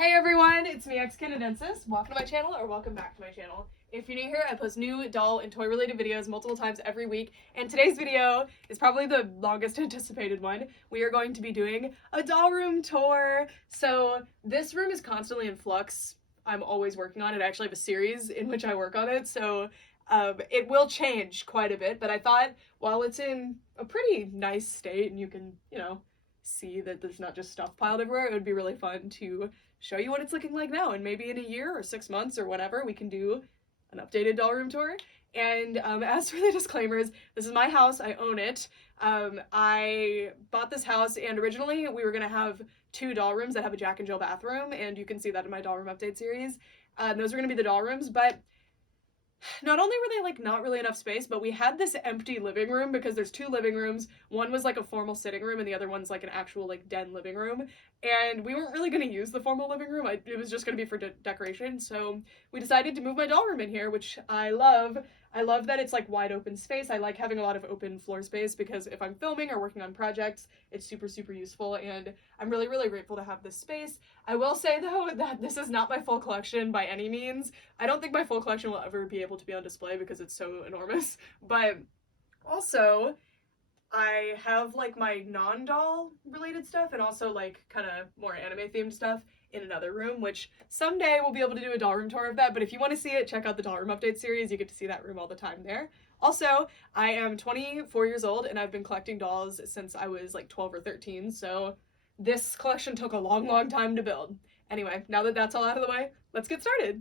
Hey everyone, it's me, Canadensis. Welcome to my channel, or welcome back to my channel. If you're new here, I post new doll and toy related videos multiple times every week, and today's video is probably the longest anticipated one. We are going to be doing a doll room tour. So this room is constantly in flux. I'm always working on it. I actually have a series in which I work on it, so it will change quite a bit, but I thought while it's in a pretty nice state and you can, see that there's not just stuff piled everywhere, it would be really fun to show you what it's looking like now, and maybe in a year or 6 months or whatever we can do an updated doll room tour. And as for the disclaimers, this is my house, I own it. I bought this house, and originally we were gonna have 2 doll rooms that have a Jack and Jill bathroom, and you can see that in my doll room update series. Those are gonna be the doll rooms, but not only were they like not really enough space, but we had this empty living room because there's 2 living rooms. One was like a formal sitting room and the other one's like an actual like den living room. And we weren't really going to use the formal living room. It was just going to be for decoration. So we decided to move my doll room in here, which I love. I love that it's like wide open space. I like having a lot of open floor space because if I'm filming or working on projects, it's super, super useful. And I'm really, really grateful to have this space. I will say though that this is not my full collection by any means. I don't think my full collection will ever be able to be on display because it's so enormous. But also, I have like my non-doll related stuff and also like kind of more anime themed stuff in another room, which someday we'll be able to do a doll room tour of that. But if you want to see it, check out the doll room update series. You get to see that room all the time there. Also, I am 24 years old and I've been collecting dolls since I was like 12 or 13. So this collection took a long, long time to build. Anyway, now that that's all out of the way, let's get started.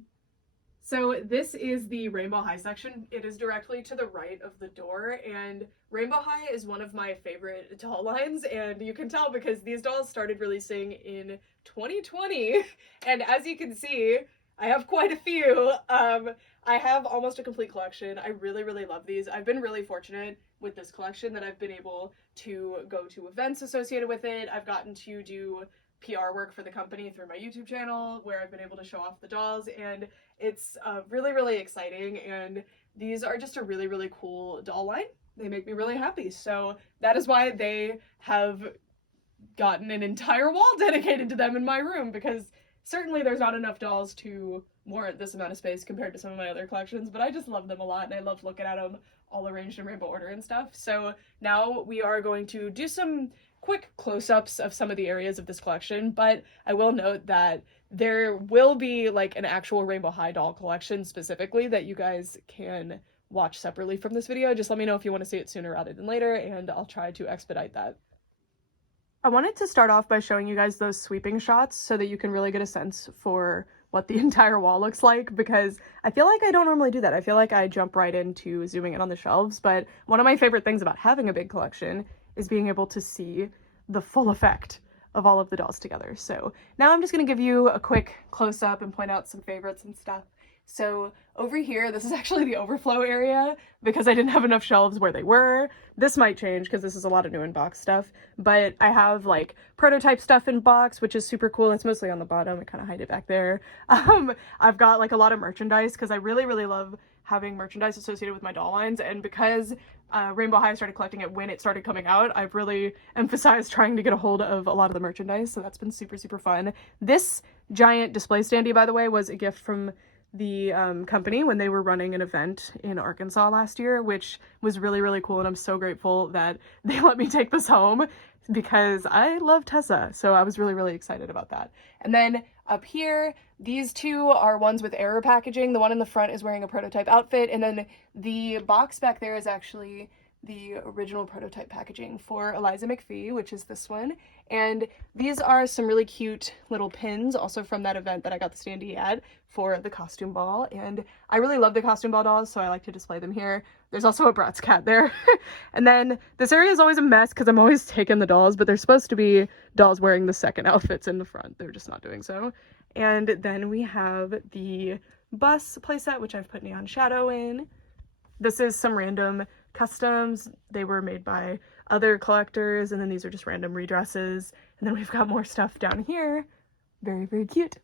So this is the Rainbow High section. It is directly to the right of the door, and Rainbow High is one of my favorite doll lines, and you can tell because these dolls started releasing in 2020, and as you can see, I have quite a few. I have almost a complete collection. I really, really love these. I've been really fortunate with this collection that I've been able to go to events associated with it. I've gotten to do PR work for the company through my YouTube channel where I've been able to show off the dolls, and it's really, really exciting, and these are just a really, really cool doll line. They make me really happy, so that is why they have gotten an entire wall dedicated to them in my room, because certainly there's not enough dolls to warrant this amount of space compared to some of my other collections, but I just love them a lot, and I love looking at them all arranged in rainbow order and stuff. So now we are going to do some quick close-ups of some of the areas of this collection, but I will note that there will be like an actual Rainbow High doll collection specifically that you guys can watch separately from this video. Just let me know if you want to see it sooner rather than later, and I'll try to expedite that. I wanted to start off by showing you guys those sweeping shots so that you can really get a sense for what the entire wall looks like, because I feel like I don't normally do that. I feel like I jump right into zooming in on the shelves, but one of my favorite things about having a big collection is being able to see the full effect of all of the dolls together. So now I'm just going to give you a quick close-up and point out some favorites and stuff. So over here, this is actually the overflow area because I didn't have enough shelves where they were. This might change because this is a lot of new in-box stuff, but I have like prototype stuff in box, which is super cool. It's mostly on the bottom. I kind of hide it back there. I've got like a lot of merchandise because I really, really love having merchandise associated with my doll lines, and because Rainbow High started collecting it when it started coming out, I've really emphasized trying to get a hold of a lot of the merchandise, so that's been super, super fun. This giant display standee, by the way, was a gift from the company when they were running an event in Arkansas last year, which was really, really cool, and I'm so grateful that they let me take this home because I love Tessa, so I was really, really excited about that. And then up here, these 2 are ones with error packaging. The one in the front is wearing a prototype outfit, and then the box back there is actually the original prototype packaging for Eliza McPhee, which is this one. And these are some really cute little pins, also from that event that I got the standee at for the costume ball. And I really love the costume ball dolls, so I like to display them here. There's also a Bratz cat there. And then this area is always a mess because I'm always taking the dolls, but they're supposed to be dolls wearing the second outfits in the front. They're just not doing so. And then we have the bus playset, which I've put Neon Shadow in. This is some random customs. They were made by other collectors, and then these are just random redresses. And then we've got more stuff down here. Very, very cute.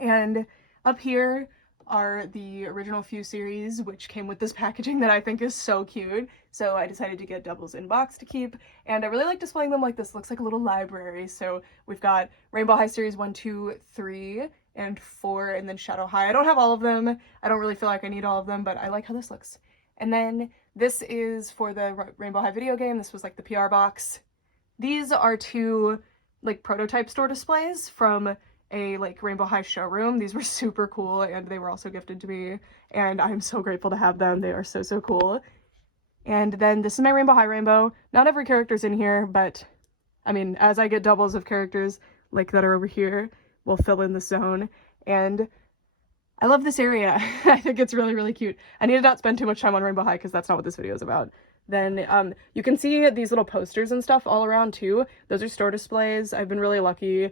And up here, are the original Few series, which came with this packaging that I think is so cute. So I decided to get doubles in box to keep, and I really like displaying them like this. Looks like a little library. So we've got Rainbow High series 1, 2, 3, and 4, and then Shadow High. I don't have all of them. I don't really feel like I need all of them, but I like how this looks. And then this is for the Rainbow High video game. This was like the PR box. These are 2 like prototype store displays from a like Rainbow High showroom. These were super cool, and they were also gifted to me, and I'm so grateful to have them. They are so, so cool. And then this is my Rainbow High rainbow. Not every character's in here, but I mean, as I get doubles of characters like that are over here, we'll fill in the zone. And I love this area. I think it's really, really cute. I need to not spend too much time on Rainbow High because that's not what this video is about. Then you can see these little posters and stuff all around too. Those are store displays. I've been really lucky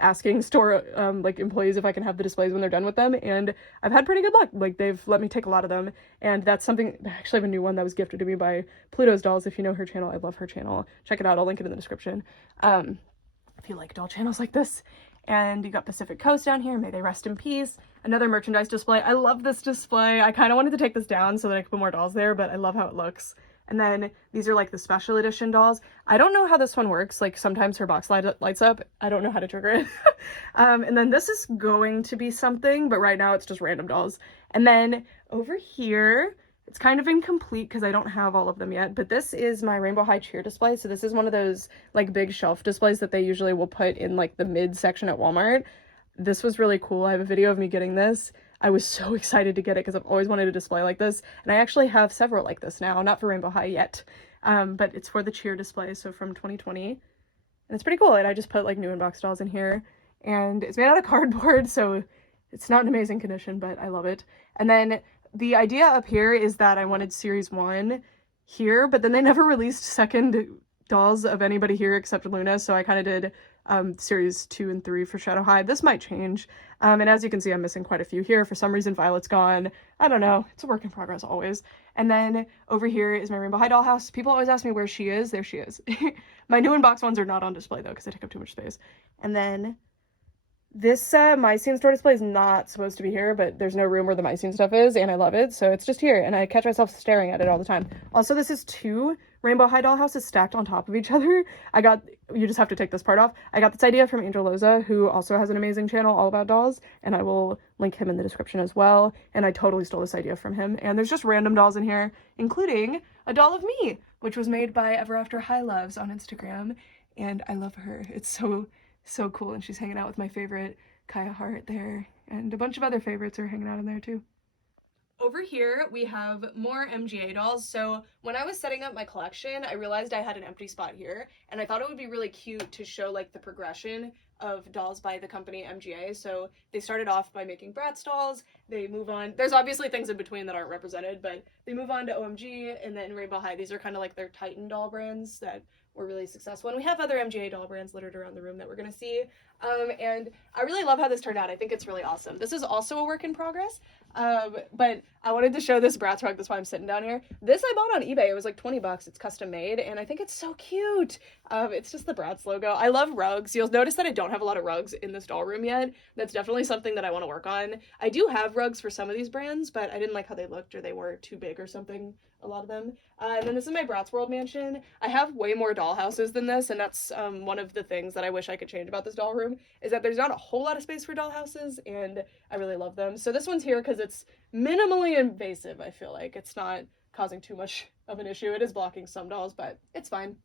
asking store like employees if I can have the displays when they're done with them, and I've had pretty good luck. Like, they've let me take a lot of them, and that's something. I actually have a new one that was gifted to me by Pluto's Dolls. If you know her channel, I love her channel. Check it out. I'll link it in the description. If you like doll channels like this. And you got Pacific Coast down here. May they rest in peace. Another merchandise display. I love this display. I kind of wanted to take this down so that I could put more dolls there, but I love how it looks. And then these are like the special edition dolls. I don't know how this one works. Like, sometimes her box lights up. I don't know how to trigger it. And then this is going to be something, but right now it's just random dolls. And then over here, it's kind of incomplete because I don't have all of them yet, but this is my Rainbow High cheer display. So this is one of those like big shelf displays that they usually will put in like the mid section at Walmart. This was really cool. I have a video of me getting this. I was so excited to get it because I've always wanted a display like this, and I actually have several like this now, not for Rainbow High yet, but it's for the cheer display, so from 2020, and it's pretty cool. And I just put like new inbox dolls in here, and it's made out of cardboard, so it's not in amazing condition, but I love it. And then the idea up here is that I wanted series 1 here, but then they never released second dolls of anybody here except Luna, so I kind of did series 2 and 3 for Shadow High. This might change, and as you can see, I'm missing quite a few here. For some reason, Violet's gone. I don't know. It's a work in progress always. And then over here is my Rainbow High dollhouse. People always ask me where she is. There she is. My new inbox ones are not on display though because they take up too much space. And then this My Scene store display is not supposed to be here, but there's no room where the My Scene stuff is, and I love it, so it's just here, and I catch myself staring at it all the time. Also, this is 2 Rainbow High doll houses stacked on top of each other. You just have to take this part off. I got this idea from Angel Loza, who also has an amazing channel all about dolls, and I will link him in the description as well, and I totally stole this idea from him. And there's just random dolls in here, including a doll of me, which was made by Ever After High Loves on Instagram, and I love her. It's so cool, and she's hanging out with my favorite Kaya Hart there, and a bunch of other favorites are hanging out in there too. Over here we have more MGA dolls. So when I was setting up my collection, I realized I had an empty spot here, and I thought it would be really cute to show like the progression of dolls by the company MGA. So they started off by making Bratz dolls, they move on, there's obviously things in between that aren't represented, but they move on to OMG and then Rainbow High. These are kind of like their Titan doll brands that were really successful, and we have other MGA doll brands littered around the room that we're gonna see, and I really love how this turned out. I think it's really awesome. This is also a work in progress, but I wanted to show this Bratz rug. That's why I'm sitting down here. This I bought on eBay. It was like 20 bucks. It's custom made, and I think it's so cute. It's just the Bratz logo. I love rugs. You'll notice that I don't have a lot of rugs in this doll room yet. That's definitely something that I want to work on. I do have rugs for some of these brands, but I didn't like how they looked, or they were too big or something, a lot of them. And then this is my Bratz World mansion. I have way more doll houses than this, and that's one of the things that I wish I could change about this doll room, is that there's not a whole lot of space for doll houses, and I really love them. So this one's here because it's minimally invasive. I feel like it's not causing too much of an issue. It is blocking some dolls, but it's fine.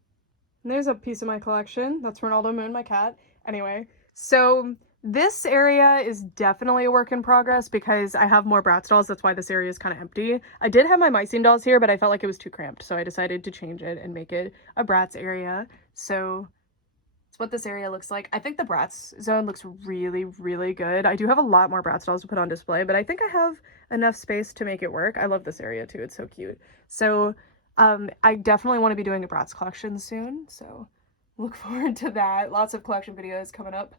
And there's a piece of my collection. That's Ronaldo Moon, my cat. Anyway, so this area is definitely a work in progress because I have more Bratz dolls. That's why this area is kind of empty. I did have my Mycene dolls here, but I felt like it was too cramped, so I decided to change it and make it a Bratz area. So it's what this area looks like. I think the Bratz zone looks really, really good. I do have a lot more Bratz dolls to put on display, but I think I have enough space to make it work. I love this area too. It's so cute. So I definitely want to be doing a Bratz collection soon, so look forward to that. Lots of collection videos coming up.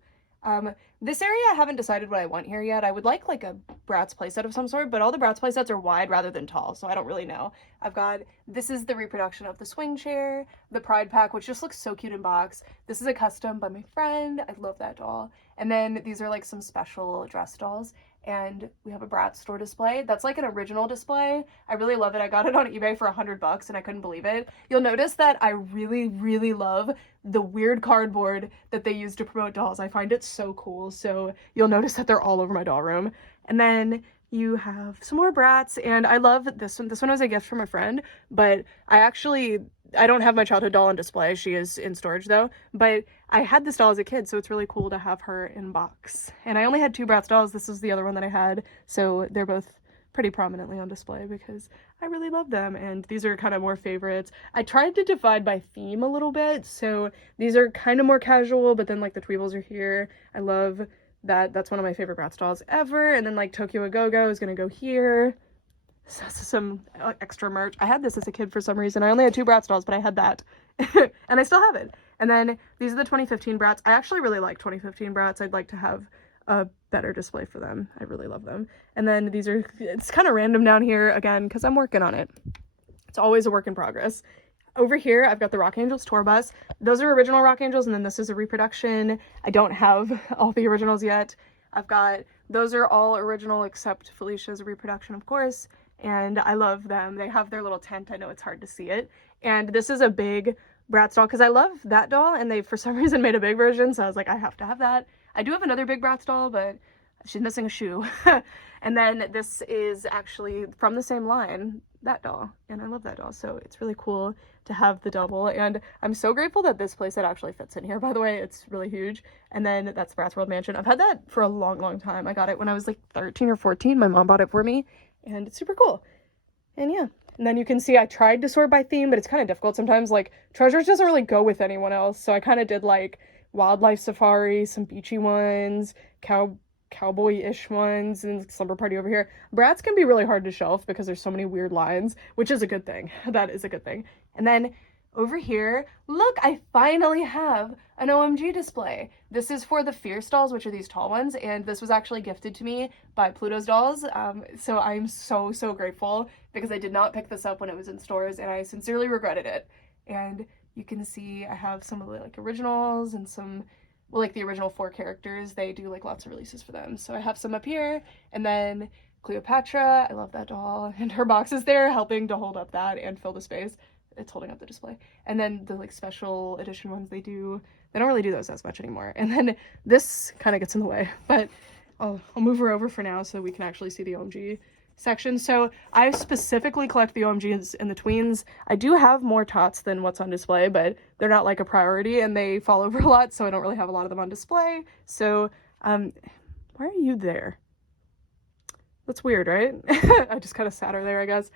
This area, I haven't decided what I want here yet. I would like a Bratz playset of some sort, but all the Bratz playsets are wide rather than tall, so I don't really know. I've got, this is the reproduction of the swing chair, the Pride Pack, which just looks so cute in box. This is a custom by my friend. I love that doll. And then these are like some special dress dolls. And we have a Bratz store display. That's like an original display. I really love it. I got it on eBay for $100 and I couldn't believe it. You'll notice that I really, really love the weird cardboard that they use to promote dolls. I find it so cool. So you'll notice that they're all over my doll room. And then you have some more Bratz, and I love this one. This one was a gift from a friend, but I don't have my childhood doll on display. She is in storage though, but I had this doll as a kid, so it's really cool to have her in box. And I only had 2 Bratz dolls. This is the other one that I had, so they're both pretty prominently on display because I really love them, and these are kind of more favorites. I tried to divide by theme a little bit, so these are kind of more casual, but then like the Tweebles are here. I love that. That's one of my favorite Bratz dolls ever. And then like Tokyo A Go-Go is gonna go here. So some extra merch. I had this as a kid for some reason. I only had 2 Bratz dolls, but I had that. And I still have it. And then these are the 2015 Bratz. I actually really like 2015 Bratz. I'd like to have a better display for them. I really love them. And then these are, it's kind of random down here again, because I'm working on it. It's always a work in progress. Over here, I've got the Rock Angels tour bus. Those are original Rock Angels, and then this is a reproduction. I don't have all the originals yet. I've got, those are all original except Felicia's a reproduction, of course. And I love them. They have their little tent. I know it's hard to see it. And this is a big Bratz doll because I love that doll, and they for some reason made a big version, so I was like, I have to have that. I do have another big Bratz doll, but she's missing a shoe. And then this is actually from the same line, that doll, and I love that doll, so it's really cool to have the double. And I'm so grateful that this playset actually fits in here, by the way. It's really huge. And then that's Bratz World Mansion. I've had that for a long time. I got it when I was like 13 or 14. My mom bought it for me, and it's super cool. And yeah, and then you can see I tried to sort by theme, but it's kind of difficult sometimes. Like Treasures doesn't really go with anyone else, so I kind of did like Wildlife Safari, some beachy ones, cowboy-ish ones, and Slumber Party over here. Bratz can be really hard to shelf because there's so many weird lines, which is a good thing. That is a good thing. And then over here, look, I finally have an OMG display. This is for the Fierce dolls, which are these tall ones, and this was actually gifted to me by Pluto's Dolls. So I'm so grateful because I did not pick this up when it was in stores, and I sincerely regretted it. And you can see I have some of the like originals and some, well, like the original 4 characters. They do like lots of releases for them. So I have some up here, and then Cleopatra, I love that doll, and her box is there helping to hold up that and fill the space. It's holding up the display. And then the like special edition ones they don't really do those as much anymore. And then this kind of gets in the way, but I'll move her over for now so we can actually see the OMG section. So I specifically collect the OMGs and the tweens. I do have more tots than what's on display, but they're not like a priority and they fall over a lot, so I don't really have a lot of them on display. So why are you there? That's weird, right? I just kind of sat her there, I guess.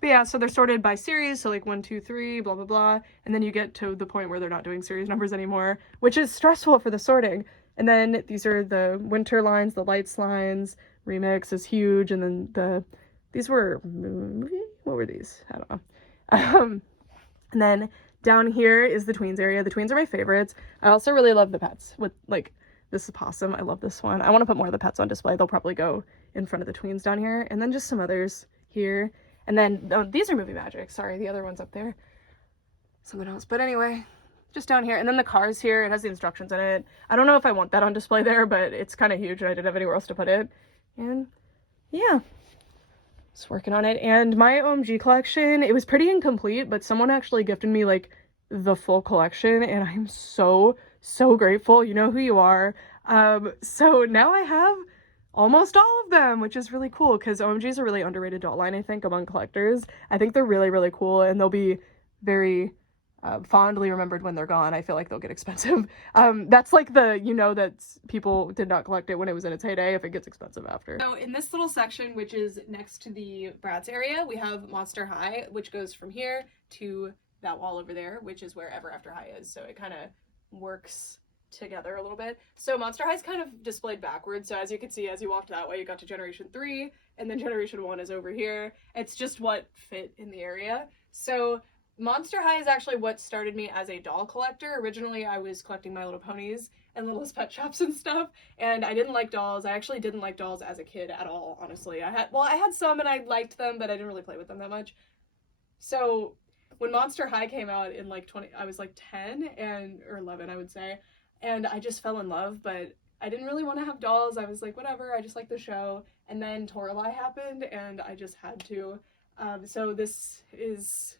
But yeah, so they're sorted by series, so like 1, 2, 3, blah, blah, blah. And then you get to the point where they're not doing series numbers anymore, which is stressful for the sorting. And then these are the winter lines, the lights lines, remix is huge. And then these were, what were these? I don't know. And then down here is the tweens area. The tweens are my favorites. I also really love the pets with like, this is Possum. I love this one. I want to put more of the pets on display. They'll probably go in front of the tweens down here. And then just some others here. And then, oh, these are Movie Magic. Sorry, the other one's up there. Someone else. But anyway, just down here. And then the car's here. It has the instructions in it. I don't know if I want that on display there, but it's kind of huge and I didn't have anywhere else to put it. And yeah, just working on it. And my OMG collection, it was pretty incomplete, but someone actually gifted me like the full collection. And I'm so grateful. You know who you are. So now I have almost all of them, which is really cool because OMG is a really underrated doll line, I think, among collectors. I think they're really cool, and they'll be very fondly remembered when they're gone. I feel like they'll get expensive. That's like the, you know, that people did not collect it when it was in its heyday if it gets expensive after. So in this little section, which is next to the Bratz area, we have Monster High, which goes from here to that wall over there, which is where Ever After High is. So it kind of works together a little bit. So Monster High is kind of displayed backwards, so as you can see, as you walked that way, you got to Generation 3, and then Generation 1 is over here. It's just what fit in the area. So Monster High is actually what started me as a doll collector. Originally, I was collecting My Little Ponies, and Littlest Pet Shops and stuff, and I didn't like dolls. I actually didn't like dolls as a kid at all, honestly. I had some and I liked them, but I didn't really play with them that much. So when Monster High came out in like I was like 10 or 11, I would say, and I just fell in love, but I didn't really want to have dolls. I was like, whatever, I just like the show. And then Toralei happened, and I just had to. So this is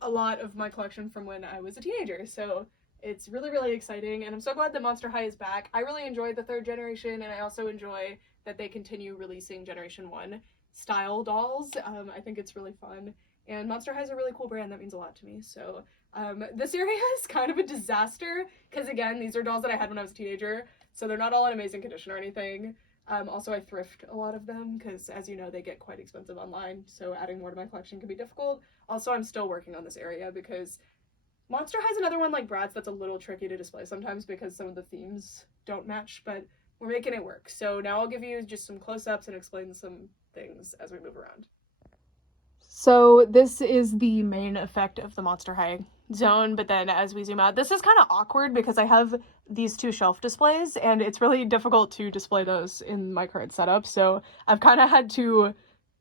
a lot of my collection from when I was a teenager. So it's really, really exciting, and I'm so glad that Monster High is back. I really enjoyed the third generation, and I also enjoy that they continue releasing Generation 1 style dolls. I think it's really fun, and Monster High is a really cool brand. That means a lot to me. So this area is kind of a disaster, because again, these are dolls that I had when I was a teenager, so they're not all in amazing condition or anything. Also, I thrift a lot of them, because as you know, they get quite expensive online, so adding more to my collection can be difficult. Also, I'm still working on this area, because Monster High is another one like Bratz that's a little tricky to display sometimes because some of the themes don't match, but we're making it work. So now I'll give you just some close-ups and explain some things as we move around. So this is the main effect of the Monster High zone, but then as we zoom out, this is kind of awkward because I have these two shelf displays and it's really difficult to display those in my current setup, so I've kind of had to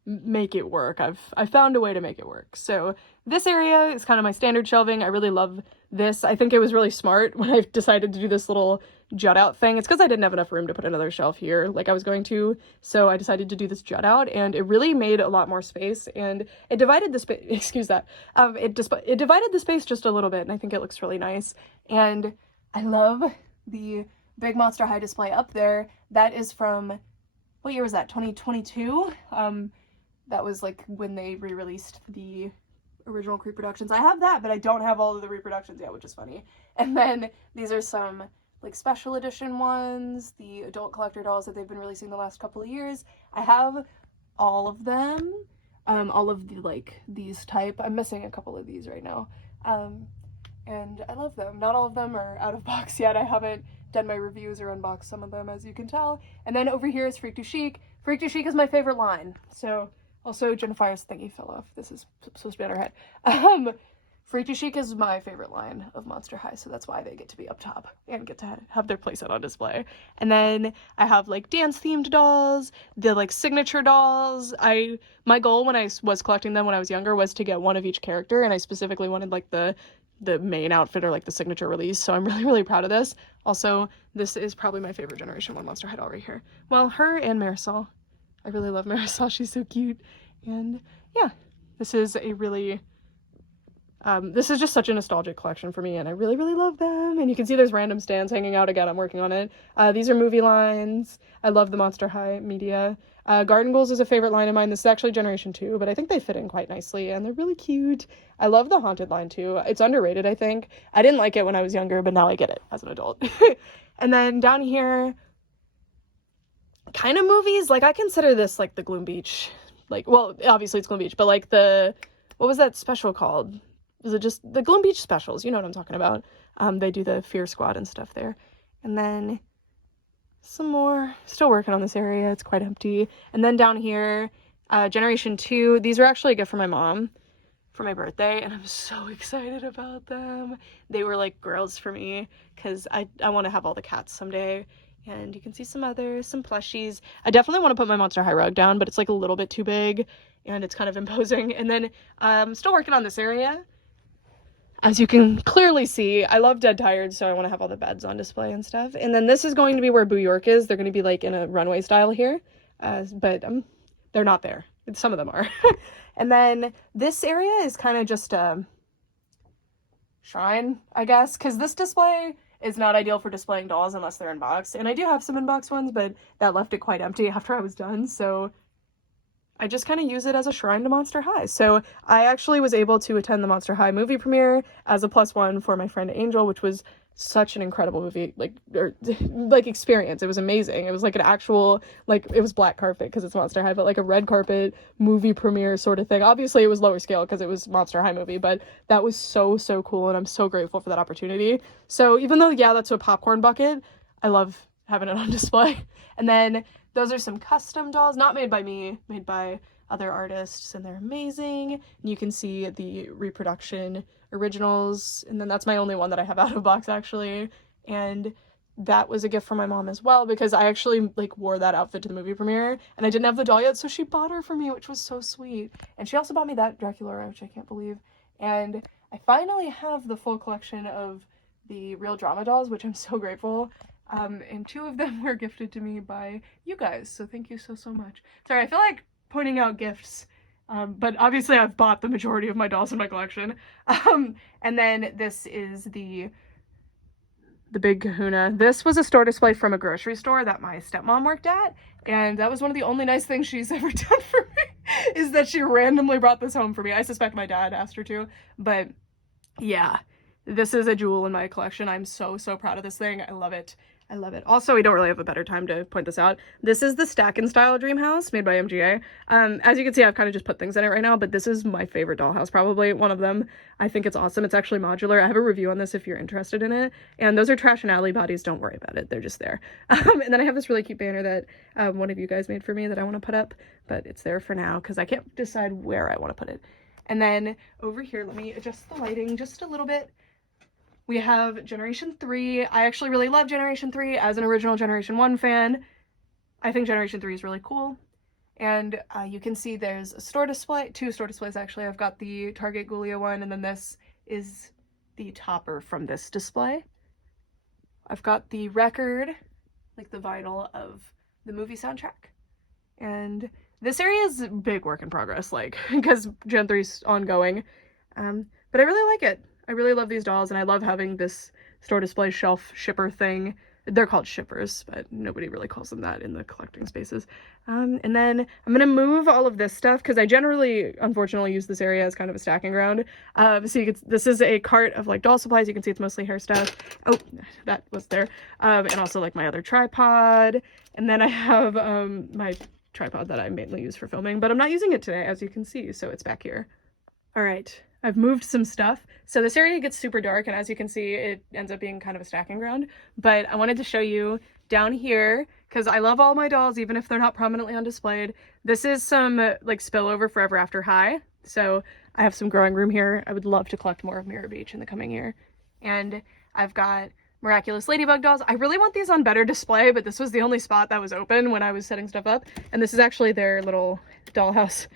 make it work. I've found a way to make it work. So this area is kind of my standard shelving. I really love this. I think it was really smart when I decided to do this little jut out thing. It's because I didn't have enough room to put another shelf here like I was going to, so I decided to do this jut out, and it really made a lot more space, and it divided the space, excuse that, it divided the space just a little bit, and I think it looks really nice. And I love the big Monster High display up there. That is from, what year was that, 2022? That was like when they re-released the original reproductions. I have that, but I don't have all of the reproductions yet, which is funny. And then these are some like special edition ones, the adult collector dolls that they've been releasing the last couple of years. I have all of them, all of the like these type. I'm missing a couple of these right now. And I love them. Not all of them are out of box yet. I haven't done my reviews or unboxed some of them, as you can tell. And then over here is Freak to Chic. Freak to Chic is my favorite line. So also, Jennifer's thingy fell off. This is supposed to be on her head. Freak to Chic is my favorite line of Monster High, so that's why they get to be up top and get to have their playset on display. And then I have like dance-themed dolls, the like signature dolls. My goal when I was collecting them when I was younger was to get one of each character, and I specifically wanted like the main outfit or like the signature release, so I'm really, really proud of this. Also, this is probably my favorite Generation 1 Monster High doll right here. Well, her and Marisol. I really love Marisol, she's so cute. And yeah, this is a really, this is just such a nostalgic collection for me, and I really, really love them. And you can see there's random stands hanging out again, I'm working on it. These are movie lines. I love the Monster High media. Garden Ghouls is a favorite line of mine. This is actually Generation 2, but I think they fit in quite nicely, and they're really cute. I love the Haunted line too. It's underrated, I think. I didn't like it when I was younger, but now I get it as an adult. And then down here, kind of movies, like I consider this like the Gloom Beach, like, well, obviously it's Gloom Beach, but like what was that special called? Was it just the Gloom Beach specials? You know what I'm talking about. They do the Fear Squad and stuff there. And then some more, still working on this area, it's quite empty. And then down here, Generation 2, these were actually a gift from my mom for my birthday, and I'm so excited about them. They were like girls for me, because I want to have all the cats someday. And you can see some plushies. I definitely want to put my Monster High rug down, but it's like a little bit too big and it's kind of imposing. And then I'm still working on this area. As you can clearly see, I love Dead Tired, so I want to have all the beds on display and stuff. And then this is going to be where Boo York is. They're going to be like in a runway style here, but they're not there. Some of them are. And then this area is kind of just a shrine, I guess, because this display is not ideal for displaying dolls unless they're unboxed. And I do have some unboxed ones, but that left it quite empty after I was done, so I just kind of use it as a shrine to Monster High. So I actually was able to attend the Monster High movie premiere as a +1 for my friend Angel, which was such an incredible movie, like experience. It was amazing. It was like an actual, like, it was black carpet because it's Monster High, but like a red carpet movie premiere sort of thing. Obviously it was lower scale because it was Monster High movie, but that was so cool, and I'm so grateful for that opportunity. So even though, yeah, that's a popcorn bucket, I love having it on display. And then those are some custom dolls, not made by me, made by other artists, and they're amazing. And you can see the reproduction originals, and then that's my only one that I have out of box actually. And that was a gift from my mom as well, because I actually like wore that outfit to the movie premiere and I didn't have the doll yet, so she bought her for me, which was so sweet. And she also bought me that Dracula, which I can't believe. And I finally have the full collection of the real drama dolls, which I'm so grateful. And 2 of them were gifted to me by you guys, so thank you so much. Sorry, I feel like pointing out gifts, but obviously I've bought the majority of my dolls in my collection. And then this is the big kahuna. This was a store display from a grocery store that my stepmom worked at, and that was one of the only nice things she's ever done for me, is that she randomly brought this home for me. I suspect my dad asked her to, but yeah, this is a jewel in my collection. I'm so proud of this thing. I love it. I love it. Also, we don't really have a better time to point this out. This is the Stack and Style Dream House made by MGA. As you can see, I've kind of just put things in it right now, but this is my favorite dollhouse, probably one of them. I think it's awesome. It's actually modular. I have a review on this if you're interested in it. And those are Trash and Alley bodies. Don't worry about it. They're just there. And then I have this really cute banner that one of you guys made for me that I want to put up, but it's there for now because I can't decide where I want to put it. And then over here, let me adjust the lighting just a little bit. We have Generation 3. I actually really love Generation 3 as an original Generation 1 fan. I think Generation 3 is really cool. And you can see there's a store display, 2 store displays actually. I've got the Target Ghoulia one, and then this is the topper from this display. I've got the record, like the vinyl of the movie soundtrack. And this area is a big work in progress, like, because Gen 3's ongoing. But I really like it. I really love these dolls, and I love having this store display shelf shipper thing. They're called shippers, but nobody really calls them that in the collecting spaces. And then I'm gonna move all of this stuff because I generally, unfortunately, use this area as kind of a stacking ground. So you can, this is a cart of like doll supplies. You can see it's mostly hair stuff. Oh, that was there. And also like my other tripod. And then I have my tripod that I mainly use for filming, but I'm not using it today, as you can see, so it's back here. All right. I've moved some stuff. So this area gets super dark, and as you can see, it ends up being kind of a stacking ground. But I wanted to show you down here, because I love all my dolls, even if they're not prominently on display. This is some like spillover for Ever After High. So I have some growing room here. I would love to collect more of Mirror Beach in the coming year. And I've got Miraculous Ladybug dolls. I really want these on better display, but this was the only spot that was open when I was setting stuff up. And this is actually their little dollhouse.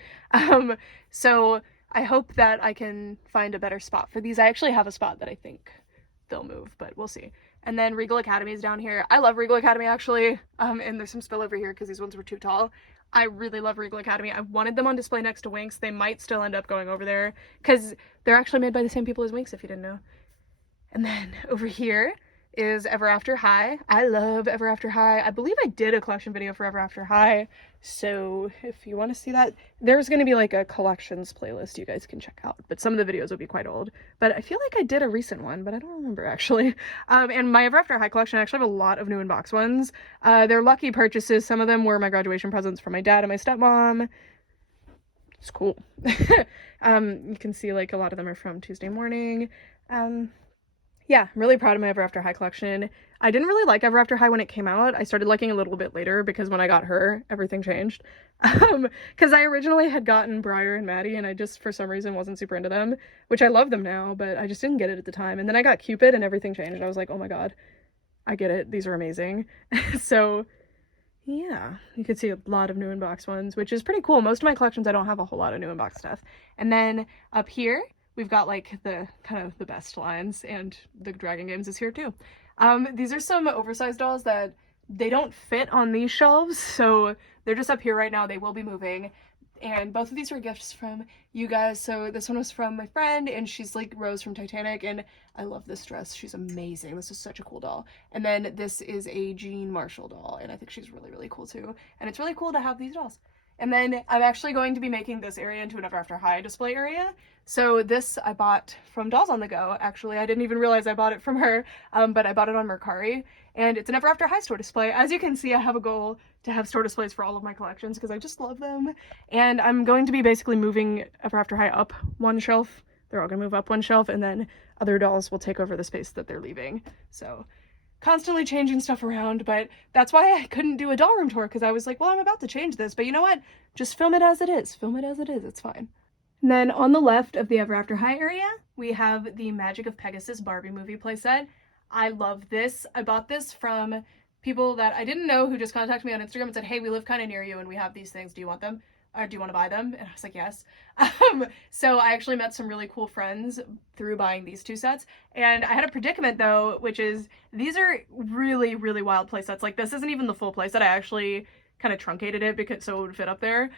So I hope that I can find a better spot for these. I actually have a spot that I think they'll move, but we'll see. And then Regal Academy is down here. I love Regal Academy, actually. And there's some spill over here because these ones were too tall. I really love Regal Academy. I wanted them on display next to Winx. They might still end up going over there because they're actually made by the same people as Winx, if you didn't know. And then over here is Ever After High. I love Ever After High. I believe I did a collection video for Ever After High, so if you want to see that, there's going to be like a collections playlist you guys can check out, but some of the videos will be quite old. But I feel like I did a recent one, but I don't remember actually. And my Ever After High collection, I actually have a lot of new in-box ones. They're lucky purchases. Some of them were my graduation presents from my dad and my stepmom. It's cool. You can see like a lot of them are from Tuesday Morning. Yeah, I'm really proud of my Ever After High collection. I didn't really like Ever After High when it came out. I started liking it a little bit later because when I got her, everything changed. Because I originally had gotten Briar and Maddie, and I just, for some reason, wasn't super into them, which I love them now, but I just didn't get it at the time. And then I got Cupid, and everything changed. I was like, oh my god, I get it. These are amazing. So, yeah, you can see a lot of new in-box ones, which is pretty cool. Most of my collections, I don't have a whole lot of new in-box stuff. And then up here, we've got like the kind of the best lines, and the Dragon Games is here too. These are some oversized dolls that they don't fit on these shelves, so they're just up here right now. They will be moving. And both of these were gifts from you guys. So this one was from my friend, and she's like Rose from Titanic, and I love this dress. She's amazing. This is such a cool doll. And then this is a Jean Marshall doll, and I think she's really, really cool too. And it's really cool to have these dolls. And then I'm actually going to be making this area into an Ever After High display area. So this I bought from Dolls on the Go. Actually, I didn't even realize I bought it from her, but I bought it on Mercari. And it's an Ever After High store display. As you can see, I have a goal to have store displays for all of my collections because I just love them. And I'm going to be basically moving Ever After High up one shelf. They're all going to move up one shelf, and then other dolls will take over the space that they're leaving. So constantly changing stuff around, but that's why I couldn't do a doll room tour, because I was like, well, I'm about to change this, but you know what? Just film it as it is. Film it as it is. It's fine. And then on the left of the Ever After High area, we have the Magic of Pegasus Barbie movie playset. I love this. I bought this from people that I didn't know who just contacted me on Instagram and said, hey, we live kind of near you and we have these things. Do you want them? Or do you want to buy them? And I was like, yes. So I actually met some really cool friends through buying these two sets. And I had a predicament though, which is these are really, really wild play sets. Like this isn't even the full play set. I actually kind of truncated it because so it would fit up there.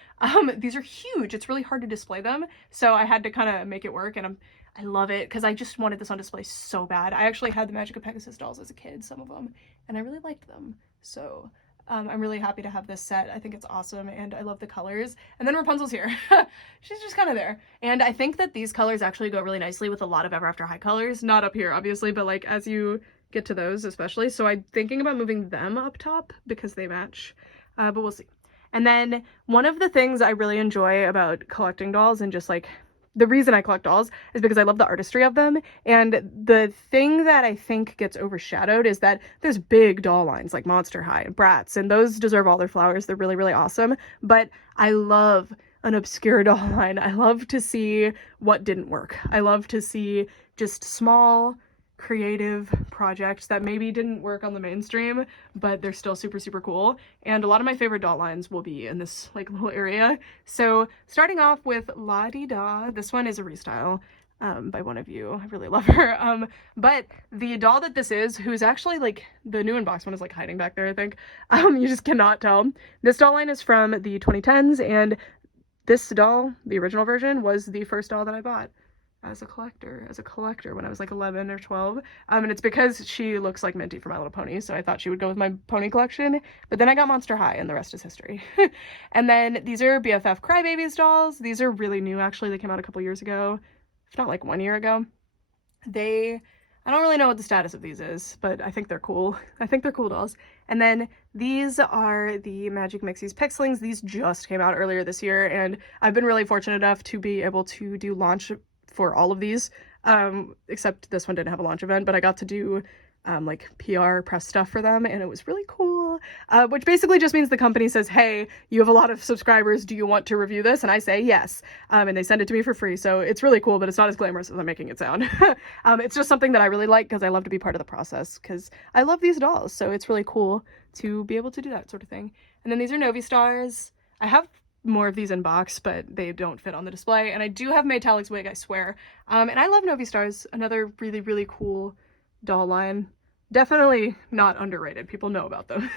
These are huge. It's really hard to display them. So I had to kind of make it work, and I love it because I just wanted this on display so bad. I actually had the Magic of Pegasus dolls as a kid, some of them, and I really liked them. So I'm really happy to have this set. I think it's awesome, and I love the colors. And then Rapunzel's here. She's just kind of there. And I think that these colors actually go really nicely with a lot of Ever After High colors. Not up here, obviously, but like as you get to those especially. So I'm thinking about moving them up top because they match, but we'll see. And then one of the things I really enjoy about collecting dolls, and just like the reason I collect dolls, is because I love the artistry of them. And the thing that I think gets overshadowed is that there's big doll lines like Monster High and Bratz, and those deserve all their flowers. They're really, really awesome. But I love an obscure doll line. I love to see what didn't work. I love to see just small, creative projects that maybe didn't work on the mainstream, but they're still super, super cool. And a lot of my favorite doll lines will be in this like little area. So starting off with La Di Da, this one is a restyle by one of you. I really love her. But the doll that this is, who's actually like the new unboxed one, is like hiding back there, I think. You just cannot tell. This doll line is from the 2010s, and this doll, the original version, was the first doll that I bought as a collector when I was like 11 or 12. And it's because she looks like Minty from My Little Pony, so I thought she would go with my pony collection. But then I got Monster High, and the rest is history. And then these are BFF Crybabies dolls. These are really new, actually. They came out a couple years ago, if not like 1 year ago. I don't really know what the status of these is, but I think they're cool. I think they're cool dolls. And then these are the Magic Mixies Pixlings. These just came out earlier this year, and I've been really fortunate enough to be able to do launch for all of these, except this one didn't have a launch event, but I got to do like PR press stuff for them, and it was really cool, which basically just means the company says, hey, you have a lot of subscribers, do you want to review this? And I say yes, and they send it to me for free. So it's really cool, but it's not as glamorous as I'm making it sound. It's just something that I really like because I love to be part of the process, because I love these dolls, so it's really cool to be able to do that sort of thing. And then these are Novi Stars. I have more of these in box, but they don't fit on the display. And I do have Maytalik's wig, I swear. And I love Novi Stars, another really, really cool doll line. Definitely not underrated. People know about them.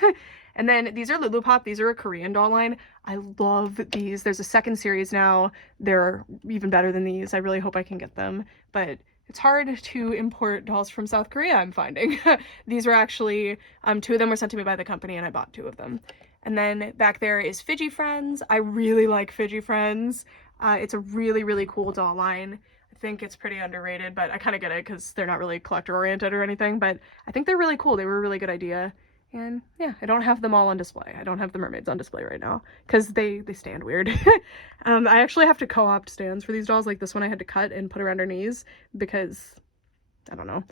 And then these are Lulu Pop. These are a Korean doll line. I love these. There's a second series now. They're even better than these. I really hope I can get them, but it's hard to import dolls from South Korea, I'm finding. These were actually, two of them were sent to me by the company, and I bought 2 of them. And then back there is Fidgy Friends. I really like Fidgy Friends. It's a really, really cool doll line. I think it's pretty underrated, but I kind of get it because they're not really collector oriented or anything, but I think they're really cool. They were a really good idea. And yeah, I don't have them all on display. I don't have the mermaids on display right now because they stand weird. I actually have to co-opt stands for these dolls. Like this one I had to cut and put around her knees because, I don't know,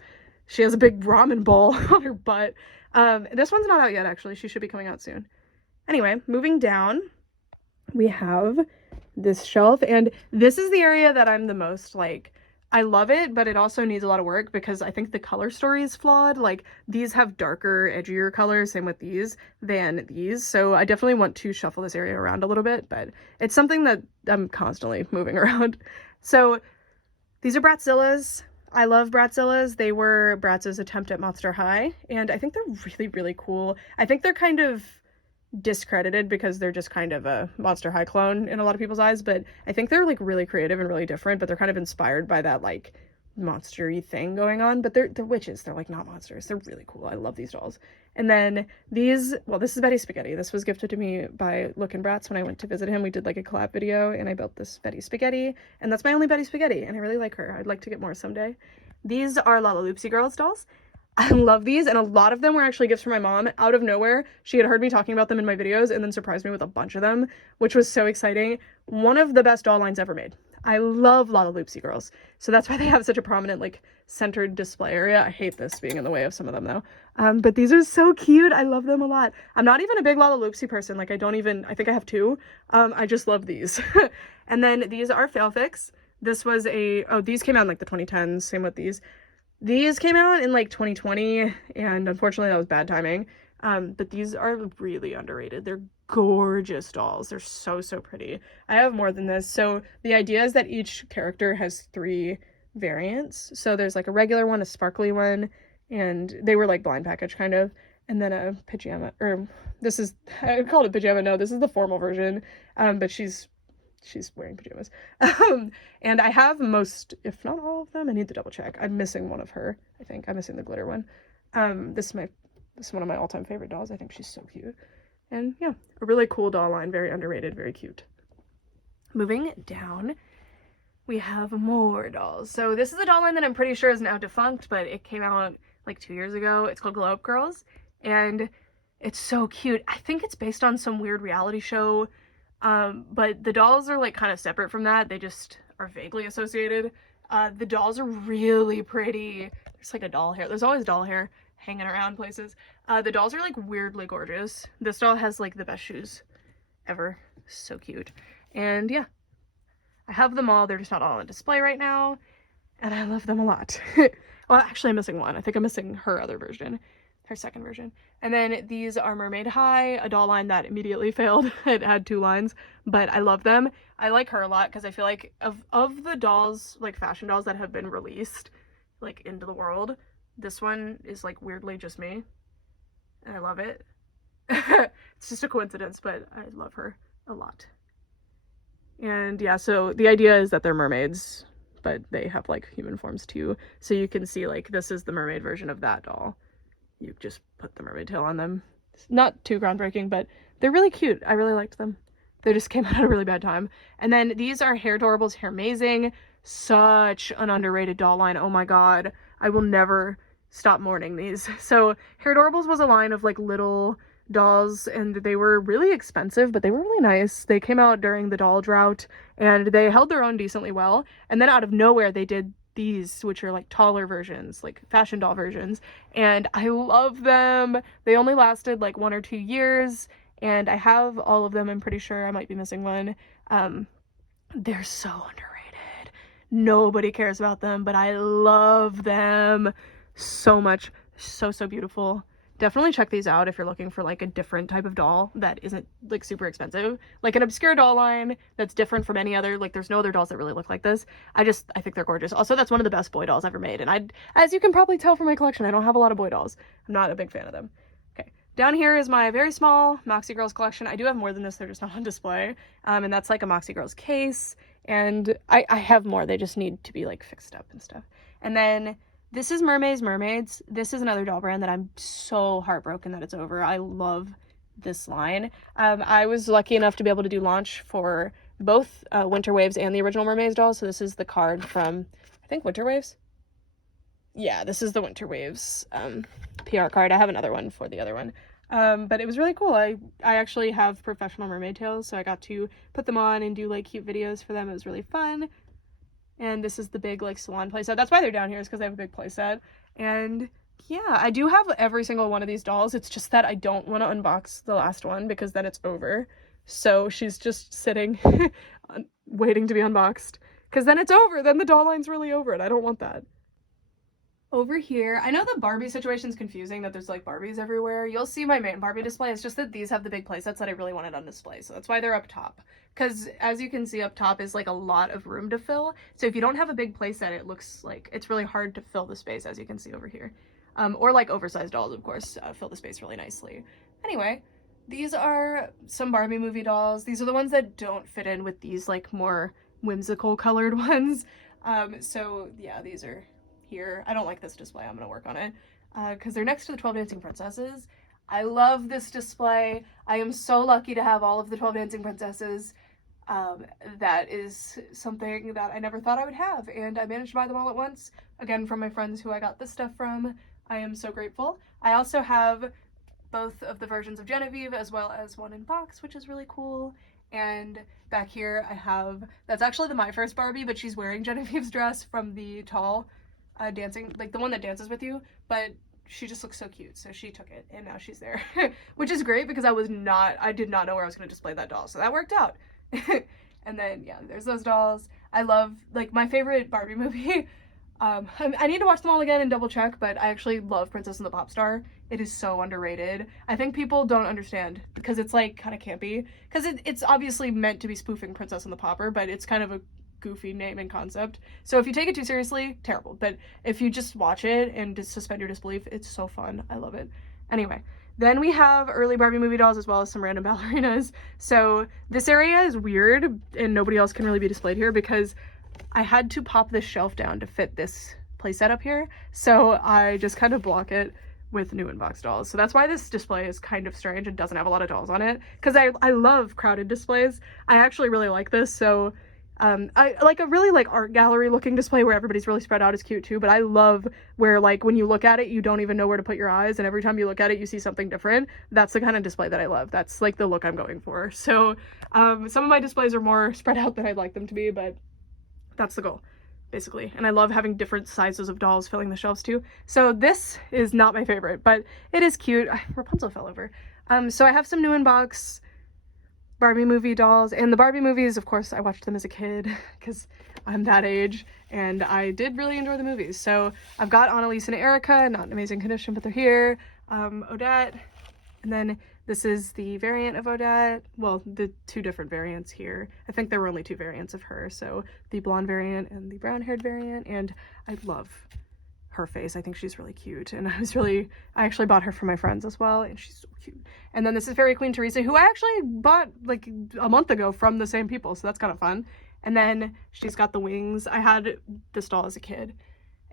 she has a big ramen bowl on her butt. This one's not out yet, actually. She should be coming out soon. Anyway, moving down, we have this shelf, and this is the area that I'm the most like, I love it, but it also needs a lot of work because I think the color story is flawed. Like these have darker, edgier colors, same with these, than these. So I definitely want to shuffle this area around a little bit, but it's something that I'm constantly moving around. So these are Bratzillas. I love Bratzillas. They were Bratz's attempt at Monster High, and I think they're really, really cool. I think they're kind of discredited because they're just kind of a Monster High clone in a lot of people's eyes, but I think they're like really creative and really different, but they're kind of inspired by that like monster-y thing going on, but they're witches. They're like not monsters. They're really cool. I love these dolls. And then these, well, this is Betty Spaghetti. This was gifted to me by Lookin' Bratz when I went to visit him. We did like a collab video and I built this Betty Spaghetti, and that's my only Betty Spaghetti, and I really like her. I'd like to get more someday. These are Lalaloopsy Girls dolls. I love these, and a lot of them were actually gifts from my mom out of nowhere. She had heard me talking about them in my videos and then surprised me with a bunch of them, which was so exciting. One of the best doll lines ever made. I love Lalaloopsy Girls, so that's why they have such a prominent like centered display area. I hate this being in the way of some of them though. But these are so cute. I love them a lot. I'm not even a big Lalaloopsy person. Like I think I have 2. I just love these. And then these are Failfix. This was these came out in like the 2010s, same with these. These came out in like 2020, and unfortunately that was bad timing. But these are really underrated. They're gorgeous dolls. They're so, so pretty. I have more than this. So the idea is that each character has 3 variants. So there's like a regular one, a sparkly one, and they were like blind package kind of, and then a pajama, or this is, I called it pajama, no, this is the formal version, but she's wearing pajamas. And I have most, if not all of them. I need to double check. I'm missing one of her. I think I'm missing the glitter one. This is one of my all-time favorite dolls. I think she's so cute. And yeah, a really cool doll line, very underrated, very cute. Moving down, we have more dolls. So this is a doll line that I'm pretty sure is now defunct, but it came out like 2 years ago. It's called Glow Up Girls, and it's so cute. I think it's based on some weird reality show, but the dolls are like kind of separate from that. They just are vaguely associated. The dolls are really pretty. There's like a doll hair. There's always doll hair hanging around places. The dolls are like weirdly gorgeous. This doll has like the best shoes ever. So cute. And yeah, I have them all. They're just not all on display right now, and I love them a lot. Well, actually I'm missing one. I think I'm missing her other version, her second version. And then these are Mermaid High, a doll line that immediately failed. It had 2 lines, but I love them. I like her a lot because I feel like of the dolls, like fashion dolls that have been released like into the world, this one is like weirdly just me, and I love it. It's just a coincidence, but I love her a lot. And yeah, so the idea is that they're mermaids, but they have like human forms too. So you can see like this is the mermaid version of that doll. You just put the mermaid tail on them. It's not too groundbreaking, but they're really cute. I really liked them. They just came out at a really bad time. And then these are Hair Adorables Hair Amazing. Such an underrated doll line. Oh my god. I will never stop mourning these. So Hair Adorables was a line of like little dolls, and they were really expensive, but they were really nice. They came out during the doll drought, and they held their own decently well. And then out of nowhere, they did these, which are like taller versions, like fashion doll versions, and I love them. They only lasted like 1 or 2 years, and I have all of them. I'm pretty sure I might be missing one. They're so underrated. Nobody cares about them, but I love them so much. So beautiful. Definitely check these out if you're looking for like a different type of doll that isn't like super expensive, like an obscure doll line that's different from any other. Like there's no other dolls that really look like this. I think they're gorgeous. Also, that's one of the best boy dolls ever made, and as you can probably tell from my collection, I don't have a lot of boy dolls. I'm not a big fan of them. Okay, down here is my very small Moxie Girls collection. I do have more than this, they're just not on display. And that's like a Moxie Girls case, and I have more. They just need to be like fixed up and stuff. And then this is Mermaids. This is another doll brand that I'm so heartbroken that it's over. I love this line. I was lucky enough to be able to do launch for both Winter Waves and the original Mermaids doll. So this is the card from, I think, Winter Waves? Yeah, this is the Winter Waves PR card. I have another one for the other one. But it was really cool. I actually have professional mermaid tails, so I got to put them on and do like cute videos for them. It was really fun. And this is the big like salon playset. That's why they're down here, is because they have a big playset. And yeah, I do have every single one of these dolls. It's just that I don't want to unbox the last one because then it's over. So she's just sitting waiting to be unboxed, because then it's over. Then the doll line's really over, and I don't want that. Over here, I know the Barbie situation's confusing, that there's like Barbies everywhere. You'll see my main Barbie display. It's just that these have the big playsets that I really wanted on display, so that's why they're up top. Because as you can see, up top is like a lot of room to fill. So if you don't have a big playset, it looks like it's really hard to fill the space, as you can see over here. Or like oversized dolls, of course, fill the space really nicely. Anyway, these are some Barbie movie dolls. These are the ones that don't fit in with these like more whimsical colored ones. So yeah, these are here. I don't like this display. I'm gonna work on it because they're next to the 12 Dancing Princesses. I love this display. I am so lucky to have all of the 12 Dancing Princesses. That is something that I never thought I would have, and I managed to buy them all at once, again from my friends who I got this stuff from. I am so grateful. I also have both of the versions of Genevieve as well as one in box, which is really cool. And back here I have, that's actually the My First Barbie, but she's wearing Genevieve's dress from the tall dancing, like the one that dances with you, but she just looks so cute, so she took it, and now she's there. Which is great because I did not know where I was going to display that doll, so that worked out. And then yeah, there's those dolls. I love, like, my favorite Barbie movie I need to watch them all again and double check, but I actually love Princess and the Pop Star. It is so underrated. I think people don't understand because it's like kind of campy, because it's obviously meant to be spoofing Princess and the Pauper, but it's kind of a goofy name and concept. So if you take it too seriously, terrible. But if you just watch it and just suspend your disbelief, it's so fun. I love it. Anyway, then we have early Barbie movie dolls as well as some random ballerinas. So this area is weird and nobody else can really be displayed here because I had to pop this shelf down to fit this playset up here. So I just kind of block it with new inbox dolls. So that's why this display is kind of strange and doesn't have a lot of dolls on it, because I love crowded displays. I actually really like this. So I like a really like art gallery looking display where everybody's really spread out is cute too, but I love where like when you look at it you don't even know where to put your eyes, and every time you look at it you see something different. That's the kind of display that I love. That's like the look I'm going for. So some of my displays are more spread out than I'd like them to be, but that's the goal basically. And I love having different sizes of dolls filling the shelves too. So this is not my favorite, but it is cute. Rapunzel fell over. So I have some new inbox Barbie movie dolls, and the Barbie movies, of course, I watched them as a kid because I'm that age, and I did really enjoy the movies. So I've got Annalise and Erica, not in amazing condition, but they're here. Odette, and then this is the variant of Odette. Well, the two different variants here. I think there were only two variants of her, so the blonde variant and the brown-haired variant, and I love her face. I think she's really cute, and I actually bought her for my friends as well, and she's so cute. And then this is Fairy Queen Teresa, who I actually bought like a month ago from the same people, so that's kind of fun. And then she's got the wings. I had this doll as a kid,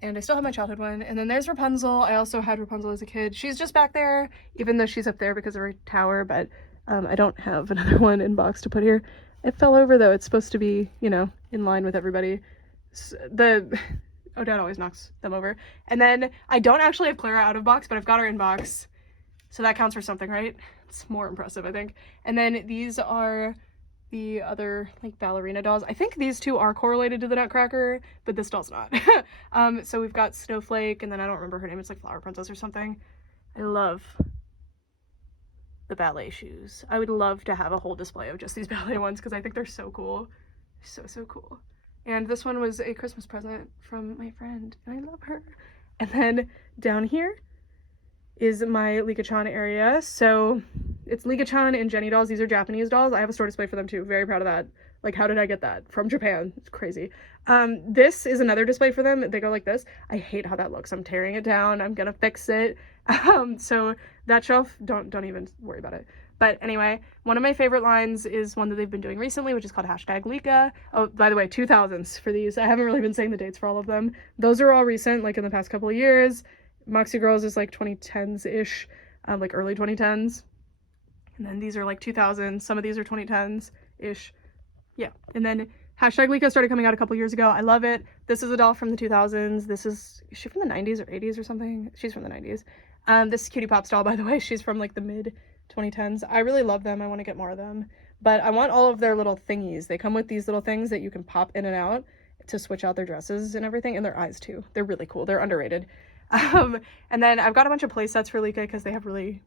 and I still have my childhood one. And then there's Rapunzel. I also had Rapunzel as a kid. She's just back there, even though she's up there because of her tower, but I don't have another one in box to put here. It fell over though. It's supposed to be, you know, in line with everybody. Odette always knocks them over. And then I don't actually have Clara out of box, but I've got her in box. So that counts for something, right? It's more impressive, I think. And then these are the other like ballerina dolls. I think these two are correlated to the Nutcracker, but this doll's not. So we've got Snowflake, and then I don't remember her name. It's like Flower Princess or something. I love the ballet shoes. I would love to have a whole display of just these ballet ones because I think they're so cool. So cool. And this one was a Christmas present from my friend, and I love her. And then down here is my Lika-chan area. So it's Lika-chan and Jenny dolls. These are Japanese dolls. I have a store display for them too. Very proud of that. Like, how did I get that? From Japan. It's crazy. This is another display for them. They go like this. I hate how that looks. I'm tearing it down. I'm gonna fix it. So that shelf, don't even worry about it. But anyway, one of my favorite lines is one that they've been doing recently, which is called #Lika. Oh, by the way, 2000s for these. I haven't really been saying the dates for all of them. Those are all recent, like in the past couple of years. Moxie Girls is like 2010s-ish, like early 2010s. And then these are like 2000s. Some of these are 2010s-ish. Yeah. And then #Lika started coming out a couple years ago. I love it. This is a doll from the 2000s. Is she from the 90s or 80s or something? She's from the 90s. This is Cutie Pop's doll, by the way. She's from like the mid 2010s. I really love them. I want to get more of them, but I want all of their little thingies. They come with these little things that you can pop in and out to switch out their dresses and everything, and their eyes too. They're really cool. They're underrated. And then I've got a bunch of play sets for Lika because they have really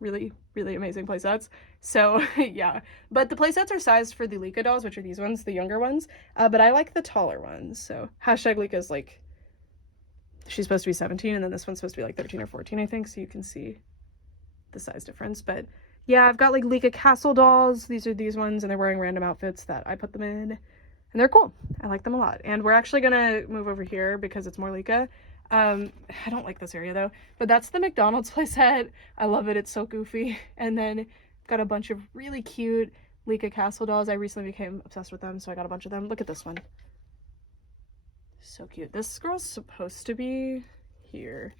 amazing play sets. So yeah, but the play sets are sized for the Lika dolls, which are these ones, the younger ones, but I like the taller ones. So #Lika is like, she's supposed to be 17, and then this one's supposed to be like 13 or 14, I think, so you can see the size difference. But yeah, I've got like Lika Castle dolls. These are these ones, and they're wearing random outfits that I put them in, and they're cool. I like them a lot. And we're actually gonna move over here because it's more Lika. I don't like this area though, but that's the McDonald's playset. I love it. It's so goofy. And then got a bunch of really cute Lika Castle dolls. I recently became obsessed with them, so I got a bunch of them. Look at this one. So cute. This girl's supposed to be here.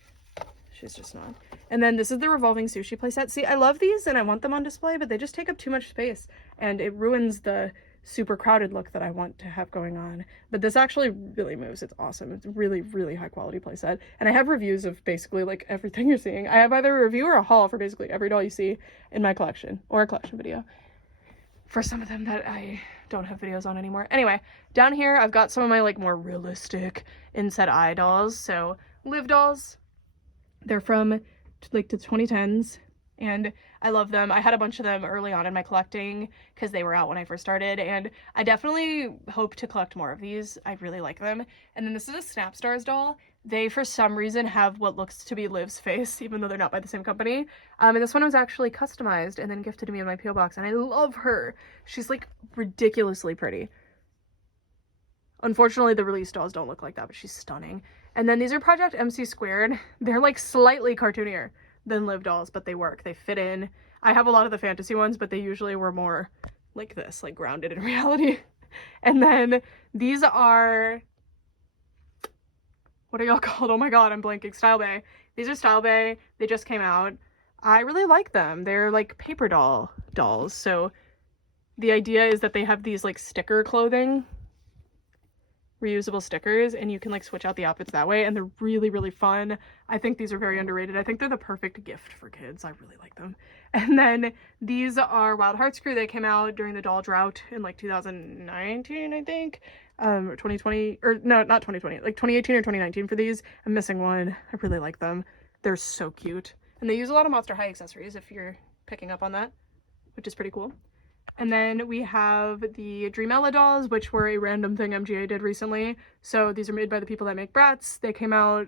She's just not. And then this is the revolving sushi playset. See, I love these and I want them on display, but they just take up too much space and it ruins the super crowded look that I want to have going on. But this actually really moves. It's awesome. It's a really high quality playset. And I have reviews of basically like everything you're seeing. I have either a review or a haul for basically every doll you see in my collection, or a collection video for some of them that I don't have videos on anymore. Anyway, down here I've got some of my like more realistic inset eye dolls. So Liv dolls. They're from like the 2010s and I love them. I had a bunch of them early on in my collecting because they were out when I first started, and I definitely hope to collect more of these. I really like them. And then this is a Snap Stars doll. They, for some reason, have what looks to be Liv's face, even though they're not by the same company. And this one was actually customized and then gifted to me in my P.O. box, and I love her. She's, like, ridiculously pretty. Unfortunately, the release dolls don't look like that, but she's stunning. And then these are Project MC Squared. They're, like, slightly cartoonier than Liv dolls, but they work. They fit in. I have a lot of the fantasy ones, but they usually were more like this, like, grounded in reality. And then these are... what are y'all called? Oh my god, I'm blanking. Style Bay. These are Style Bay. They just came out. I really like them. They're like paper dolls. So the idea is that they have these like sticker clothing, reusable stickers, and you can like switch out the outfits that way, and they're really, really fun. I think these are very underrated. I think they're the perfect gift for kids. I really like them. And then these are Wild Hearts Crew. They came out during the doll drought in like 2019, I think. Or 2020, or no, not 2020, like 2018 or 2019 for these. I'm missing one. I really like them. They're so cute. And they use a lot of Monster High accessories, if you're picking up on that, which is pretty cool. And then we have the Dreamella dolls, which were a random thing MGA did recently. So these are made by the people that make Bratz. They came out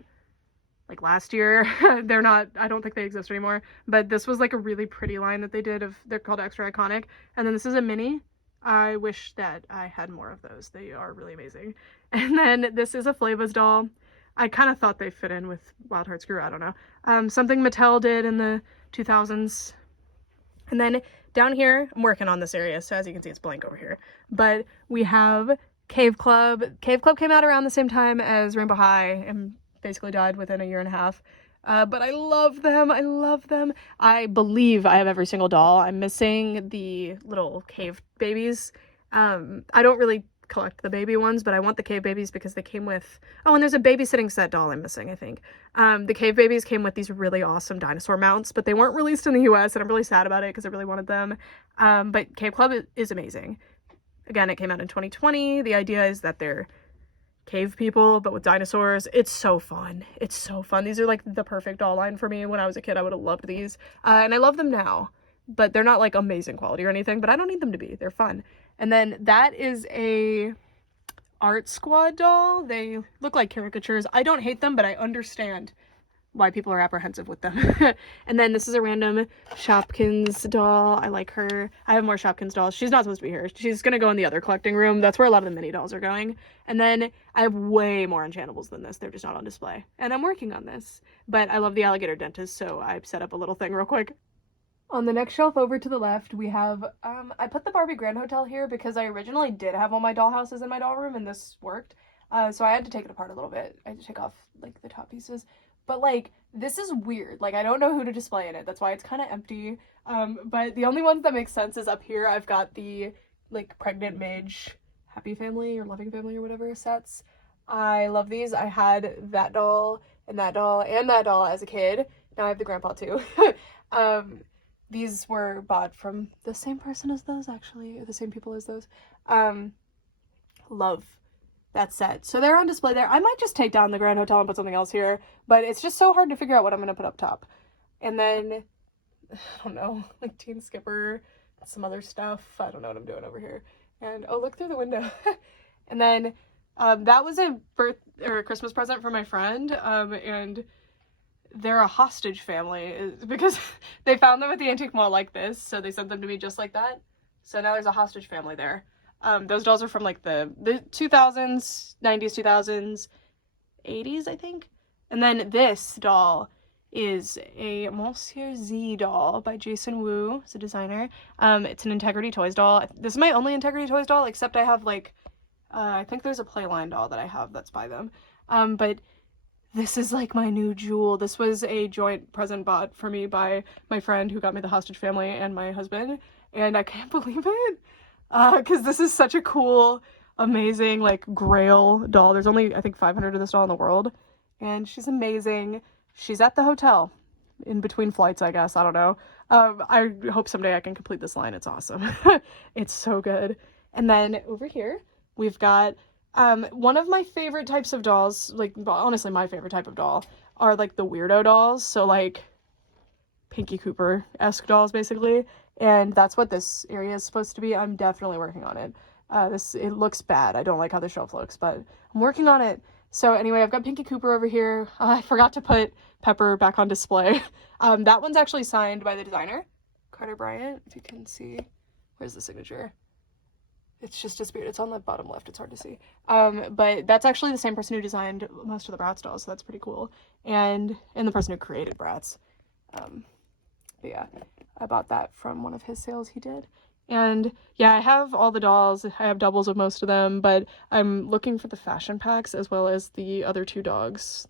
like last year. They're not, I don't think they exist anymore, but this was like a really pretty line that they did they're called Extra Iconic. And then this is a mini. I wish that I had more of those. They are really amazing. And then this is a Flavas doll. I kind of thought they fit in with Wild Hearts Crew. I don't know. Something Mattel did in the 2000s. And then down here, I'm working on this area, so as you can see, it's blank over here. But we have Cave Club. Cave Club came out around the same time as Rainbow High and basically died within a year and a half. But I love them. I love them. I believe I have every single doll. I'm missing the little cave babies. I don't really collect the baby ones, but I want the cave babies because they came with... oh, and there's a babysitting set doll I'm missing, I think. The cave babies came with these really awesome dinosaur mounts, but they weren't released in the US, and I'm really sad about it because I really wanted them. But Cave Club is amazing. Again, it came out in 2020. The idea is that they're cave people, but with dinosaurs. It's so fun. It's so fun. These are like the perfect doll line for me. When I was a kid, I would have loved these. And I love them now, but they're not like amazing quality or anything, but I don't need them to be. They're fun. And then that is a Art Squad doll. They look like caricatures. I don't hate them, but I understand why people are apprehensive with them. And then this is a random Shopkins doll. I like her. I have more Shopkins dolls. She's not supposed to be here. She's gonna go in the other collecting room. That's where a lot of the mini dolls are going. And then I have way more Enchantables than this. They're just not on display. And I'm working on this. But I love the alligator dentist, so I set up a little thing real quick. On the next shelf over to the left, we have, I put the Barbie Grand Hotel here because I originally did have all my doll houses in my doll room and this worked. So I had to take it apart a little bit. I had to take off, like, the top pieces. But, like, this is weird. Like, I don't know who to display in it. That's why it's kind of empty. But the only ones that make sense is up here. I've got the, like, Pregnant Midge Happy Family or Loving Family or whatever sets. I love these. I had that doll and that doll and that doll as a kid. Now I have the grandpa, too. These were bought from the same person as those, actually, or the same people as those. Love that set. So they're on display there. I might just take down the Grand Hotel and put something else here, but it's just so hard to figure out what I'm going to put up top. And then, I don't know, like Teen Skipper, some other stuff. I don't know what I'm doing over here. And, oh, look through the window. And then, that was a Christmas present for my friend, and they're a hostage family because they found them at the antique mall like this, so they sent them to me just like that. So now there's a hostage family there. Those dolls are from like the 2000s, 90s, 2000s, 80s, I think. And then this doll is a Monsieur Z doll by Jason Wu. He's a designer. It's an Integrity Toys doll. This is my only Integrity Toys doll, except I have like, I think there's a Playline doll that I have that's by them. But this is like my new jewel. This was a joint present bought for me by my friend who got me the hostage family and my husband. And I can't believe it. Because this is such a cool, amazing, like, grail doll. There's only, I think, 500 of this doll in the world. And she's amazing. She's at the hotel. In between flights, I guess. I don't know. I hope someday I can complete this line. It's awesome. It's so good. And then over here, we've got one of my favorite types of dolls, like, honestly, my favorite type of doll, are, like, the weirdo dolls. So, like, Pinky Cooper-esque dolls, basically. And that's what this area is supposed to be. I'm definitely working on it. It looks bad. I don't like how the shelf looks, but I'm working on it. So anyway, I've got Pinky Cooper over here. I forgot to put Pepper back on display. That one's actually signed by the designer, Carter Bryant, if you can see. Where's the signature? It's just disappeared. It's on the bottom left. It's hard to see. But that's actually the same person who designed most of the Bratz dolls, so that's pretty cool. And the person who created Bratz. But yeah, I bought that from one of his sales he did. And yeah, I have all the dolls. I have doubles of most of them, but I'm looking for the fashion packs as well as the other two dogs.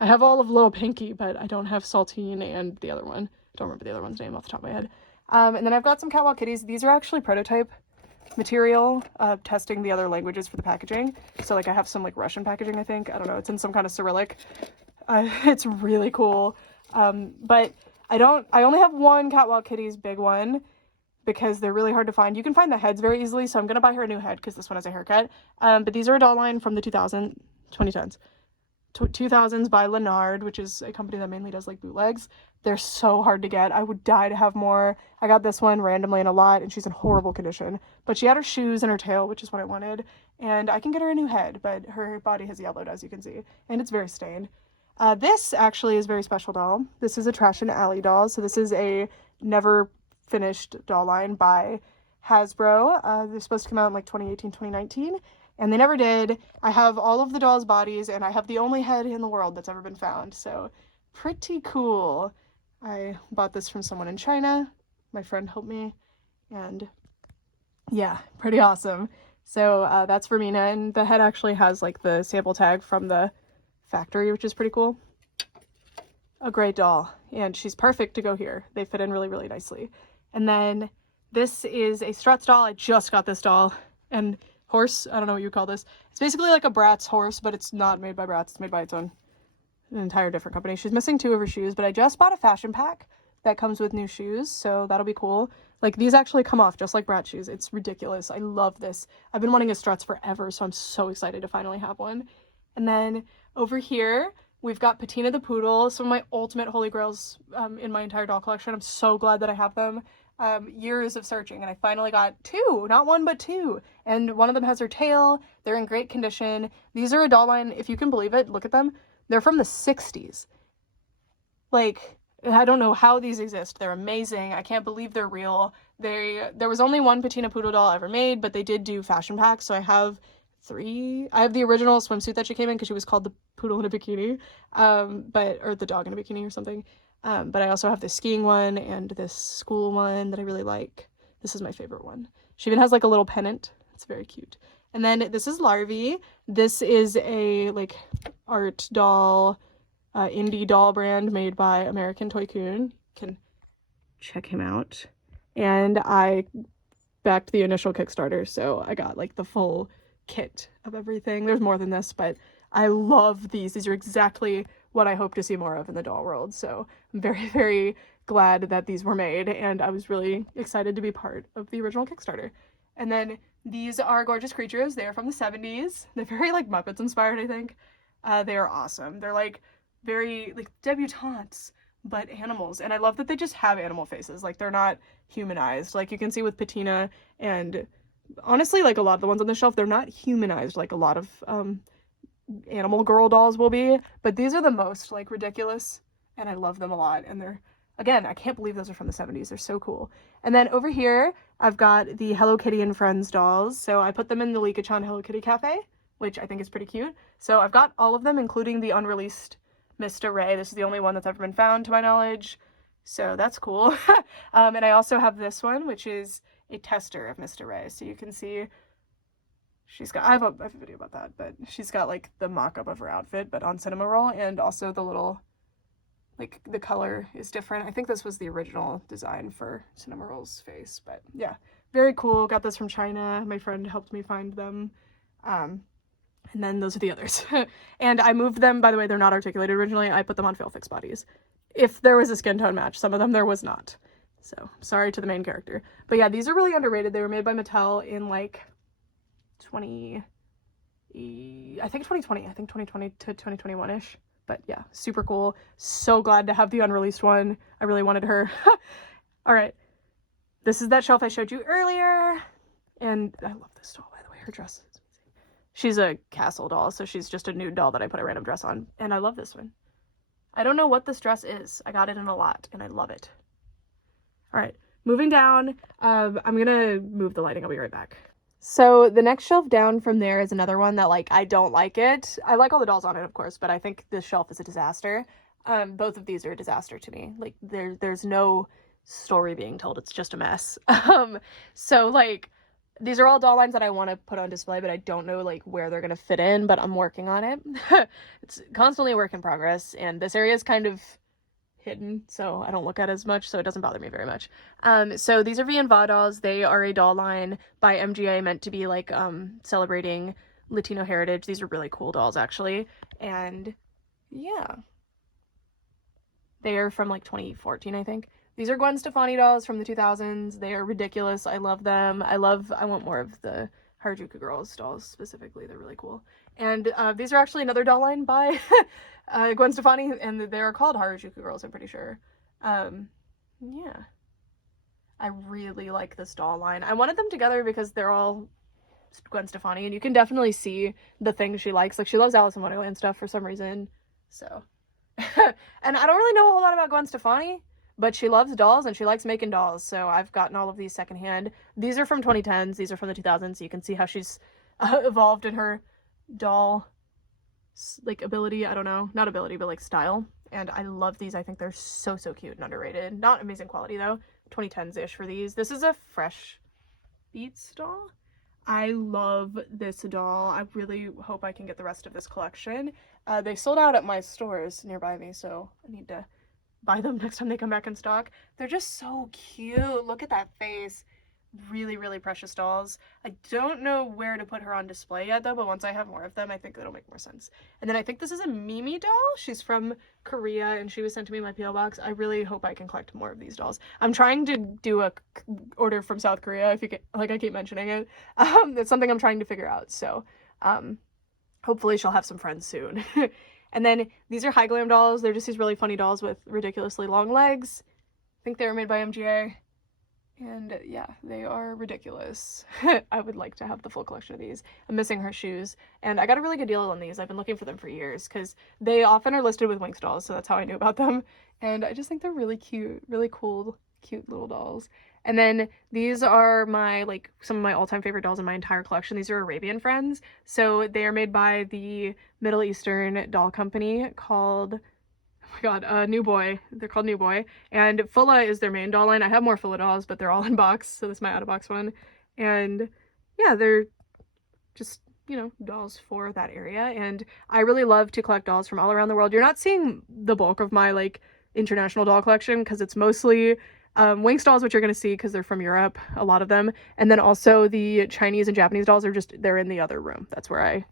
I have all of Little Pinky, but I don't have Saltine and the other one. I don't remember the other one's name off the top of my head. And then I've got some Catwalk Kitties. These are actually prototype material, testing the other languages for the packaging. So like I have some like Russian packaging, I think. I don't know. It's in some kind of Cyrillic. It's really cool. But I only have one Catwalk Kitties big one because they're really hard to find. You can find the heads very easily, so I'm going to buy her a new head because this one has a haircut. But these are a doll line from the 2010s by Leonard, which is a company that mainly does like bootlegs. They're so hard to get. I would die to have more. I got this one randomly in a lot, and she's in horrible condition. But she had her shoes and her tail, which is what I wanted. And I can get her a new head, but her body has yellowed, as you can see. And it's very stained. This actually is a very special doll. This is a Trash and Alley doll. So this is a never finished doll line by Hasbro. They're supposed to come out in like 2018, 2019. And they never did. I have all of the dolls' bodies, and I have the only head in the world that's ever been found. So pretty cool. I bought this from someone in China. My friend helped me. And yeah, pretty awesome. So that's for Mina. And the head actually has like the sample tag from the factory, which is pretty cool. A great doll. And she's perfect to go here. They fit in really, really nicely. And then this is a Struts doll. I just got this doll. And horse, I don't know what you call this. It's basically like a Bratz horse, but it's not made by Bratz. It's made by its own, an entire different company. She's missing two of her shoes, but I just bought a fashion pack that comes with new shoes, so that'll be cool. Like, these actually come off just like Bratz shoes. It's ridiculous. I love this. I've been wanting a Struts forever, so I'm so excited to finally have one. And then over here, we've got Patina the Poodle, some of my ultimate holy grails in my entire doll collection. I'm so glad that I have them. Years of searching, and I finally got two, not one but two, and one of them has her tail. They're in great condition. These are a doll line, if you can believe it. Look at them. They're from the 60s. Like, I don't know how these exist. They're amazing. I can't believe they're real. There was only one Patina Poodle doll ever made, but they did do fashion packs, so I have three. I have the original swimsuit that she came in because she was called the Poodle in a Bikini, or the Dog in a Bikini or something. But I also have this skiing one and this school one that I really like. This is my favorite one. She even has like a little pennant. It's very cute. And then this is Larvy. This is a like art doll, indie doll brand made by American Toy-Kun. You can check him out. And I backed the initial Kickstarter, so I got like the full kit of everything. There's more than this, but I love these. These are exactly what I hope to see more of in the doll world. So I'm very, very glad that these were made, and I was really excited to be part of the original Kickstarter. And then these are Gorgeous Creatures. They are from the 70s. They're very like Muppets inspired, I think. They are awesome. They're like very like debutantes, but animals. And I love that they just have animal faces. Like, they're not humanized. Like you can see with Patina, and honestly, like a lot of the ones on the shelf, they're not humanized like a lot of animal girl dolls will be, but these are the most like ridiculous, and I love them a lot. And they're, again, I can't believe those are from the 70s. They're so cool. And then over here I've got the Hello Kitty and Friends dolls. So I put them in the Lika-chan Hello Kitty Cafe, which I think is pretty cute. So I've got all of them, including the unreleased Mr. Ray. This is the only one that's ever been found to my knowledge, so that's cool. And I also have this one, which is a tester of Mr. Ray. So you can see she's got, I have a video about that, but she's got like the mock-up of her outfit, but on cinema roll, and also the little, like the color is different. I think this was the original design for cinema roll's face, but yeah, very cool. Got this from China. My friend helped me find them. And then those are the others. And I moved them, by the way, they're not articulated originally. I put them on Fail Fix bodies. If there was a skin tone match, some of them there was not. So sorry to the main character. But yeah, these are really underrated. They were made by Mattel in like 2020, I think 2020 to 2021-ish. But yeah, super cool. So glad to have the unreleased one. I really wanted her. All right. This is that shelf I showed you earlier. And I love this doll, by the way. Her dress is amazing. She's a castle doll, so she's just a nude doll that I put a random dress on. And I love this one. I don't know what this dress is. I got it in a lot, and I love it. All right, moving down. I'm gonna move the lighting. I'll be right back. So the next shelf down from there is another one that, like, I don't like it. I like all the dolls on it, of course, but I think this shelf is a disaster. Both of these are a disaster to me. Like, there's no story being told. It's just a mess. So, like, these are all doll lines that I want to put on display, but I don't know, like, where they're gonna fit in, but I'm working on it. It's constantly a work in progress, and this area is kind of hidden, so I don't look at it as much, so it doesn't bother me very much. So these are V and Va dolls. They are a doll line by MGA meant to be, like, celebrating Latino heritage. These are really cool dolls, actually, and yeah. They are from, like, 2014, I think. These are Gwen Stefani dolls from the 2000s. They are ridiculous. I love them. I want more of the Harajuku Girls dolls specifically. They're really cool. And these are actually another doll line by Gwen Stefani, and they're called Harajuku Girls, I'm pretty sure. Yeah. I really like this doll line. I wanted them together because they're all Gwen Stefani, and you can definitely see the things she likes. Like, she loves Alice in Wonderland stuff for some reason, so. And I don't really know a whole lot about Gwen Stefani, but she loves dolls and she likes making dolls, so I've gotten all of these secondhand. These are from 2010s, these are from the 2000s, so you can see how she's evolved in her doll, like, ability. I don't know, not ability, but, like, style. And I love these. I think they're so cute and underrated. Not amazing quality though. 2010s-ish for these. This is a Fresh Beats doll. I love this doll. I really hope I can get the rest of this collection. They sold out at my stores nearby me, so I need to buy them next time they come back in stock. They're just so cute. Look at that face. Really precious dolls. I don't know where to put her on display yet though, but once I have more of them, I think it'll make more sense. And then I think this is a Mimi doll. She's from Korea and she was sent to me in my PO box. I really hope I can collect more of these dolls. I'm trying to do a order from South Korea, if you get, like, I keep mentioning it. It's something I'm trying to figure out, so hopefully she'll have some friends soon. And then these are High Glam dolls. They're just these really funny dolls with ridiculously long legs. I think they were made by MGA. And yeah, they are ridiculous. I would like to have the full collection of these. I'm missing her shoes, and I got a really good deal on these. I've been looking for them for years because they often are listed with Winx dolls, so that's how I knew about them. And I just think they're really cute, really cool, cute little dolls. And then these are my, like, some of my all-time favorite dolls in my entire collection. These are Arabian Friends. So they are made by the Middle Eastern doll company called, oh my god, New Boy. They're called New Boy. And Fulla is their main doll line. I have more Fulla dolls, but they're all in box, so this is my out-of-box one. And yeah, they're just, you know, dolls for that area. And I really love to collect dolls from all around the world. You're not seeing the bulk of my, like, international doll collection because it's mostly Winx dolls, which you're going to see because they're from Europe, a lot of them. And then also the Chinese and Japanese dolls are just, they're in the other room. That's where I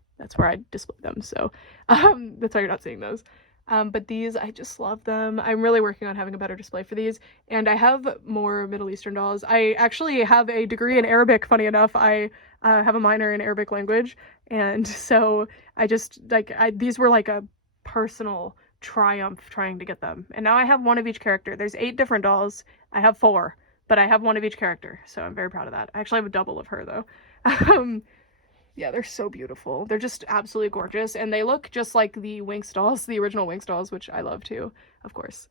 display them. So that's why you're not seeing those. But these, I just love them. I'm really working on having a better display for these. And I have more Middle Eastern dolls. I actually have a degree in Arabic, funny enough. I have a minor in Arabic language. And so I just, like, these were like a personal triumph trying to get them. And now I have one of each character. There's 8 different dolls. I have 4, but I have one of each character. So I'm very proud of that. I actually have a double of her though. Yeah, they're so beautiful. They're just absolutely gorgeous, and they look just like the Winx dolls, the original Winx dolls, which I love too, of course,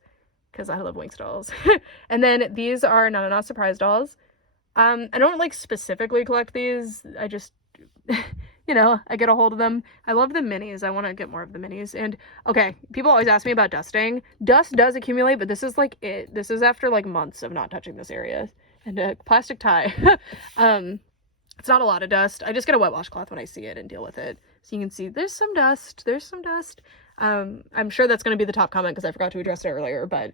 because I love Winx dolls. And then these are Not Surprise dolls. I don't, like, specifically collect these. I just, you know, I get a hold of them. I love the minis. I want to get more of the minis. And okay, people always ask me about dusting. Dust does accumulate, but this is like it. This is after, like, months of not touching this area. And a plastic tie. It's not a lot of dust. I just get a wet washcloth when I see it and deal with it. So you can see there's some dust. There's some dust. I'm sure that's going to be the top comment because I forgot to address it earlier. But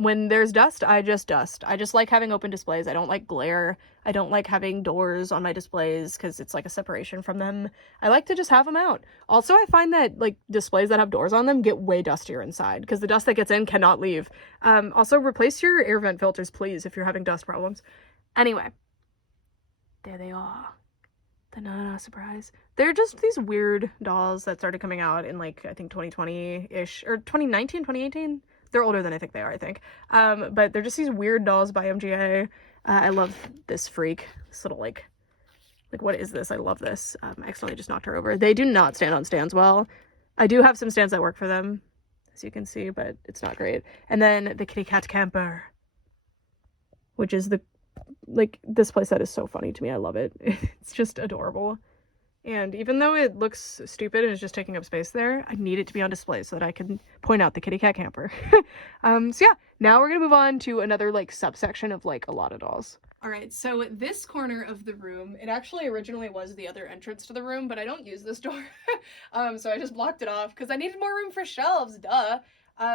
when there's dust, I just dust. I just like having open displays. I don't like glare. I don't like having doors on my displays because it's like a separation from them. I like to just have them out. Also, I find that, like, displays that have doors on them get way dustier inside because the dust that gets in cannot leave. Also, replace your air vent filters, please, if you're having dust problems. Anyway. There they are. The Not Surprise. They're just these weird dolls that started coming out in, like, I think 2020-ish, or 2019, 2018. They're older than I think they are, I think. But they're just these weird dolls by MGA. I love this freak. This little, like, Like, what is this? I love this. I accidentally just knocked her over. They do not stand on stands well. I do have some stands that work for them, as you can see, but it's not great. And then the kitty cat camper, which is the, like, this playset is so funny to me. I love it. It's just adorable. And even though it looks stupid and is just taking up space there, I need it to be on display so that I can point out the kitty cat camper. So yeah, now we're gonna move on to another like subsection of like a lot of dolls. All right, so this corner of the room, it actually originally was the other entrance to the room, but I don't use this door. So I just blocked it off because I needed more room for shelves, duh.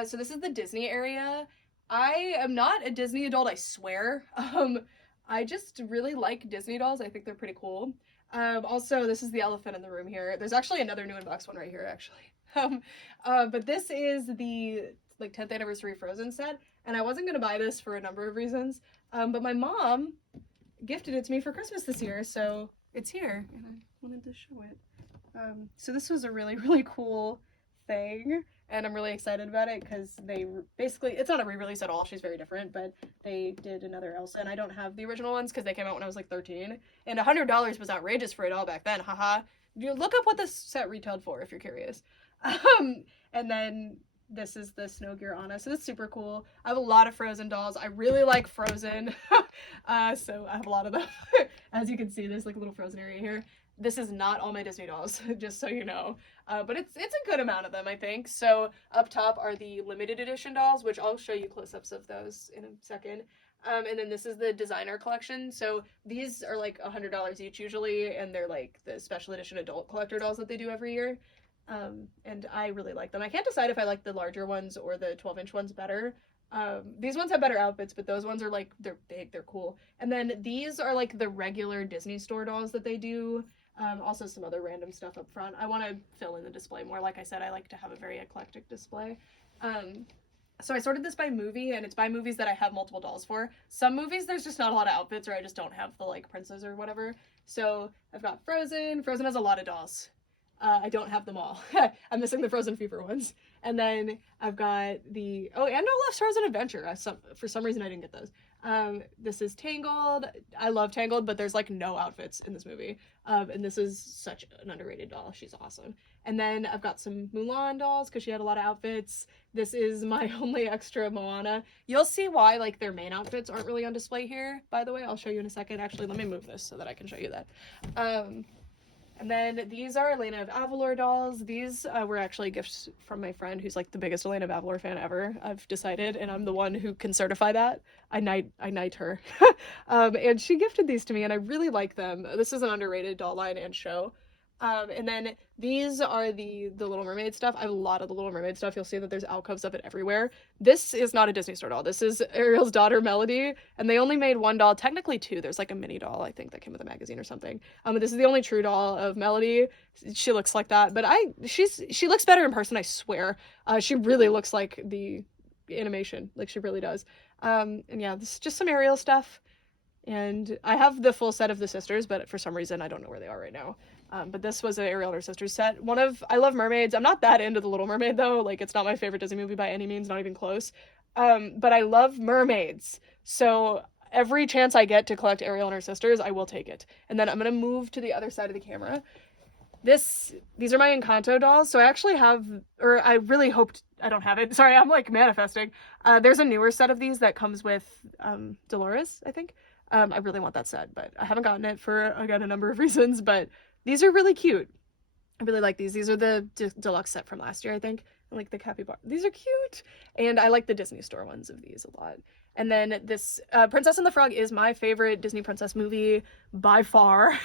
So this is the Disney area. I am not a Disney adult, I swear. I just really like Disney dolls. I think they're pretty cool. Also, this is the elephant in the room here. There's actually another new in-box one right here, actually. But this is the like 10th anniversary Frozen set, and I wasn't gonna buy this for a number of reasons. But my mom gifted it to me for Christmas this year, so it's here, and I wanted to show it. So this was a really, really cool thing, and I'm really excited about it because they basically, it's not a re-release at all, she's very different, but they did another Elsa, and I don't have the original ones because they came out when I was like 13, and $100 was outrageous for it all back then, haha. You look up what this set retailed for if you're curious. And then this is the Snow Gear Anna, so that's super cool. I have a lot of Frozen dolls. I really like Frozen, so I have a lot of them. As you can see, there's like a little Frozen area here. This is not all my Disney dolls, just so you know, but it's a good amount of them, I think. So up top are the limited edition dolls, which I'll show you close-ups of those in a second. And then this is the designer collection. So these are like $100 each usually, and they're like the special edition adult collector dolls that they do every year. And I really like them. I can't decide if I like the larger ones or the 12-inch ones better. These ones have better outfits, but those ones are like, they're big, they're cool. And then these are like the regular Disney store dolls that they do. Also some other random stuff up front. I want to fill in the display more. Like I said, I like to have a very eclectic display. So I sorted this by movie, and it's by movies that I have multiple dolls for. Some movies, there's just not a lot of outfits, or I just don't have the like princes or whatever. So I've got Frozen. Frozen has a lot of dolls. I don't have them all. I'm missing the Frozen Fever ones. And then I've got the, oh, and Olaf's Frozen Adventure. For some reason I didn't get those. This is Tangled. I love Tangled, but there's like no outfits in this movie. And this is such an underrated doll. She's awesome. And then I've got some Mulan dolls because she had a lot of outfits. This is my only extra Moana. You'll see why like their main outfits aren't really on display here, by the way. I'll show you in a second. Actually, let me move this so that I can show you that. And then these are Elena of Avalor dolls. These were actually gifts from my friend who's like the biggest Elena of Avalor fan ever, I've decided, and I'm the one who can certify that. I knight her. And she gifted these to me, and I really like them. This is an underrated doll line and show. And then these are the Little Mermaid stuff. I have a lot of the Little Mermaid stuff. You'll see that there's alcoves of it everywhere. This is not a Disney store doll. This is Ariel's daughter, Melody, and they only made one doll, technically two. There's like a mini doll, I think, that came with a magazine or something. But this is the only true doll of Melody. She looks like that, but she looks better in person, I swear. She really looks like the animation, like she really does. And yeah, this is just some Ariel stuff. And I have the full set of the sisters, but for some reason I don't know where they are right now. But this was an Ariel and her sisters set. I love mermaids. I'm not that into The Little Mermaid though. Like, it's not my favorite Disney movie by any means, not even close. But I love mermaids. So every chance I get to collect Ariel and her sisters, I will take it. And then I'm gonna move to the other side of the camera. These are my Encanto dolls. So I actually have, or I really hoped I don't have it. Sorry, I'm like manifesting. There's a newer set of these that comes with Dolores, I think. I really want that set, but I haven't gotten it for, again, a number of reasons, but these are really cute. I really like these. These are the deluxe set from last year, I think. I like the capybara. These are cute. And I like the Disney store ones of these a lot. And then this Princess and the Frog is my favorite Disney princess movie by far.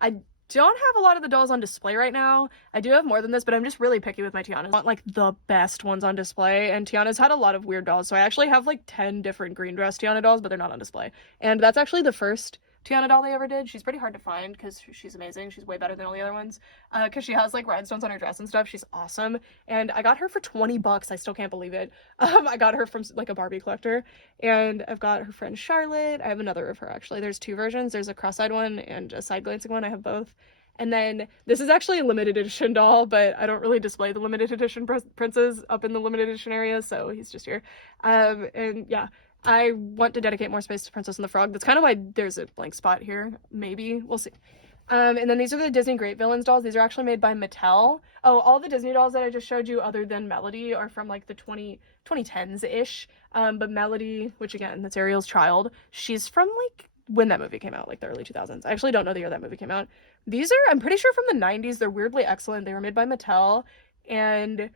I don't have a lot of the dolls on display right now. I do have more than this, but I'm just really picky with my Tianas. I want like the best ones on display, and Tiana's had a lot of weird dolls, so I actually have like 10 different green dress Tiana dolls, but they're not on display. And that's actually the first Tiana doll they ever did. She's pretty hard to find because she's amazing. She's way better than all the other ones because she has like rhinestones on her dress and stuff. She's awesome. And I got her for $20. I still can't believe it. I got her from like a Barbie collector, and I've got her friend Charlotte. I have another of her actually. There's two versions. There's a cross-eyed one and a side glancing one. I have both. And then this is actually a limited edition doll, but I don't really display the limited edition princes up in the limited edition area, so he's just here. And yeah, I want to dedicate more space to Princess and the Frog. That's kind of why there's a blank spot here. Maybe. We'll see. And then these are the Disney Great Villains dolls. These are actually made by Mattel. Oh, all the Disney dolls that I just showed you other than Melody are from like the 2010s-ish. But Melody, which again, that's Ariel's child, she's from like when that movie came out, like the early 2000s. I actually don't know the year that movie came out. These are, I'm pretty sure, from the 90s. They're weirdly excellent. They were made by Mattel. And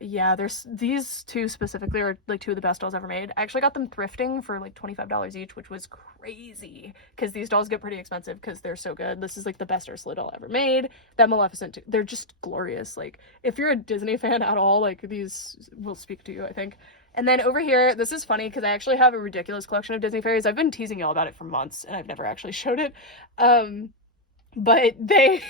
yeah, there's these two specifically are like two of the best dolls ever made. I actually got them thrifting for like $25 each, which was crazy because these dolls get pretty expensive because they're so good. This is like the best Ursula doll ever made. That Maleficent, they're just glorious. Like if you're a Disney fan at all, like these will speak to you, I think. And then over here, this is funny because I actually have a ridiculous collection of Disney fairies. I've been teasing y'all about it for months and I've never actually showed it. But they,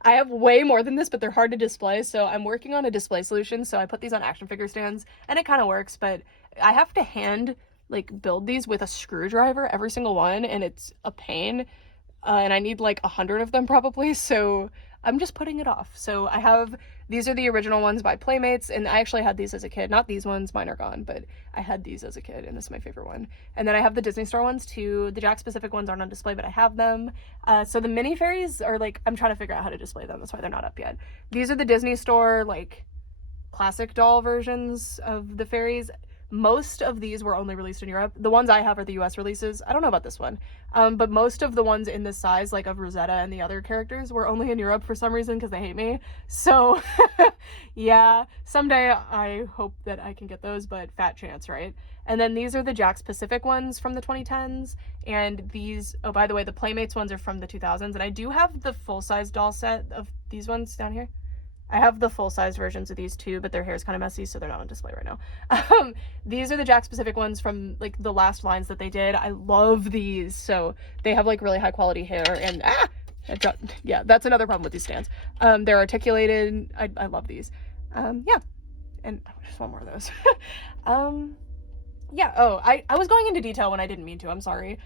I have way more than this, but they're hard to display, so I'm working on a display solution, so I put these on action figure stands, and it kind of works, but I have to hand, like, build these with a screwdriver, every single one, and it's a pain, and I need, like, 100 of them, probably, so I'm just putting it off. So I have, these are the original ones by Playmates, and I actually had these as a kid. Not these ones, mine are gone, but I had these as a kid, and this is my favorite one. And then I have the Disney Store ones too. The Jakks Pacific ones aren't on display, but I have them. So the mini fairies are like, I'm trying to figure out how to display them. That's why they're not up yet. These are the Disney Store, like, classic doll versions of the fairies. Most of these were only released in Europe. The ones I have are the US releases. I don't know about this one. But most of the ones in this size, like of Rosetta and the other characters, were only in Europe for some reason because they hate me. So, yeah, someday I hope that I can get those, but fat chance, right? And then these are the Jakks Pacific ones from the 2010s. And these, oh, by the way, the Playmates ones are from the 2000s. And I do have the full-size doll set of these ones down here. I have the full-size versions of these too, but their hair is kind of messy, so they're not on display right now. These are the Jakks Pacific ones from, like, the last lines that they did. I love these. So they have, like, really high-quality hair, and, yeah, that's another problem with these stands. They're articulated. I love these. Yeah, and just one more of those. Yeah, oh, I was going into detail when I didn't mean to. I'm sorry.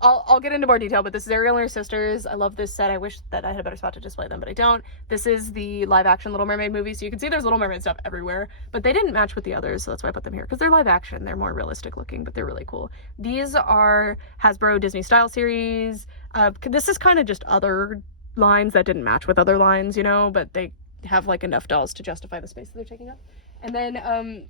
I'll get into more detail, but this is Ariel and her sisters. I love this set. I wish that I had a better spot to display them, but I don't. This is the live action Little Mermaid movie, so you can see there's Little Mermaid stuff everywhere, but they didn't match with the others, so that's why I put them here, because they're live action. They're more realistic looking, but they're really cool. These are Hasbro Disney Style series. This is kind of just other lines that didn't match with other lines, you know, but they have, like, enough dolls to justify the space that they're taking up. And then,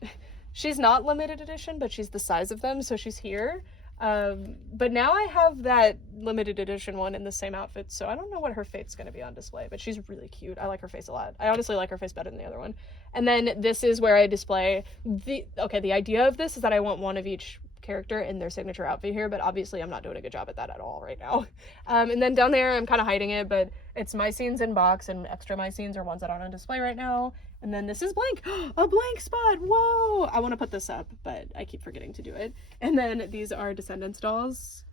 she's not limited edition, but she's the size of them, so she's here. But now I have that limited edition one in the same outfit, so I don't know what her fate's going to be on display, but she's really cute. I like her face a lot. I honestly like her face better than the other one. And then this is where I display the idea of this is that I want one of each character in their signature outfit here, but obviously I'm not doing a good job at that at all right now. And then down there I'm kind of hiding it, but it's my scenes in box, and extra my scenes are ones that aren't on display right now. And then this is blank. A blank spot. Whoa! I want to put this up, but I keep forgetting to do it. And then these are Descendants dolls,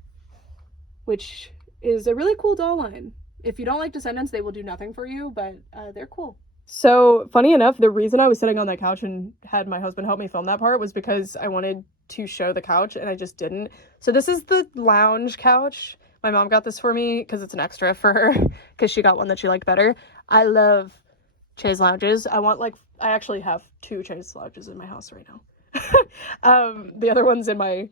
which is a really cool doll line. If you don't like Descendants, they will do nothing for you, but they're cool. So, funny enough, the reason I was sitting on that couch and had my husband help me film that part was because I wanted to show the couch, and I just didn't. So this is the lounge couch. My mom got this for me because it's an extra for her, because she got one that she liked better. I love chaise lounges. I actually have 2 chaise lounges in my house right now. The other one's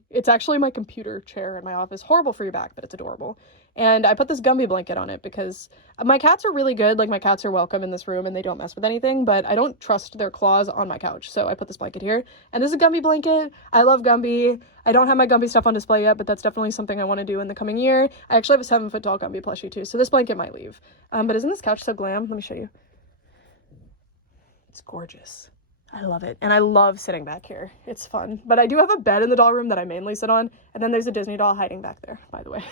it's actually my computer chair in my office. Horrible for your back, but it's adorable. And I put this Gumby blanket on it because my cats are really good. Like, my cats are welcome in this room and they don't mess with anything, but I don't trust their claws on my couch. So I put this blanket here, and this is a Gumby blanket. I love Gumby. I don't have my Gumby stuff on display yet, but that's definitely something I want to do in the coming year. I actually have a 7-foot tall Gumby plushie too, so this blanket might leave. But isn't this couch so glam? Let me show you. It's gorgeous. I love it. And I love sitting back here. It's fun. But I do have a bed in the doll room that I mainly sit on. And then there's a Disney doll hiding back there, by the way.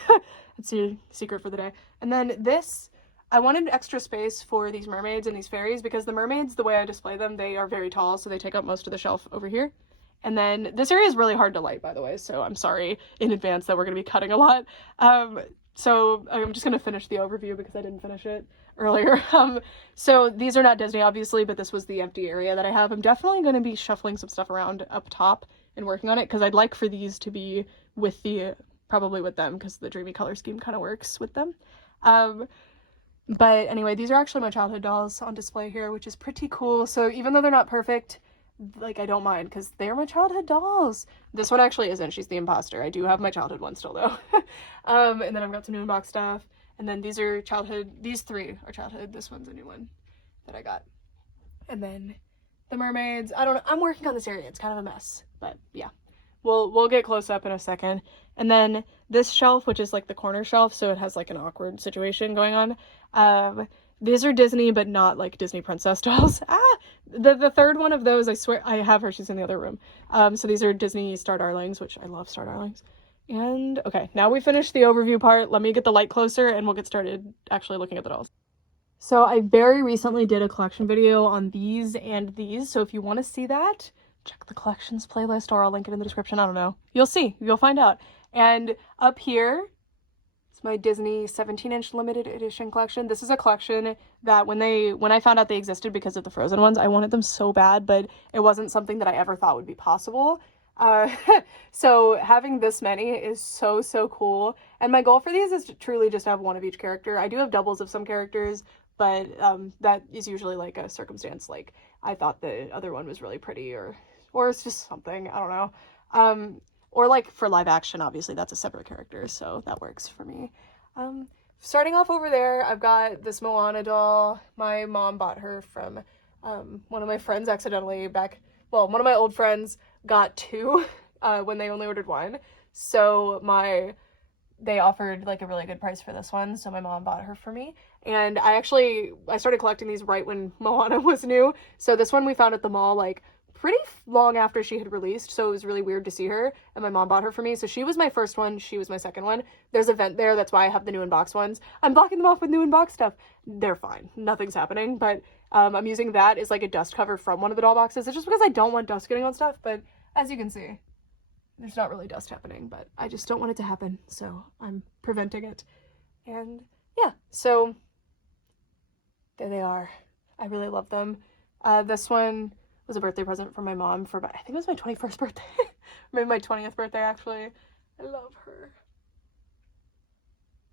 That's your secret for the day. And then this, I wanted extra space for these mermaids and these fairies, because the mermaids, the way I display them, they are very tall, so they take up most of the shelf over here. And then this area is really hard to light, by the way, so I'm sorry in advance that we're going to be cutting a lot. So I'm just going to finish the overview because I didn't finish it earlier. So these are not Disney, obviously, but this was the empty area that I have. I'm definitely going to be shuffling some stuff around up top and working on it, because I'd like for these to be with probably with them, because the dreamy color scheme kind of works with them. But anyway, these are actually my childhood dolls on display here, which is pretty cool. So even though they're not perfect, like, I don't mind, because they're my childhood dolls. This one actually isn't. She's the imposter. I do have my childhood one still, though. And then I've got some new in-box stuff. And then these are childhood, these three are childhood. This one's a new one that I got. And then the mermaids, I don't know, I'm working on this area, it's kind of a mess, but yeah. We'll get close up in a second. And then this shelf, which is like the corner shelf, so it has like an awkward situation going on. These are Disney, but not like Disney princess dolls. The third one of those, I swear, I have her, she's in the other room. So these are Disney Star Darlings, which I love Star Darlings. And okay, now we finished the overview part. Let me get the light closer and we'll get started actually looking at the dolls. So I very recently did a collection video on these and these, so if you want to see that, check the collections playlist, or I'll link it in the description. I don't know. You'll see. You'll find out. And up here, it's my Disney 17-inch limited edition collection. This is a collection that when I found out they existed because of the Frozen ones, I wanted them so bad, but it wasn't something that I ever thought would be possible. So having this many is so cool. And my goal for these is to truly just have one of each character. I do have doubles of some characters, but that is usually like a circumstance, like I thought the other one was really pretty, or it's just something, I don't know. Or like for live action, obviously that's a separate character, so that works for me. Starting off over there, I've got this Moana doll. My mom bought her from one of my friends accidentally one of my old friends got two when they only ordered one. So they offered like a really good price for this one, so my mom bought her for me. And I started collecting these right when Moana was new. So this one we found at the mall like pretty long after she had released, so it was really weird to see her, and my mom bought her for me. So she was my first one, she was my second one. There's a vent there, that's why I have the new in-box ones. I'm blocking them off with new in-box stuff. They're fine, nothing's happening, but I'm using that as like a dust cover from one of the doll boxes. It's just because I don't want dust getting on stuff, but as you can see, there's not really dust happening, but I just don't want it to happen, so I'm preventing it. And yeah, so there they are. I really love them. This one was a birthday present from my mom for, I think it was my 21st birthday. Maybe my 20th birthday, actually. I love her.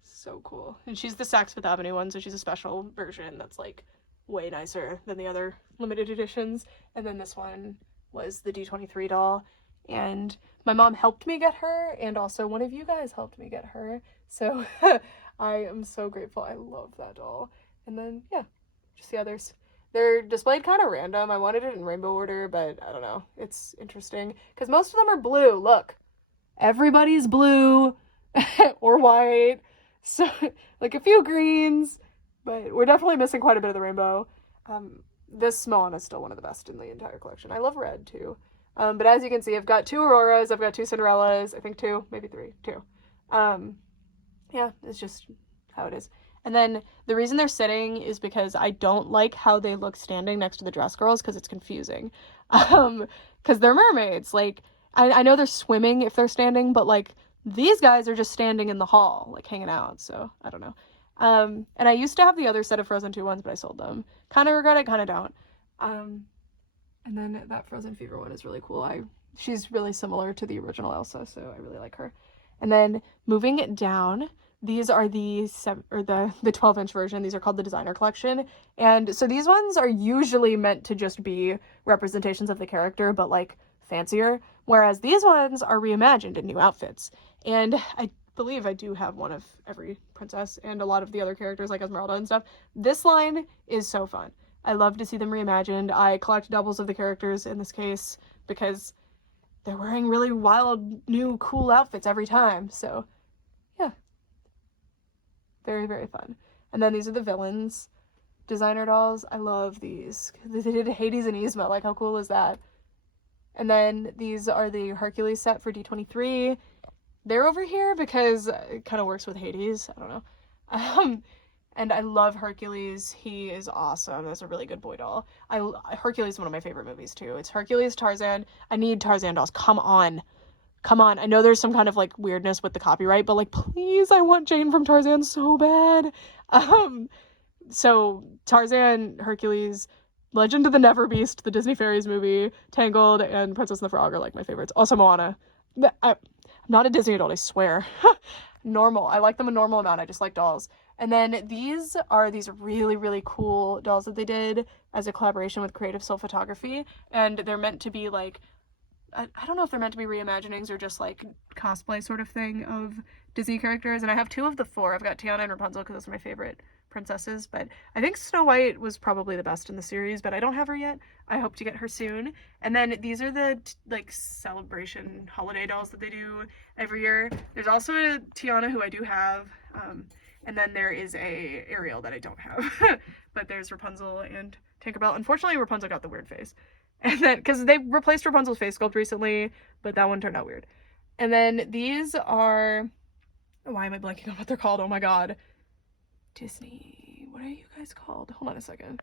So cool. And she's the Saks Fifth Avenue one, so she's a special version that's like way nicer than the other limited editions. And then this one was the D23 doll. And my mom helped me get her, and also one of you guys helped me get her. So I am so grateful. I love that doll. And then, yeah, just the others. They're displayed kind of random. I wanted it in rainbow order, but I don't know. It's interesting because most of them are blue. Look, everybody's blue or white. So like a few greens, but we're definitely missing quite a bit of the rainbow. This Moana is still one of the best in the entire collection. I love red too. But as you can see, I've got two Auroras. I've got two Cinderellas. I think two, maybe three, two. Yeah, it's just how it is. And then the reason they're sitting is because I don't like how they look standing next to the dress girls, because it's confusing. Because they're mermaids. Like, I know they're swimming if they're standing, but like these guys are just standing in the hall, like hanging out. So I don't know. And I used to have the other set of Frozen 2 ones, but I sold them. Kind of regret it, kind of don't. And then that Frozen Fever one is really cool. She's really similar to the original Elsa, so I really like her. And then moving it down, these are the 12-inch version. These are called the Designer Collection. And so these ones are usually meant to just be representations of the character, but like fancier. Whereas these ones are reimagined in new outfits. And I believe I do have one of every princess and a lot of the other characters like Esmeralda and stuff. This line is so fun. I love to see them reimagined. I collect doubles of the characters in this case because they're wearing really wild, new, cool outfits every time. So yeah, very, very fun. And then these are the villains designer dolls. I love these. They did Hades and Yzma. Like, how cool is that? And then these are the Hercules set for D23. They're over here because it kind of works with Hades. I don't know. And I love Hercules. He is awesome. That's a really good boy doll. Hercules is one of my favorite movies too. It's Hercules, Tarzan. I need Tarzan dolls. Come on. Come on. I know there's some kind of like weirdness with the copyright, but like, please, I want Jane from Tarzan so bad. So Tarzan, Hercules, Legend of the Never Beast, the Disney Fairies movie, Tangled, and Princess and the Frog are like my favorites. Also Moana. I'm not a Disney adult, I swear. Normal. I like them a normal amount. I just like dolls. And then these are these really, really cool dolls that they did as a collaboration with Creative Soul Photography. And they're meant to be like I don't know if they're meant to be reimaginings or just like cosplay sort of thing of Disney characters. And I have 2 of the 4. I've got Tiana and Rapunzel because those are my favorite princesses, but I think Snow White was probably the best in the series, but I don't have her yet. I hope to get her soon. And then these are the like celebration holiday dolls that they do every year. There's also a Tiana who I do have, and then there is a Ariel that I don't have. But there's Rapunzel and Tinkerbell. Unfortunately, Rapunzel got the weird face. And then, because they replaced Rapunzel's face sculpt recently, but that one turned out weird. And then these are, why am I blanking on what they're called? Oh my god. Disney, what are you guys called? Hold on a second.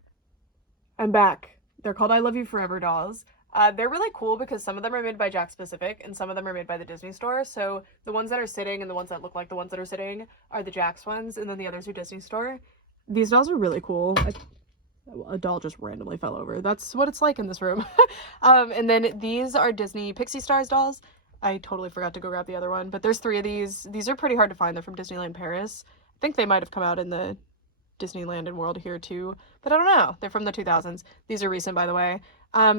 I'm back. They're called I Love You Forever dolls. They're really cool because some of them are made by Jakks Pacific and some of them are made by the Disney Store. So the ones that are sitting and the ones that look like the ones that are sitting are the Jakks ones, and then the others are Disney Store. These dolls are really cool. A doll just randomly fell over. That's what it's like in this room. And then these are Disney Pixie Stars dolls. I totally forgot to go grab the other one, but there's 3 of these. These are pretty hard to find. They're from Disneyland Paris. I think they might have come out in the Disneyland and World here too, but I don't know. They're from the 2000s. These are recent, by the way.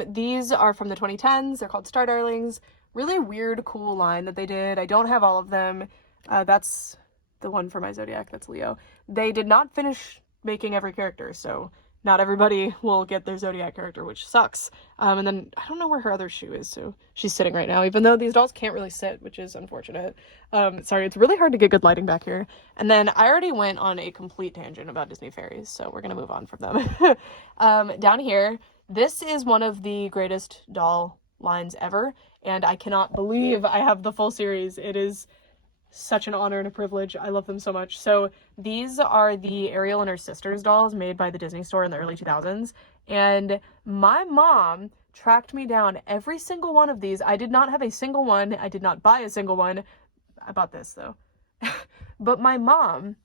These are from the 2010s. They're called Star Darlings. Really weird, cool line that they did. I don't have all of them. That's the one for my Zodiac. That's Leo. They did not finish making every character, so not everybody will get their Zodiac character, which sucks. And then I don't know where her other shoe is, so she's sitting right now, even though these dolls can't really sit, which is unfortunate. Sorry, it's really hard to get good lighting back here. And then I already went on a complete tangent about Disney fairies, so we're gonna move on from them. Down here, this is one of the greatest doll lines ever, and I cannot believe I have the full series. It is such an honor and a privilege. I love them so much. So these are the Ariel and her sisters dolls made by the Disney Store in the early 2000s. And my mom tracked me down every single one of these. I did not have a single one. I did not buy a single one. I bought this though. But my mom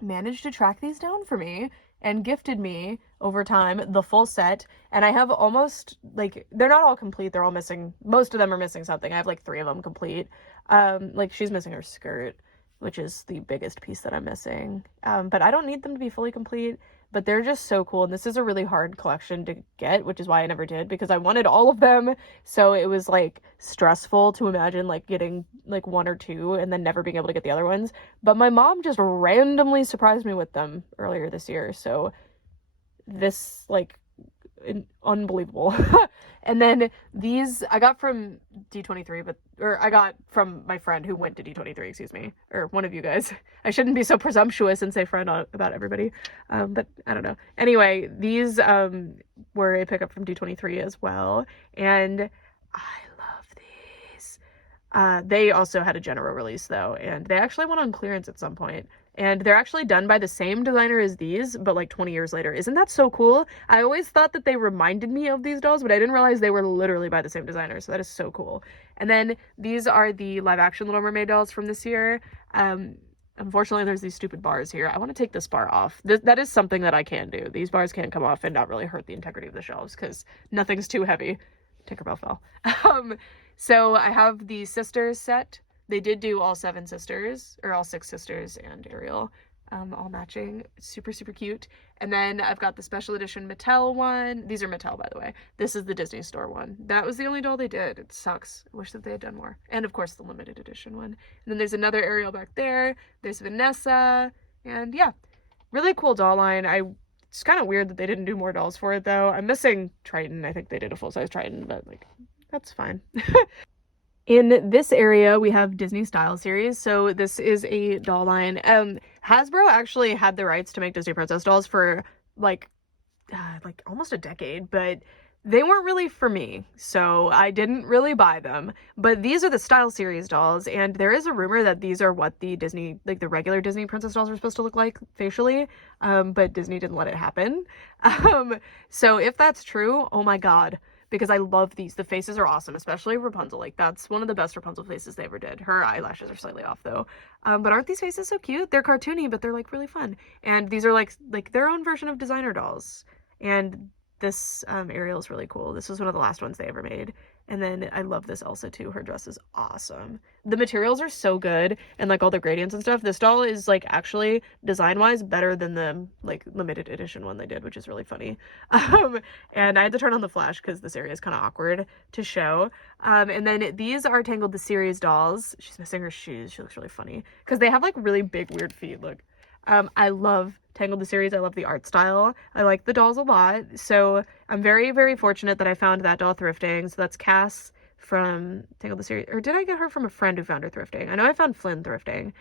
managed to track these down for me and gifted me over time the full set. And I have almost, like, they're not all complete. They're all missing. Most of them are missing something. I have like 3 of them complete. Like she's missing her skirt, which is the biggest piece that I'm missing. But I don't need them to be fully complete, but they're just so cool. And this is a really hard collection to get, which is why I never did, because I wanted all of them. So it was like stressful to imagine like getting like 1 or 2 and then never being able to get the other ones. But my mom just randomly surprised me with them earlier this year. So this, like, unbelievable. And then these I got from D23, or I got from my friend who went to D23, excuse me, or one of you guys. I shouldn't be so presumptuous and say friend about everybody, but I don't know. Anyway, these were a pickup from D23 as well, and I love these. They also had a general release though, and they actually went on clearance at some point. And they're actually done by the same designer as these, but like 20 years later. Isn't that so cool? I always thought that they reminded me of these dolls, but I didn't realize they were literally by the same designer. So that is so cool. And then these are the live action Little Mermaid dolls from this year. Unfortunately, there's these stupid bars here. I want to take this bar off. That is something that I can do. These bars can come off and not really hurt the integrity of the shelves because nothing's too heavy. Tinkerbell fell. So I have the sisters set. They did do all 7 sisters, or all 6 sisters and Ariel, all matching. Super, super cute. And then I've got the special edition Mattel one. These are Mattel, by the way. This is the Disney Store one. That was the only doll they did. It sucks. I wish that they had done more. And of course, the limited edition one. And then there's another Ariel back there. There's Vanessa. And yeah, really cool doll line. It's kind of weird that they didn't do more dolls for it, though. I'm missing Triton. I think they did a full-size Triton, but like, that's fine. In this area, we have Disney Style Series. So this is a doll line. Hasbro actually had the rights to make Disney Princess dolls for like almost a decade, but they weren't really for me. So I didn't really buy them. But these are the Style Series dolls, and there is a rumor that these are what the Disney, like the regular Disney Princess dolls are supposed to look like facially. But Disney didn't let it happen. So if that's true, oh my God. Because I love these. The faces are awesome, especially Rapunzel. Like, that's one of the best Rapunzel faces they ever did. Her eyelashes are slightly off, though. But aren't these faces so cute? They're cartoony, but they're, like, really fun. And these are, like their own version of designer dolls. And this Ariel is really cool. This was one of the last ones they ever made. And then I love this Elsa too. Her dress is awesome. The materials are so good, and like all the gradients and stuff. This doll is like actually design-wise better than the like limited edition one they did, which is really funny. And I had to turn on the flash because this area is kind of awkward to show. And then these are Tangled the series dolls. She's missing her shoes. She looks really funny because they have like really big weird feet. Look. I love Tangled the series. I love the art style. I like the dolls a lot. So I'm very, very fortunate that I found that doll thrifting. So that's Cass from Tangled the series. Or did I get her from a friend who found her thrifting? I know I found Flynn thrifting.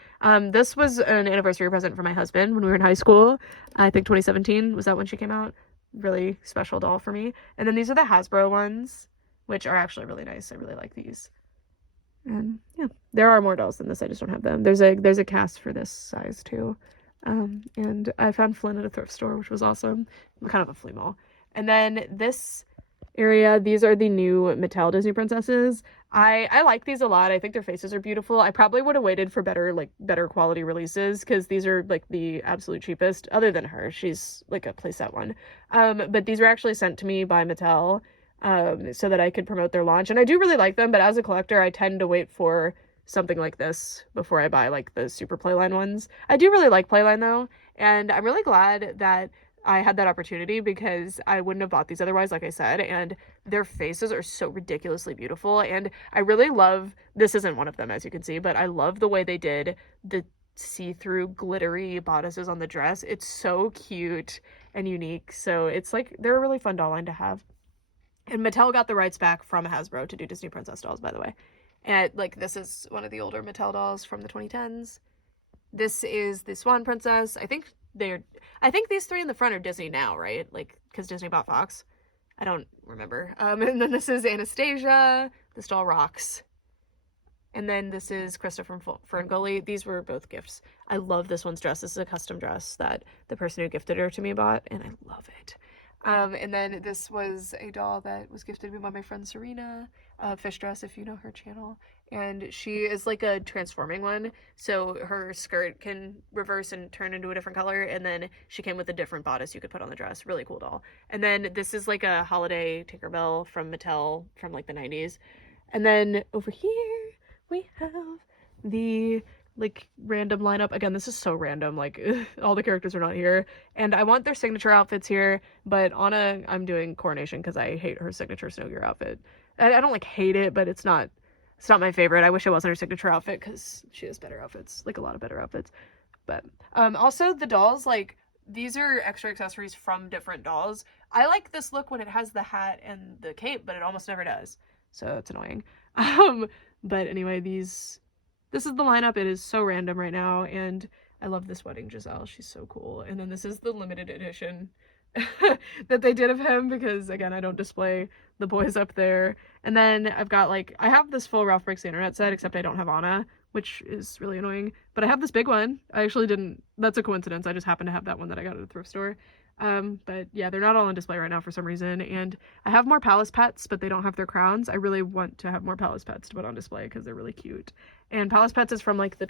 This was an anniversary present for my husband when we were in high school. I think 2017. Was that when she came out? Really special doll for me. And then these are the Hasbro ones, which are actually really nice. I really like these. And yeah, there are more dolls than this. I just don't have them. There's a Cass for this size too. And I found Flynn at a thrift store, which was awesome. Kind of a flea mall. And then this area, these are the new Mattel Disney princesses. I like these a lot. I think their faces are beautiful. I probably would have waited for better quality releases because these are like the absolute cheapest other than her. She's like a playset one. But these were actually sent to me by Mattel so that I could promote their launch. And I do really like them, but as a collector, I tend to wait for something like this before I buy like the super Playline ones. I do really like Playline though, and I'm really glad that I had that opportunity because I wouldn't have bought these otherwise, like I said, and their faces are so ridiculously beautiful. And I really love, this isn't one of them as you can see, but I love the way they did the see-through glittery bodices on the dress. It's so cute and unique. So it's like, they're a really fun doll line to have. And Mattel got the rights back from Hasbro to do Disney Princess dolls, by the way. And like this is one of the older Mattel dolls from the 2010s. This is the Swan Princess. I think these three in the front are Disney now, right? Like because Disney bought Fox. I don't remember. And then this is Anastasia. This doll rocks. And then this is Krista from Ferngully. These were both gifts. I love this one's dress. This is a custom dress that the person who gifted her to me bought, and I love it. And then this was a doll that was gifted to me by my friend Serena, Fish Dress, if you know her channel. And she is like a transforming one. So her skirt can reverse and turn into a different color. And then she came with a different bodice you could put on the dress. Really cool doll. And then this is like a holiday Tinkerbell from Mattel from like the 90s. And then over here we have the like random lineup. Again, this is so random, like all the characters are not here, and I want their signature outfits here, but Anna I'm doing Coronation because I hate her signature snow gear outfit. I don't like hate it, but it's not my favorite. I wish it wasn't her signature outfit because she has better outfits, like a lot of better outfits. But also the dolls, like these are extra accessories from different dolls. I like this look when it has the hat and the cape, but it almost never does, so it's annoying. But anyway, this is the lineup. It is so random right now, and I love this wedding Giselle. She's so cool. And then this is the limited edition that they did of him because, again, I don't display the boys up there. And then I've got, like, I have this full Ralph Breaks the Internet set, except I don't have Anna, which is really annoying. But I have this big one. I actually didn't, that's a coincidence. I just happened to have that one that I got at a thrift store. But yeah, they're not all on display right now for some reason. And I have more Palace Pets, but they don't have their crowns. I really want to have more Palace Pets to put on display because they're really cute. And Palace Pets is from like the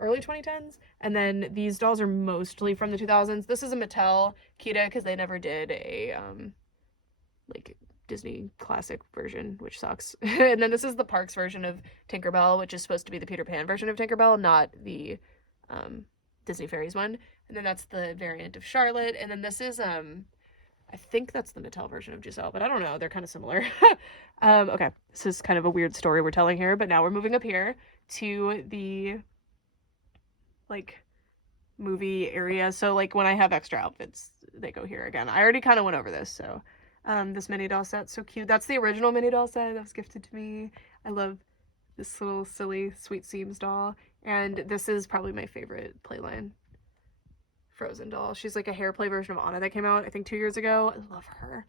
early 2010s. And then these dolls are mostly from the 2000s. This is a Mattel Kita because they never did a, like Disney classic version, which sucks. And then this is the Parks version of Tinkerbell, which is supposed to be the Peter Pan version of Tinkerbell, not the, Disney Fairies one. And then that's the variant of Charlotte. And then this is, I think that's the Mattel version of Giselle, but I don't know. They're kind of similar. Okay. This is kind of a weird story we're telling here, but now we're moving up here to the, like, movie area. So, like, when I have extra outfits, they go here again. I already kind of went over this, so, this mini doll set's so cute. That's the original mini doll set that was gifted to me. I love this little silly Sweet Seams doll. And this is probably my favorite Playline Frozen doll. She's like a hair play version of Anna that came out, I think, 2 years ago. I love her.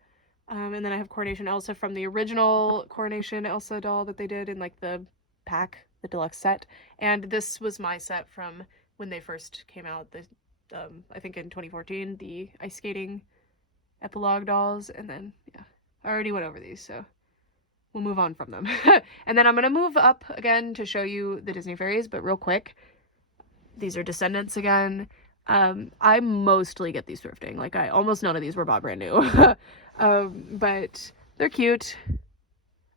And then I have Coronation Elsa from the original Coronation Elsa doll that they did in like the pack, the deluxe set. And this was my set from when they first came out, the I think in 2014, the ice skating epilogue dolls. And then, yeah, I already went over these, so we'll move on from them. And then I'm going to move up again to show you the Disney Fairies, but real quick, these are Descendants again. I mostly get these thrifting. Like, almost none of these were bought brand new. But they're cute.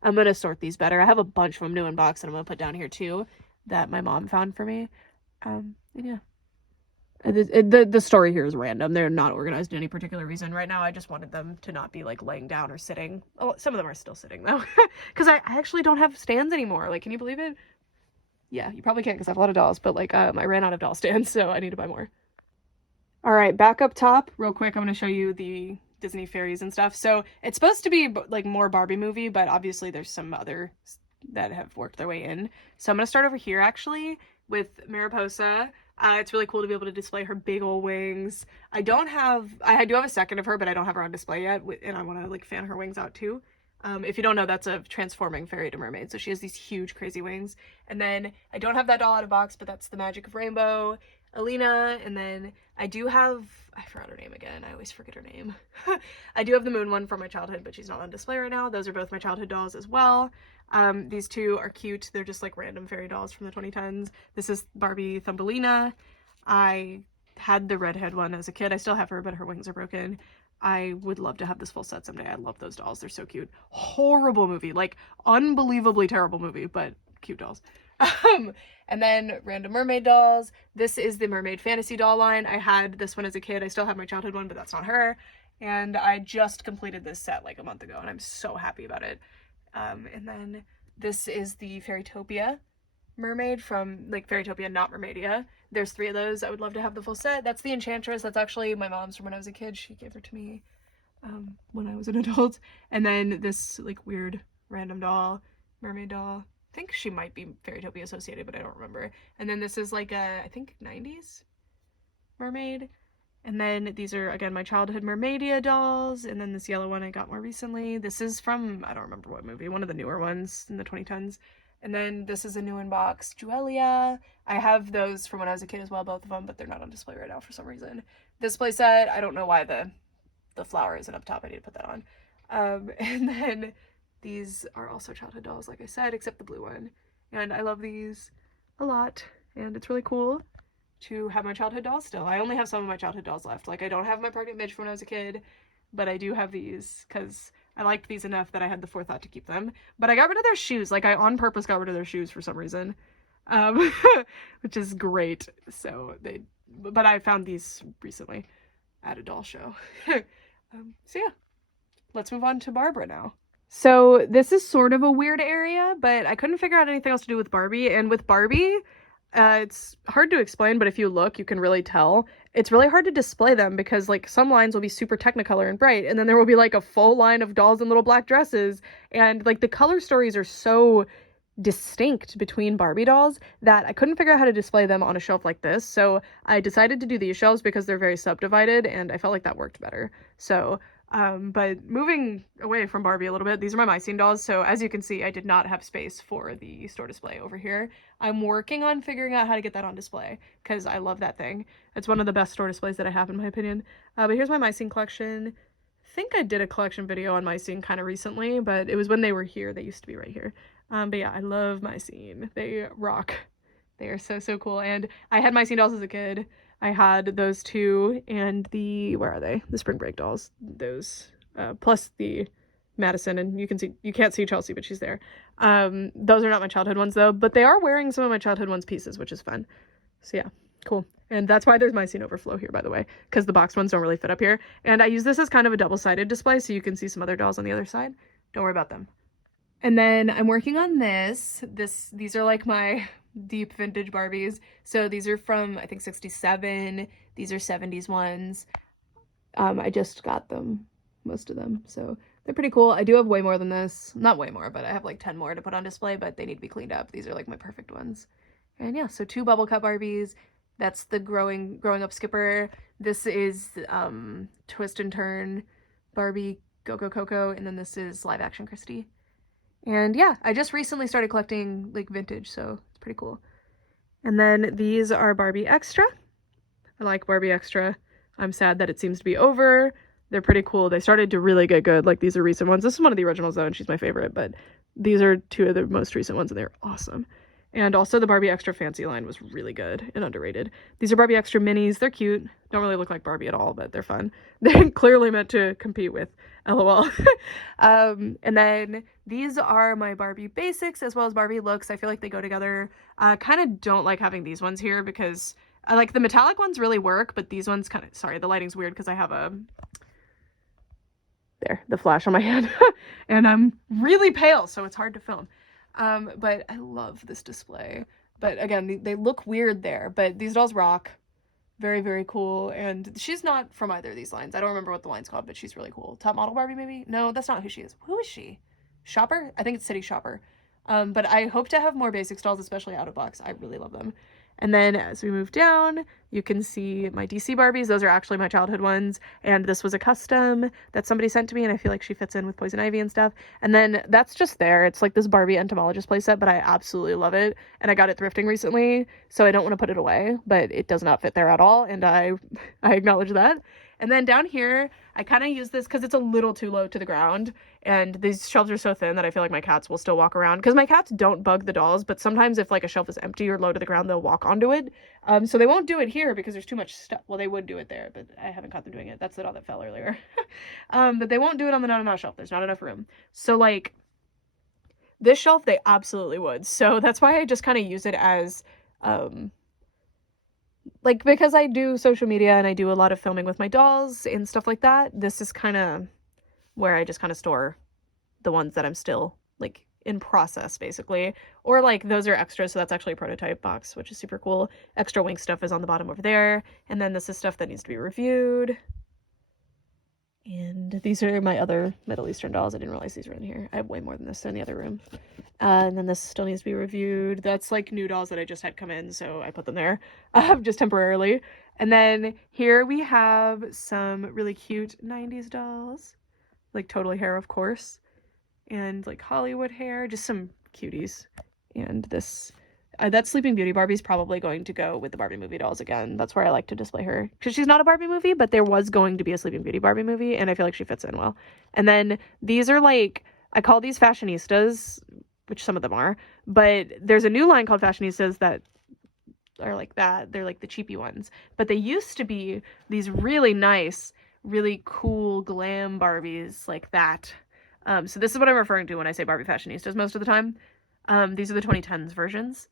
I'm going to sort these better. I have a bunch from new in box that I'm going to put down here too that my mom found for me. And yeah. The story here is random. They're not organized in any particular reason. Right now, I just wanted them to not be, like, laying down or sitting. Oh, some of them are still sitting, though. Because I actually don't have stands anymore. Like, can you believe it? Yeah, you probably can't because I have a lot of dolls. But, like, I ran out of doll stands, so I need to buy more. All right, back up top. Real quick, I'm going to show you the Disney fairies and stuff. So, it's supposed to be, like, more Barbie movie, but obviously there's some other that have worked their way in. So, I'm going to start over here, actually, with Mariposa. It's really cool to be able to display her big old wings. I do have a second of her, but I don't have her on display yet, and I want to, like, fan her wings out too. If you don't know, that's a transforming fairy to mermaid, so she has these huge, crazy wings. And then I don't have that doll out of box, but that's the Magic of Rainbow, Alina, and then I do have, I forgot her name again, I always forget her name. I do have the Moon one from my childhood, but she's not on display right now. Those are both my childhood dolls as well. These two are cute. They're just like random fairy dolls from the 2010s. This is Barbie Thumbelina. I had the redhead one as a kid. I still have her, but her wings are broken. I would love to have this full set someday. I love those dolls. They're so cute. Horrible movie, like unbelievably terrible movie, but cute dolls. And then random mermaid dolls. This is the Mermaid Fantasy doll line. I had this one as a kid. I still have my childhood one, but that's not her. And I just completed this set like a month ago, and I'm so happy about it. And then this is the Fairytopia mermaid from, like, Fairytopia, not Mermaidia. There's 3 of those. I would love to have the full set. That's the Enchantress. That's actually my mom's from when I was a kid. She gave her to me when I was an adult. And then this, like, weird random doll, mermaid doll. I think she might be Fairytopia associated, but I don't remember. And then this is, like, a, I think, 90s mermaid. And then these are, again, my childhood Mermaidia dolls. And then this yellow one I got more recently. This is from, I don't remember what movie, one of the newer ones in the 2010s. And then this is a new in box, Juelia. I have those from when I was a kid as well, both of them, but they're not on display right now for some reason. This playset, I don't know why the flower isn't up top. I need to put that on. And then these are also childhood dolls, like I said, except the blue one. And I love these a lot. And it's really cool to have my childhood dolls still. I only have some of my childhood dolls left. Like, I don't have my pregnant midge from when I was a kid, but I do have these because I liked these enough that I had the forethought to keep them. But I got rid of their shoes. Like, I on purpose got rid of their shoes for some reason, which is great. So but I found these recently at a doll show. So yeah, let's move on to Barbara now. So this is sort of a weird area, but I couldn't figure out anything else to do with Barbie. And with Barbie, it's hard to explain, but if you look, you can really tell. It's really hard to display them because, like, some lines will be super Technicolor and bright, and then there will be, like, a full line of dolls in little black dresses, and, like, the color stories are so distinct between Barbie dolls that I couldn't figure out how to display them on a shelf like this, so I decided to do these shelves because they're very subdivided, and I felt like that worked better. So but moving away from Barbie a little bit, these are my Mycene dolls. So as you can see, I did not have space for the store display over here. I'm working on figuring out how to get that on display because I love that thing. It's one of the best store displays that I have in my opinion. But here's my Mycene collection. I think I did a collection video on Mycene kind of recently, but it was when they were here. They used to be right here. But yeah, I love Mycene. They rock. They are so, so cool. And I had Mycene dolls as a kid. I had those two and where are they? The Spring Break dolls. Those, plus the Madison, and you can't see Chelsea, but she's there. Those are not my childhood ones though, but they are wearing some of my childhood ones pieces, which is fun. So yeah, cool. And that's why there's Mycene overflow here, by the way, because the box ones don't really fit up here. And I use this as kind of a double-sided display, so you can see some other dolls on the other side. Don't worry about them. And then I'm working on these are like my deep vintage Barbies. So these are from, I think, 67. These are 70s ones. I just got them, most of them. So they're pretty cool. I do have way more than this. Not way more, but I have like 10 more to put on display, but they need to be cleaned up. These are like my perfect ones. And yeah, so 2 bubble cut Barbies. That's the growing up Skipper. This is Twist and Turn Barbie Go Go Coco, and then this is live action Christy. And yeah, I just recently started collecting like vintage, so it's pretty cool. And then these are Barbie Extra. I like Barbie Extra. I'm sad that it seems to be over. They're pretty cool. They started to really get good. Like, these are recent ones. This is one of the originals though, and she's my favorite, but these are 2 of the most recent ones, and they're awesome. And also the Barbie Extra Fancy line was really good and underrated. These are Barbie Extra Minis. They're cute. Don't really look like Barbie at all, but they're fun. They're clearly meant to compete with LOL. And then these are my Barbie Basics as well as Barbie Looks. I feel like they go together. Kind of don't like having these ones here because I like the metallic ones really work, but these ones kind of, sorry, the lighting's weird because I have the flash on my hand and I'm really pale, so it's hard to film. But I love this display. But again, they look weird there, but these dolls rock. Very, very cool. And she's not from either of these lines. I don't remember what the line's called, but she's really cool. Top Model Barbie, maybe? No, that's not who she is. Who is she? Shopper? I think it's City Shopper. But I hope to have more basic dolls, especially out of box. I really love them. And then as we move down, you can see my DC Barbies. Those are actually my childhood ones. And this was a custom that somebody sent to me, and I feel like she fits in with Poison Ivy and stuff. And then that's just there. It's like this Barbie entomologist playset, but I absolutely love it. And I got it thrifting recently, so I don't want to put it away, but it does not fit there at all. And I acknowledge that. And then down here, I kind of use this because it's a little too low to the ground. And these shelves are so thin that I feel like my cats will still walk around. Because my cats don't bug the dolls, but sometimes if like a shelf is empty or low to the ground, they'll walk onto it. So they won't do it here because there's too much stuff. Well, they would do it there, but I haven't caught them doing it. That's the doll that fell earlier. But they won't do it on the not enough shelf. There's not enough room. So like this shelf, they absolutely would. So that's why I just kind of use it as... like, because I do social media and I do a lot of filming with my dolls and stuff like that, this is kind of where I just kind of store the ones that I'm still, like, in process, basically. Or, like, those are extras, so that's actually a prototype box, which is super cool. Extra Winx stuff is on the bottom over there. And then this is stuff that needs to be reviewed. And these are my other Middle Eastern dolls. I didn't realize these were in here. I have way more than this in the other room. And then this still needs to be reviewed. That's like new dolls that I just had come in, so I put them there just temporarily. And then here we have some really cute 90s dolls. Like totally hair, of course. And like Hollywood hair, just some cuties. And this... that Sleeping Beauty Barbie's probably going to go with the Barbie movie dolls again. That's where I like to display her. Because she's not a Barbie movie, but there was going to be a Sleeping Beauty Barbie movie, and I feel like she fits in well. And then these are like, I call these fashionistas, which some of them are, but there's a new line called fashionistas that are like that. They're like the cheapy ones. But they used to be these really nice, really cool glam Barbies like that. So this is what I'm referring to when I say Barbie fashionistas most of the time. These are the 2010s versions.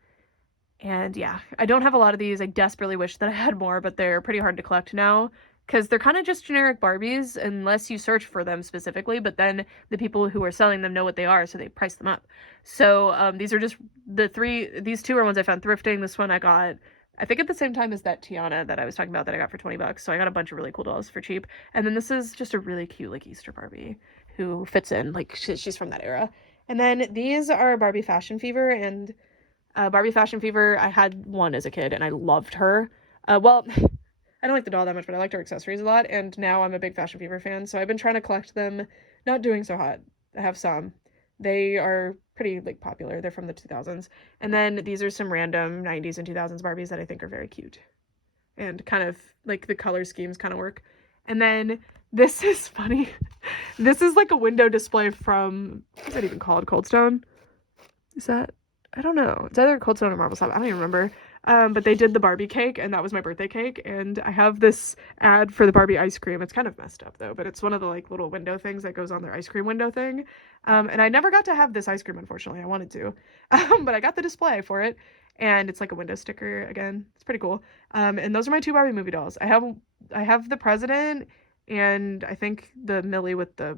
And yeah, I don't have a lot of these. I desperately wish that I had more, but they're pretty hard to collect now because they're kind of just generic Barbies unless you search for them specifically, but then the people who are selling them know what they are, so they price them up. So these are just these two are ones I found thrifting. This one I got, I think at the same time as that Tiana that I was talking about that I got for $20. So I got a bunch of really cool dolls for cheap. And then this is just a really cute like Easter Barbie who fits in, like she's from that era. And then these are Barbie Fashion Fever, and Barbie Fashion Fever, I had one as a kid, and I loved her. Well, I don't like the doll that much, but I liked her accessories a lot, and now I'm a big Fashion Fever fan, so I've been trying to collect them. Not doing so hot. I have some. They are pretty, like, popular. They're from the 2000s. And then these are some random 90s and 2000s Barbies that I think are very cute. And kind of, like, the color schemes kind of work. And then this is funny. This is, like, a window display from, what's that even called? Cold Stone? Is that... I don't know. It's either Cold Stone or Marble Slab. I don't even remember. But they did the Barbie cake, and that was my birthday cake. And I have this ad for the Barbie ice cream. It's kind of messed up, though. But it's one of the, like, little window things that goes on their ice cream window thing. And I never got to have this ice cream, unfortunately. I wanted to. But I got the display for it. And it's like a window sticker, again. It's pretty cool. And those are my two Barbie movie dolls. I have the President, and I think the Millie with the...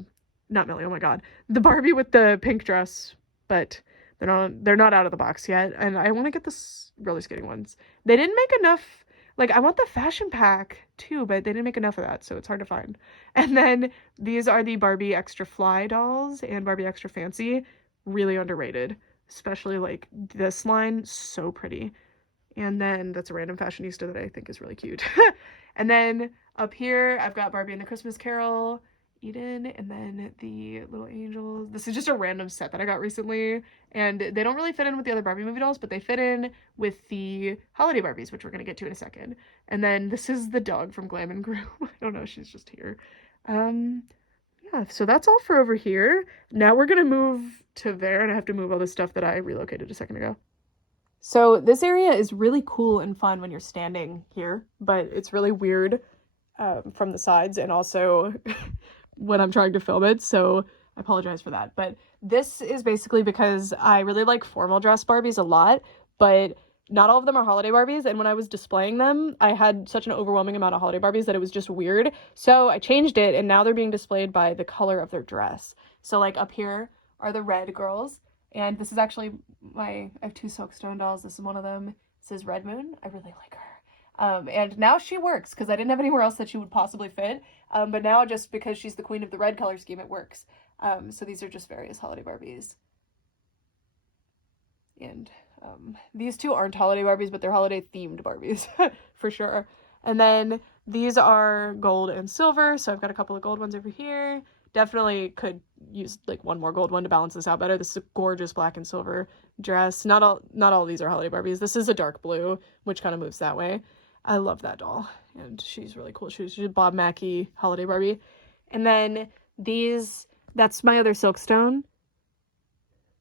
Not Millie, oh my god. The Barbie with the pink dress. But... They're not out of the box yet, and I want to get the roller skating ones. They didn't make enough, like, I want the fashion pack, too, but they didn't make enough of that, so it's hard to find. And then these are the Barbie Extra Fly dolls and Barbie Extra Fancy. Really underrated, especially, like, this line, so pretty. And then that's a random fashionista that I think is really cute. And then up here, I've got Barbie and the Christmas Carol, Eden, and then the little angels. This is just a random set that I got recently, and they don't really fit in with the other Barbie movie dolls, but they fit in with the holiday Barbies, which we're going to get to in a second. And then this is the dog from Glam and Groom. I don't know, she's just here. Yeah, so that's all for over here. Now we're going to move to there, and I have to move all the stuff that I relocated a second ago. So this area is really cool and fun when you're standing here, but it's really weird from the sides and also when I'm trying to film it, so I apologize for that. But this is basically because I really like formal dress Barbies a lot, but not all of them are holiday Barbies, and when I was displaying them, I had such an overwhelming amount of holiday Barbies that it was just weird. So I changed it, and now they're being displayed by the color of their dress. So like up here are the red girls, and this is actually I have two Silkstone dolls. This is one of them. This is Red Moon. I really like her. And now she works because I didn't have anywhere else that she would possibly fit. But now just because she's the queen of the red color scheme, it works. So these are just various holiday Barbies. And these two aren't holiday Barbies, but they're holiday themed Barbies for sure. And then these are gold and silver. So I've got a couple of gold ones over here. Definitely could use like one more gold one to balance this out better. This is a gorgeous black and silver dress. Not all of these are holiday Barbies. This is a dark blue, which kind of moves that way. I love that doll, and she's really cool. She's a Bob Mackie holiday Barbie. And then these, that's my other Silkstone.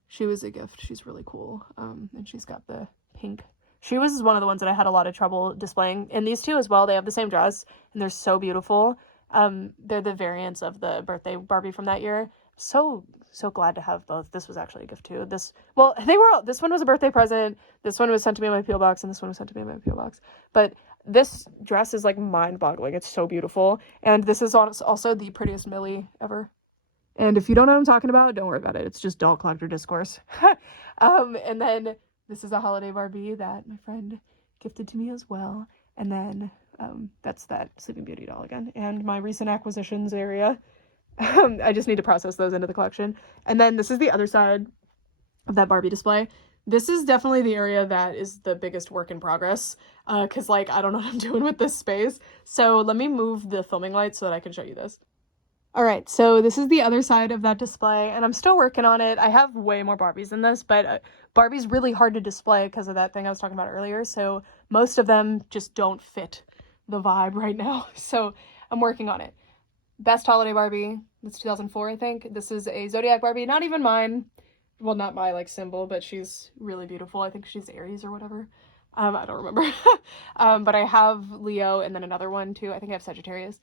She was a gift. She's really cool. And she's got the pink. She was one of the ones that I had a lot of trouble displaying. And these two as well, they have the same dress, and they're so beautiful. They're the variants of the birthday Barbie from that year. So glad to have both. This was actually a gift too. This one was a birthday present. This one was sent to me in my P.O. box, and this one was sent to me in my P.O. box. But this dress is like mind-boggling. It's so beautiful. And this is also the prettiest Millie ever. And if you don't know what I'm talking about, don't worry about it. It's just doll collector discourse. And then this is a holiday Barbie that my friend gifted to me as well. And then that's that Sleeping Beauty doll again. And my recent acquisitions area. I just need to process those into the collection. And then this is the other side of that Barbie display. This is definitely the area that is the biggest work in progress. Because like, I don't know what I'm doing with this space. So let me move the filming light so that I can show you this. All right, so this is the other side of that display, and I'm still working on it. I have way more Barbies than this, but Barbie's really hard to display because of that thing I was talking about earlier, so most of them just don't fit the vibe right now, so I'm working on it. Best holiday Barbie, it's 2004, I think. This is a Zodiac Barbie, not even mine. Well, not my, like, symbol, but she's really beautiful. I think she's Aries or whatever. I don't remember. But I have Leo and then another one, too. I think I have Sagittarius.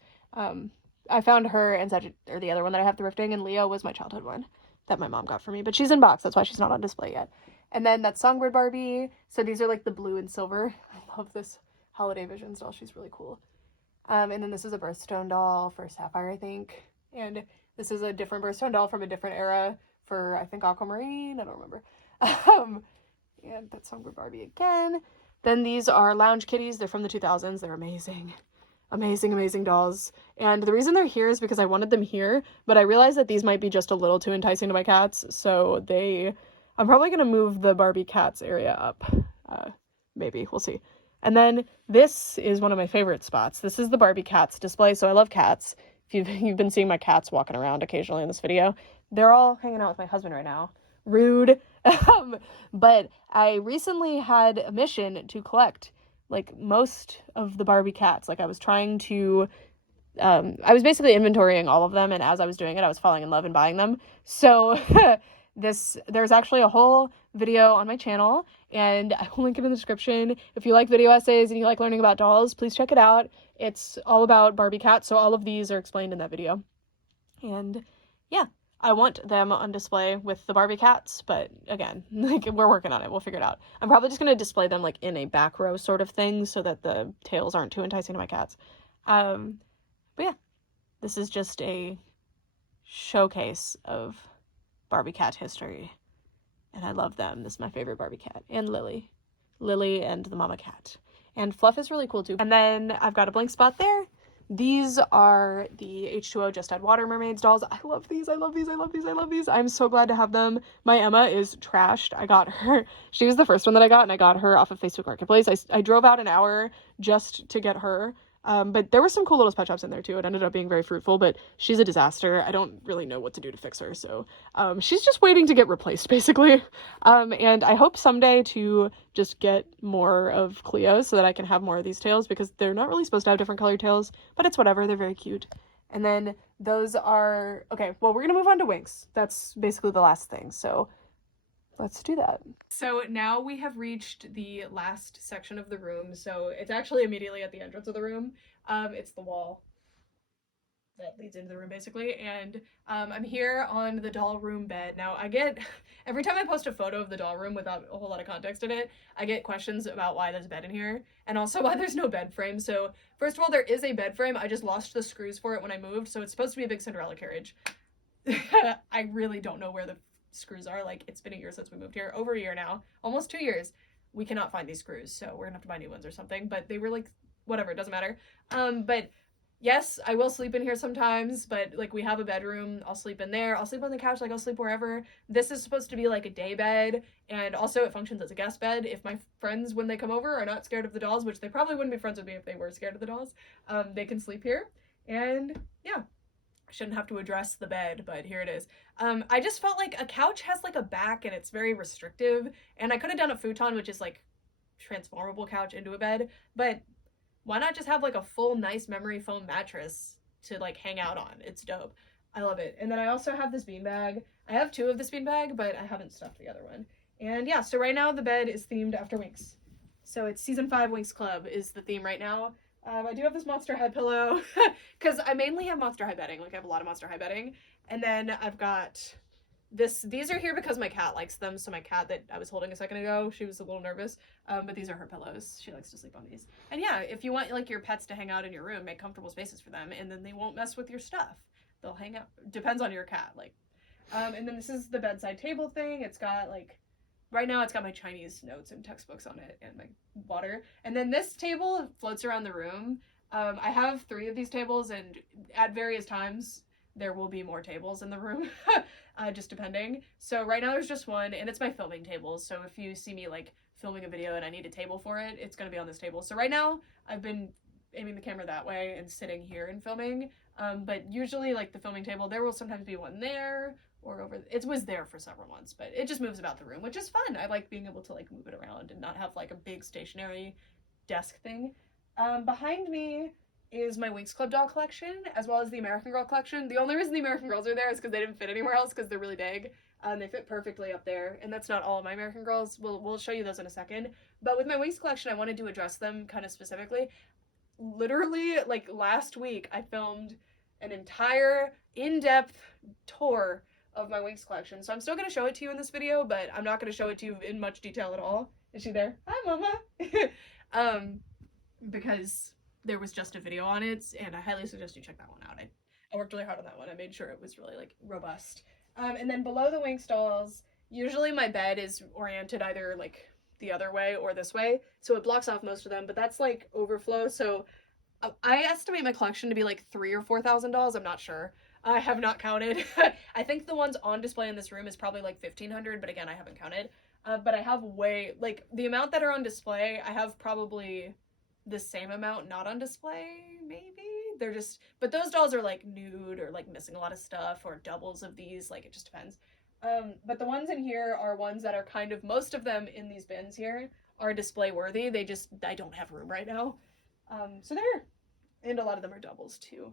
I found her and or the other one that I have thrifting, and Leo was my childhood one that my mom got for me, but she's in box. That's why she's not on display yet. And then that Songbird Barbie. So these are like the blue and silver. I love this Holiday Visions doll. She's really cool. And then this is a birthstone doll for Sapphire, I think. And this is a different birthstone doll from a different era for, I think, Aquamarine. I don't remember. And that Songbird Barbie again. Then these are Lounge Kitties. They're from the 2000s. They're amazing. Amazing dolls. And the reason they're here is because I wanted them here, but I realized that these might be just a little too enticing to my cats, so I'm probably going to move the Barbie cats area up. Maybe. We'll see. And then this is one of my favorite spots. This is the Barbie cats display, so I love cats. If you've been seeing my cats walking around occasionally in this video, they're all hanging out with my husband right now. Rude. But I recently had a mission to collect like most of the Barbie cats. Like I was trying to, I was basically inventorying all of them, and as I was doing it, I was falling in love and buying them. So there's actually a whole video on my channel, and I will link it in the description. If you like video essays and you like learning about dolls, please check it out. It's all about Barbie cats, so all of these are explained in that video. And yeah, I want them on display with the Barbie cats, but again, like we're working on it. We'll figure it out. I'm probably just going to display them like in a back row sort of thing so that the tails aren't too enticing to my cats. But yeah, this is just a showcase of Barbie cat history, and I love them. This is my favorite Barbie cat, and Lily and the mama cat. And Fluff is really cool too. And then I've got a blank spot there. These are the H2O Just Add Water Mermaids dolls. I love these. I'm so glad to have them. My Emma is trashed. I got her. She was the first one that I got, and I got her off of Facebook Marketplace. I drove out an hour just to get her. But there were some cool little pet shops in there too. It ended up being very fruitful, but she's a disaster. I don't really know what to do to fix her. So she's just waiting to get replaced, basically. And I hope someday to just get more of Cleo so that I can have more of these tails, because they're not really supposed to have different colored tails, but it's whatever. They're very cute. And then those are, okay, well, we're going to move on to Winx. That's basically the last thing. So let's do that. So now we have reached the last section of the room. So it's actually immediately at the entrance of the room. It's the wall that leads into the room basically, and I'm here on the doll room bed. Now I get, every time I post a photo of the doll room without a whole lot of context in it, I get questions about why there's a bed in here, and also why there's no bed frame. So first of all, there is a bed frame. I just lost the screws for it when I moved, so it's supposed to be a big Cinderella carriage. I really don't know where the screws are. Like, it's been a year since we moved here, over a year now, almost 2 years. We cannot find these screws, so we're gonna have to buy new ones or something, but they were like, whatever, it doesn't matter. But yes, I will sleep in here sometimes, but like we have a bedroom, I'll sleep in there, I'll sleep on the couch, like I'll sleep wherever. This is supposed to be like a day bed, and also it functions as a guest bed. If my friends, when they come over, are not scared of the dolls, which they probably wouldn't be friends with me if they were scared of the dolls, they can sleep here. And yeah, I shouldn't have to address the bed, but here it is. I just felt like a couch has like a back and it's very restrictive, and I could have done a futon, which is like transformable couch into a bed, but why not just have like a full nice memory foam mattress to like hang out on? It's dope. I love it. And then I also have this beanbag. I have 2 of this beanbag, but I haven't stuffed the other one. And yeah, so right now the bed is themed after Winx. So it's season 5 Winx Club is the theme right now. I do have this Monster High pillow because I mainly have Monster High bedding. Like I have a lot of Monster High bedding. And then I've got these are here because my cat likes them. So my cat that I was holding a second ago, she was a little nervous, but these are her pillows. She likes to sleep on these. And yeah, if you want like your pets to hang out in your room, make comfortable spaces for them, and then they won't mess with your stuff. They'll hang out. Depends on your cat. Like, and then this is the bedside table thing. It's got like, right now it's got my Chinese notes and textbooks on it and my water. And then this table floats around the room. I have 3 of these tables, and at various times there will be more tables in the room, just depending. So right now there's just one, and it's my filming table. So if you see me like filming a video and I need a table for it, it's gonna be on this table. So right now I've been aiming the camera that way and sitting here and filming. But usually like the filming table, there will sometimes be one there or over. It was there for several months, but it just moves about the room, which is fun. I like being able to like move it around and not have like a big stationary desk thing. Behind me is my Winx Club doll collection, as well as the American Girl collection. The only reason the American Girls are there is because they didn't fit anywhere else, because they're really big. They fit perfectly up there, and that's not all of my American Girls. We'll show you those in a second. But with my Winx collection, I wanted to address them kind of specifically. Literally, like last week, I filmed an entire in-depth tour of my Winx collection. So I'm still going to show it to you in this video, but I'm not going to show it to you in much detail at all. Is she there? Hi, Mama! Because there was just a video on it, and I highly suggest you check that one out. I worked really hard on that one. I made sure it was really like robust. And then below the Winx dolls, usually my bed is oriented either like the other way or this way, so it blocks off most of them, but that's like overflow. So I estimate my collection to be like $3,000 or $4,000. I'm not sure. I have not counted. I think the ones on display in this room is probably like 1,500, but again, I haven't counted. But I have like the amount that are on display, I have probably the same amount not on display, maybe. They're just, but those dolls are like nude or like missing a lot of stuff, or doubles of these, like it just depends. But the ones in here are ones that are kind of, most of them in these bins here are display worthy. I don't have room right now. So there, and a lot of them are doubles too.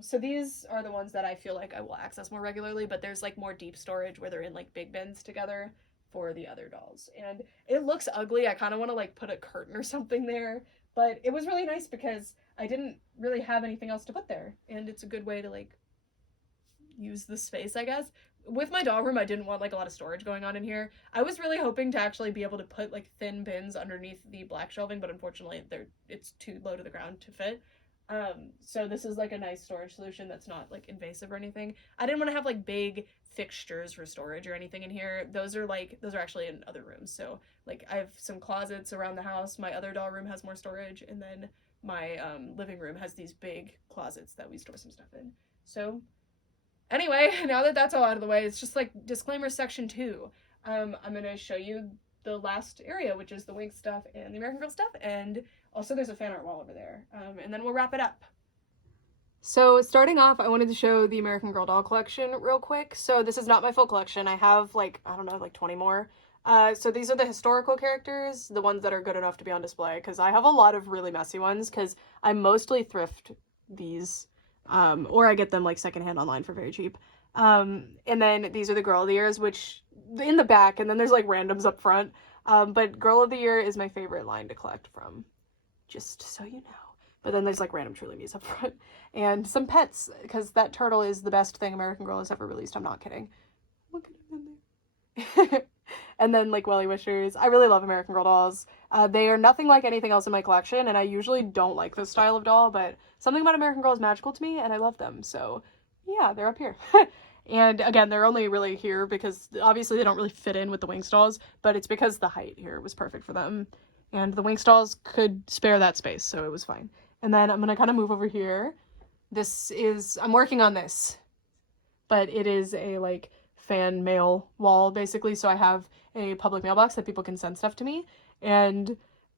So these are the ones that I feel like I will access more regularly, but there's like more deep storage where they're in like big bins together for the other dolls. And it looks ugly. I kind of want to like put a curtain or something there, but it was really nice because I didn't really have anything else to put there. And it's a good way to like use the space, I guess. With my doll room, I didn't want like a lot of storage going on in here. I was really hoping to actually be able to put like thin bins underneath the black shelving, but unfortunately it's too low to the ground to fit. So this is like a nice storage solution that's not like invasive or anything. I didn't want to have like big fixtures for storage or anything in here. Those are actually in other rooms. So like I have some closets around the house. My other doll room has more storage, and then my living room has these big closets that we store some stuff in. So anyway, now that that's all out of the way, it's just like disclaimer section 2. I'm gonna show you the last area, which is the Winx stuff and the American Girl stuff, and also there's a fan art wall over there, and then we'll wrap it up. So starting off, I wanted to show the American Girl doll collection real quick. So this is not my full collection. I have like, I don't know, like 20 more. So these are the historical characters, the ones that are good enough to be on display, because I have a lot of really messy ones, because I mostly thrift these, or I get them like secondhand online for very cheap. And then these are the girl of the years, which in the back, and then there's like randoms up front. But Girl of the Year is my favorite line to collect from, just so you know. But then there's like random Truly Me's up front. And some pets, because that turtle is the best thing American Girl has ever released. I'm not kidding. Look at him in there. And then like Welly Wishers. I really love American Girl dolls. They are nothing like anything else in my collection, and I usually don't like this style of doll, but something about American Girl is magical to me, and I love them. So yeah, they're up here. And again, they're only really here because obviously they don't really fit in with the Winx dolls, but it's because the height here was perfect for them. And the Winx dolls could spare that space, so it was fine. And then I'm going to kind of move over here. I'm working on this, but it is a like fan mail wall basically. So I have a public mailbox that people can send stuff to me. And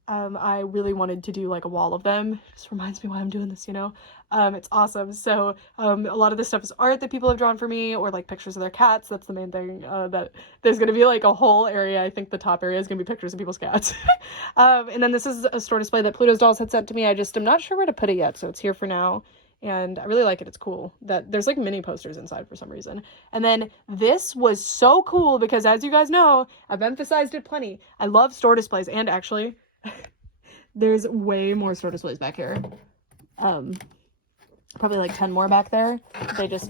I really wanted to do like a wall of them. It just reminds me why I'm doing this, you know? It's awesome. So a lot of this stuff is art that people have drawn for me, or like pictures of their cats. That's the main thing. That there's going to be like a whole area. I think the top area is going to be pictures of people's cats. And then this is a store display that Pluto's Dolls had sent to me. I just am not sure where to put it yet, so it's here for now. And I really like it. It's cool that there's like mini posters inside for some reason. And then this was so cool because, as you guys know, I've emphasized it plenty. I love store displays, and actually there's way more store displays back here. Probably like 10 more back there.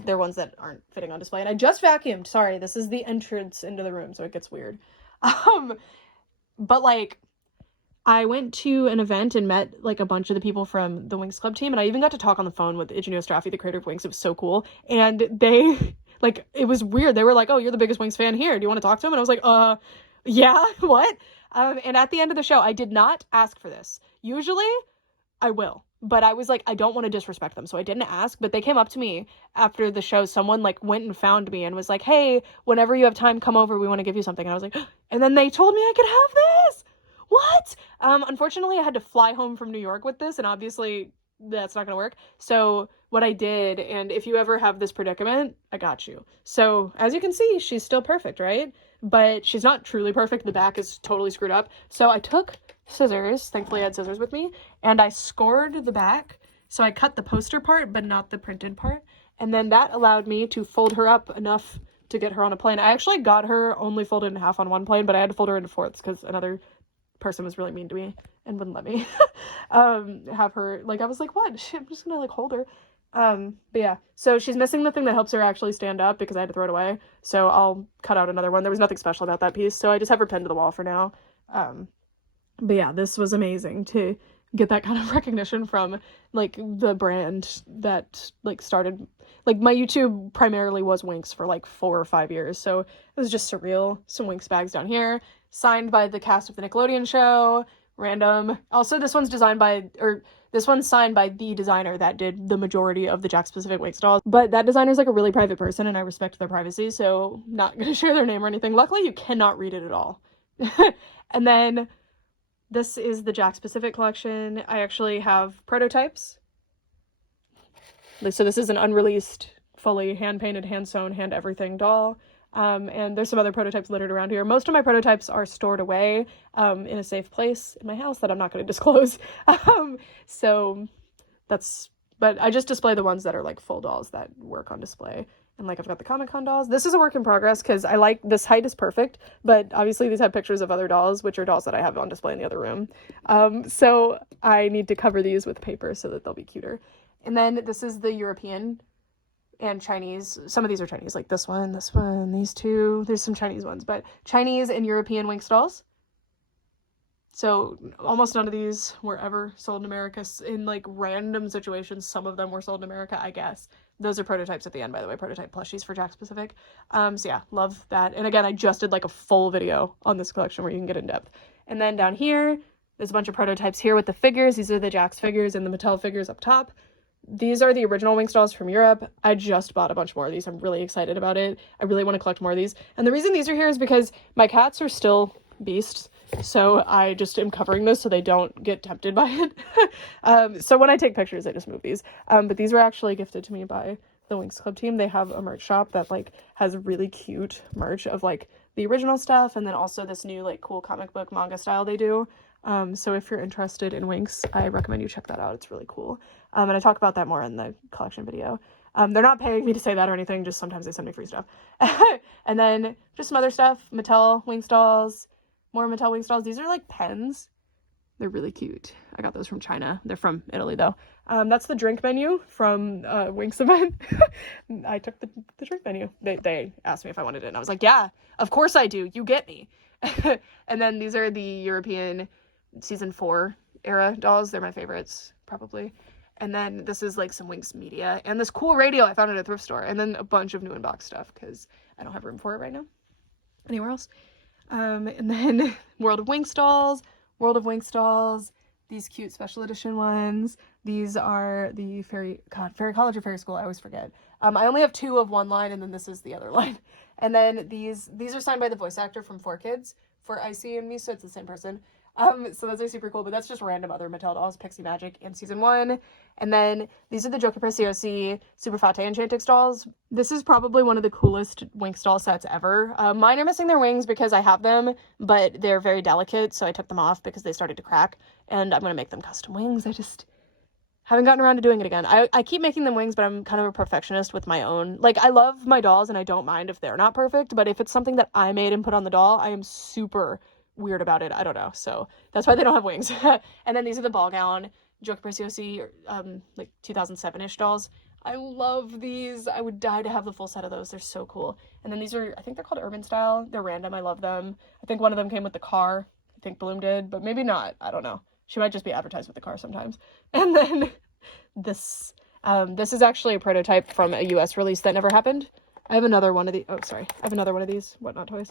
They're ones that aren't fitting on display. And I just vacuumed. Sorry, this is the entrance into the room, so it gets weird. But like, I went to an event and met like a bunch of the people from the Winx Club team, and I even got to talk on the phone with Ijanio Straffi, the creator of Winx. It was so cool. And they, like, it was weird. They were like, "Oh, you're the biggest Winx fan here. Do you want to talk to him?" And I was like, yeah, what? And at the end of the show, I did not ask for this. Usually, I will. But I was like, I don't want to disrespect them, so I didn't ask. But they came up to me after the show. Someone like went and found me and was like, "Hey, whenever you have time, come over. We want to give you something." And I was like, and then they told me I could have this. What? Unfortunately, I had to fly home from New York with this, and obviously that's not gonna work. So what I did, and if you ever have this predicament, I got you. So as you can see, she's still perfect, right? But she's not truly perfect. The back is totally screwed up. So I took scissors, thankfully I had scissors with me, and I scored the back. So I cut the poster part, but not the printed part. And then that allowed me to fold her up enough to get her on a plane. I actually got her only folded in half on one plane, but I had to fold her into fourths because another person was really mean to me and wouldn't let me have her. Like, I was like, what? I'm just gonna like hold her. But yeah, so she's missing the thing that helps her actually stand up because I had to throw it away. So I'll cut out another one. There was nothing special about that piece, so I just have her pinned to the wall for now. But yeah, this was amazing to get that kind of recognition from like the brand that like started, like my YouTube primarily was Winx for like 4 or 5 years, so it was just surreal. Some Winx bags down here, signed by the cast of the Nickelodeon show, random. Also, this one's signed by the designer that did the majority of the Jack specific Winx dolls, but that designer's like a really private person and I respect their privacy, so not gonna share their name or anything. Luckily, you cannot read it at all. And then this is the Jack specific collection. I actually have prototypes. So this is an unreleased, fully hand-painted, hand-sewn, hand-everything doll. And there's some other prototypes littered around here. Most of my prototypes are stored away in a safe place in my house that I'm not going to disclose. So that's, but I just display the ones that are like full dolls that work on display. And like I've got the Comic-Con dolls. This is a work in progress because I like, this height is perfect, but obviously these have pictures of other dolls, which are dolls that I have on display in the other room. So I need to cover these with paper so that they'll be cuter. And then this is the European and Chinese. Some of these are Chinese, like this one, these two. There's some Chinese ones, but Chinese and European Winx dolls. So almost none of these were ever sold in America. In like random situations, some of them were sold in America, I guess. Those are prototypes at the end, by the way, prototype plushies for Jack specific. So yeah, love that. And again, I just did like a full video on this collection where you can get in depth. And then down here, there's a bunch of prototypes here with the figures. These are the Jack's figures and the Mattel figures up top. These are the original Winx dolls from Europe. I just bought a bunch more of these. I'm really excited about it. I really want to collect more of these. And the reason these are here is because my cats are still beasts. So I just am covering this so they don't get tempted by it. So when I take pictures, I just move these. But these were actually gifted to me by the Winx Club team. They have a merch shop that like has really cute merch of like the original stuff. And then also this new like cool comic book manga style they do. So if you're interested in Winx, I recommend you check that out. It's really cool. And I talk about that more in the collection video. They're not paying me to say that or anything, just sometimes they send me free stuff. And then just some other stuff, Mattel Winx dolls, more Mattel Winx dolls. These are like pens. They're really cute. I got those from China. They're from Italy though. That's the drink menu from Winx event. I took the drink menu. They asked me if I wanted it, and I was like, yeah, of course I do. You get me. And then these are the European season 4 era dolls. They're my favorites, probably. And then this is like some Winx media and this cool radio I found at a thrift store, and then a bunch of new in-box stuff because I don't have room for it right now anywhere else. And then World of Winx dolls, these cute special edition ones. These are the Fairy College or Fairy School, I always forget. I only have 2 of one line, and then this is the other line. And then these are signed by the voice actor from 4Kids for Icy and me, so it's the same person. So those are super cool, but that's just random other Mattel dolls, Pixie Magic and season 1. And then these are the Joker Preciosi Super Fate Enchantix dolls. This is probably one of the coolest Winx doll sets ever. Mine are missing their wings because I have them, but they're very delicate, so I took them off because they started to crack, and I'm going to make them custom wings. I just haven't gotten around to doing it again. I keep making them wings, but I'm kind of a perfectionist with my own. Like, I love my dolls, and I don't mind if they're not perfect, but if it's something that I made and put on the doll, I am super weird about it. I don't know. So that's why they don't have wings. And then these are the ball gown Joker Preciosi, like 2007-ish dolls. I love these. I would die to have the full set of those. They're so cool. And then these are, I think they're called Urban Style. They're random. I love them. I think one of them came with the car. I think Bloom did, but maybe not. I don't know. She might just be advertised with the car sometimes. And then this is actually a prototype from a US release that never happened. I have another one of these. Oh, sorry. I have another one of these Whatnot toys.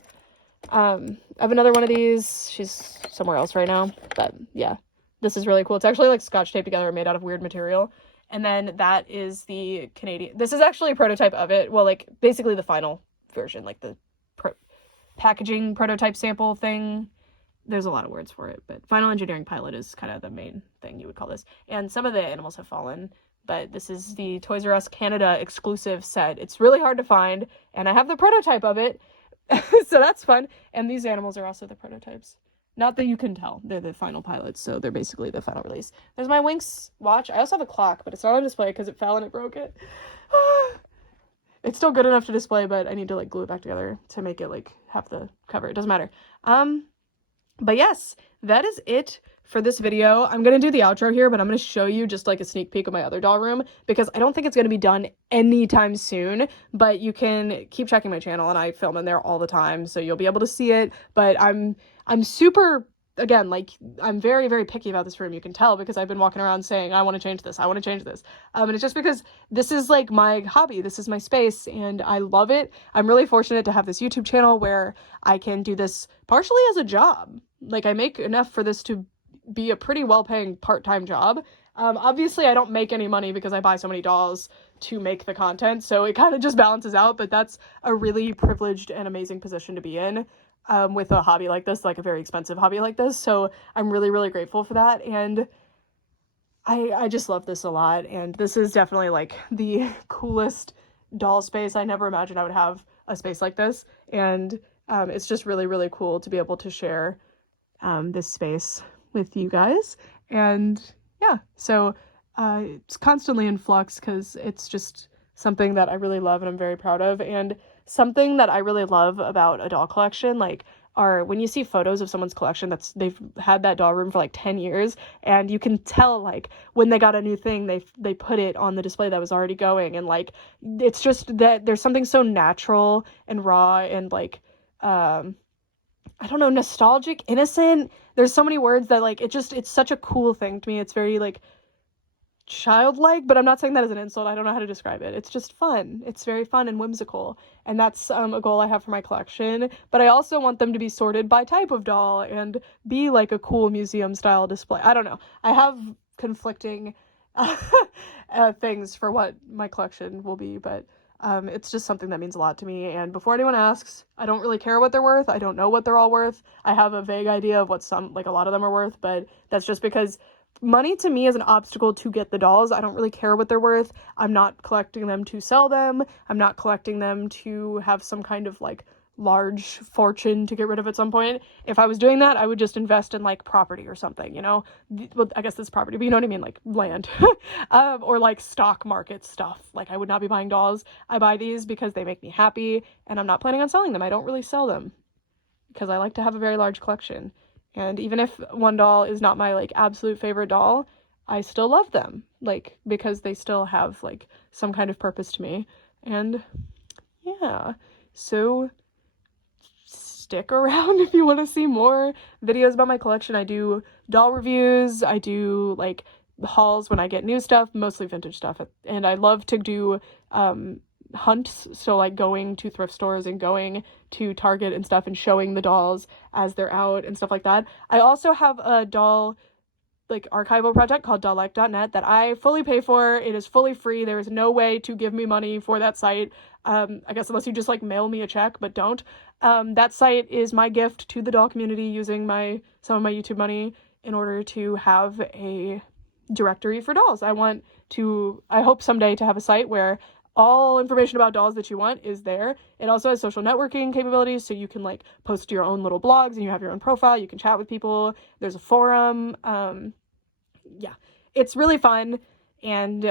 I have another one of these. She's somewhere else right now, but yeah, this is really cool. It's actually like scotch taped together, made out of weird material. And then that is the Canadian. This is actually a prototype of it. Well, like basically the final version, like the packaging prototype sample thing. There's a lot of words for it, but final engineering pilot is kind of the main thing you would call this. And some of the animals have fallen, but this is the Toys R Us Canada exclusive set. It's really hard to find, and I have the prototype of it. So that's fun. And these animals are also the prototypes. Not that you can tell. They're the final pilots, so they're basically the final release. There's my Winx watch. I also have a clock, but it's not on display because it fell and it broke it. It's still good enough to display, but I need to like glue it back together to make it like have the cover. It doesn't matter. But yes, that is it for this video. I'm going to do the outro here, but I'm going to show you just like a sneak peek of my other doll room because I don't think it's going to be done anytime soon, but you can keep checking my channel and I film in there all the time, so you'll be able to see it. But I'm super, again, like I'm very, very picky about this room. You can tell because I've been walking around saying, I want to change this. I want to change this. And it's just because this is like my hobby. This is my space and I love it. I'm really fortunate to have this YouTube channel where I can do this partially as a job. Like I make enough for this to be a pretty well-paying part-time job. Obviously I don't make any money because I buy so many dolls to make the content, so it kind of just balances out, but that's a really privileged and amazing position to be in with a hobby like this, like a very expensive hobby like this. So I'm really, really grateful for that, and I just love this a lot, and this is definitely like the coolest doll space. I never imagined I would have a space like this, and it's just really, really cool to be able to share this space with you guys. And yeah, so it's constantly in flux because it's just something that I really love and I'm very proud of. And something that I really love about a doll collection, like, are when you see photos of someone's collection that's they've had that doll room for like 10 years, and you can tell like when they got a new thing, they put it on the display that was already going, and like it's just that there's something so natural and raw and like I don't know, nostalgic, innocent. There's so many words that like it's such a cool thing to me. It's very like childlike, but I'm not saying that as an insult. I don't know how to describe it. It's just fun. It's very fun and whimsical, and that's a goal I have for my collection. But I also want them to be sorted by type of doll and be like a cool museum style display. I don't know. I have conflicting things for what my collection will be, but it's just something that means a lot to me. And before anyone asks, I don't really care what they're worth. I don't know what they're all worth. I have a vague idea of what like a lot of them are worth, but that's just because money to me is an obstacle to get the dolls. I don't really care what they're worth. I'm not collecting them to sell them. I'm not collecting them to have some kind of like large fortune to get rid of at some point. If I was doing that, I would just invest in like property or something, you know? Well, I guess that's property, but you know what I mean? Like land. Or like stock market stuff. Like I would not be buying dolls. I buy these because they make me happy, and I'm not planning on selling them. I don't really sell them because I like to have a very large collection. And even if one doll is not my like absolute favorite doll, I still love them, like, because they still have like some kind of purpose to me. And yeah, so stick around if you want to see more videos about my collection. I do doll reviews, I do like hauls when I get new stuff, mostly vintage stuff, and I love to do hunts, so like going to thrift stores and going to Target and stuff and showing the dolls as they're out and stuff like that. I also have a doll like archival project called dollike.net that I fully pay for. It is fully free. There is no way to give me money for that site. I guess unless you just like mail me a check, but don't. That site is my gift to the doll community, using some of my YouTube money in order to have a directory for dolls. I hope someday to have a site where all information about dolls that you want is there. It also has social networking capabilities, so you can like post your own little blogs and you have your own profile. You can chat with people. There's a forum. Yeah, it's really fun, and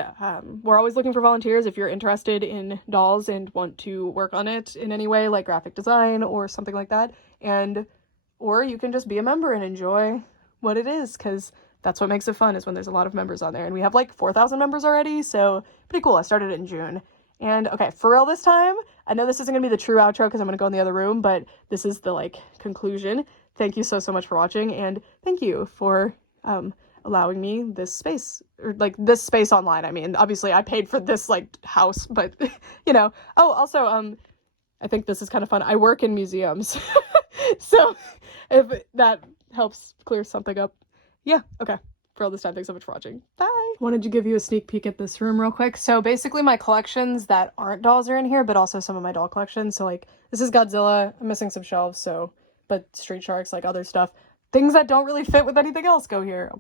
we're always looking for volunteers if you're interested in dolls and want to work on it in any way, like graphic design or something like that. Or you can just be a member and enjoy what it is, because that's what makes it fun, is when there's a lot of members on there. And we have like 4,000 members already, so pretty cool. I started it in June. And okay, for real this time, I know this isn't gonna be the true outro because I'm gonna go in the other room, but this is the like conclusion. Thank you so much for watching, and thank you for allowing me this space, or like this space online. I mean, obviously I paid for this like house, but you know. Oh, also, I think this is kind of fun. I work in museums. So if that helps clear something up. Yeah, okay. For all this time, thanks so much for watching. Bye! Wanted to give you a sneak peek at this room real quick. So basically my collections that aren't dolls are in here, but also some of my doll collections. So like, this is Godzilla. I'm missing some shelves, but Street Sharks, like other stuff. Things that don't really fit with anything else go here.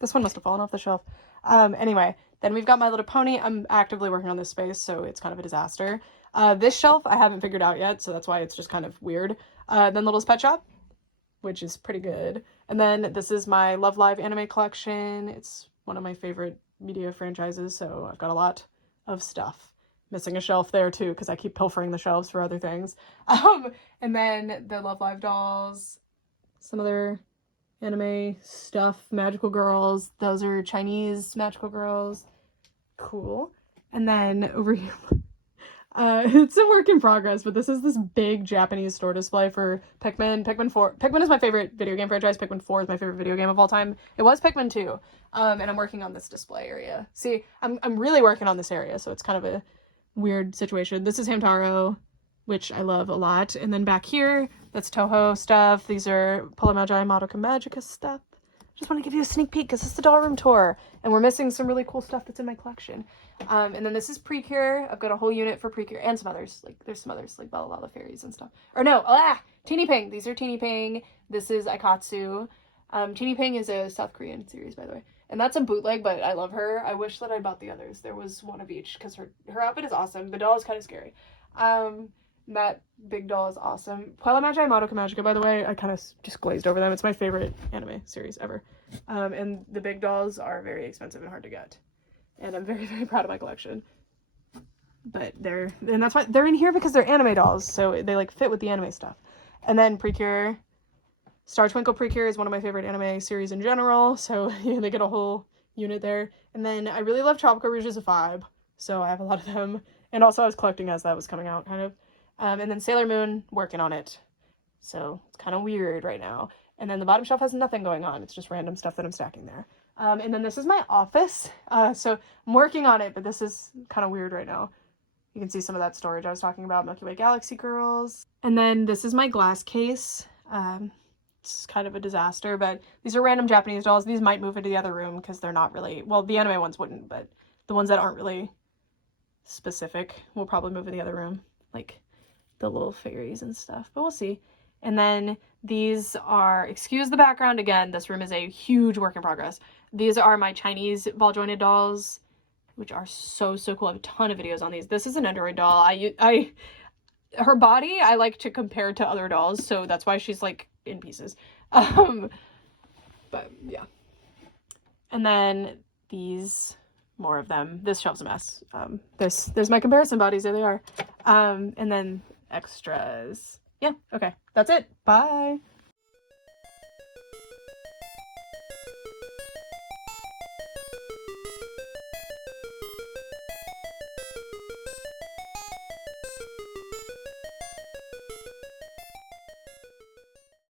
This one must have fallen off the shelf. Anyway, then we've got My Little Pony. I'm actively working on this space, so it's kind of a disaster. This shelf I haven't figured out yet, so that's why it's just kind of weird. Then Littlest Pet Shop, which is pretty good. And then this is my Love Live anime collection. It's one of my favorite media franchises, so I've got a lot of stuff. Missing a shelf there too, because I keep pilfering the shelves for other things. And then the Love Live dolls, some other anime stuff, Magical Girls. Those are Chinese Magical Girls. Cool. And then over here, it's a work in progress, but this is this big Japanese store display for Pikmin. Pikmin 4. Pikmin is my favorite video game franchise. Pikmin 4 is my favorite video game of all time. It was Pikmin 2. And I'm working on this display area. See, I'm really working on this area, so it's kind of a weird situation. This is Hamtaro, which I love a lot. And then back here, that's Toho stuff. These are Puella Magi Madoka Magica stuff. Just want to give you a sneak peek because it's the doll room tour, and we're missing some really cool stuff that's in my collection. And then this is Precure. I've got a whole unit for Precure and some others. Like there's some others like Bella Lala Fairies and stuff. Or no, Teeny Ping. These are Teeny Ping. This is Aikatsu. Teeny Ping is a South Korean series, by the way. And that's a bootleg, but I love her. I wish that I bought the others. There was one of each because her outfit is awesome. The doll is kind of scary. That big doll is awesome. Puella Magi Madoka Magica, by the way, I kind of just glazed over them. It's my favorite anime series ever. And the big dolls are very expensive and hard to get. And I'm very, very proud of my collection. But that's why they're in here, because they're anime dolls, so they like fit with the anime stuff. And then Precure. Star Twinkle Precure is one of my favorite anime series in general, so yeah, they get a whole unit there. And then I really love Tropical Rouge as a vibe, so I have a lot of them. And also I was collecting as that was coming out, kind of. And then Sailor Moon, working on it. So it's kind of weird right now. And then the bottom shelf has nothing going on. It's just random stuff that I'm stacking there. And then this is my office. So I'm working on it, but this is kind of weird right now. You can see some of that storage I was talking about, Milky Way Galaxy Girls. And then this is my glass case. It's kind of a disaster, but these are random Japanese dolls. These might move into the other room because they're not really, well, the anime ones wouldn't, but the ones that aren't really specific will probably move in the other room. Like the little fairies and stuff, but we'll see. And then these are, excuse the background again, this room is a huge work in progress. These are my Chinese ball jointed dolls, which are so cool. I have a ton of videos on these. This is an Android doll. her body I like to compare to other dolls, so that's why she's like in pieces. But yeah. And then these, more of them. This shelf's a mess. There's my comparison bodies. There they are. And then extras. Yeah, okay. That's it. Bye.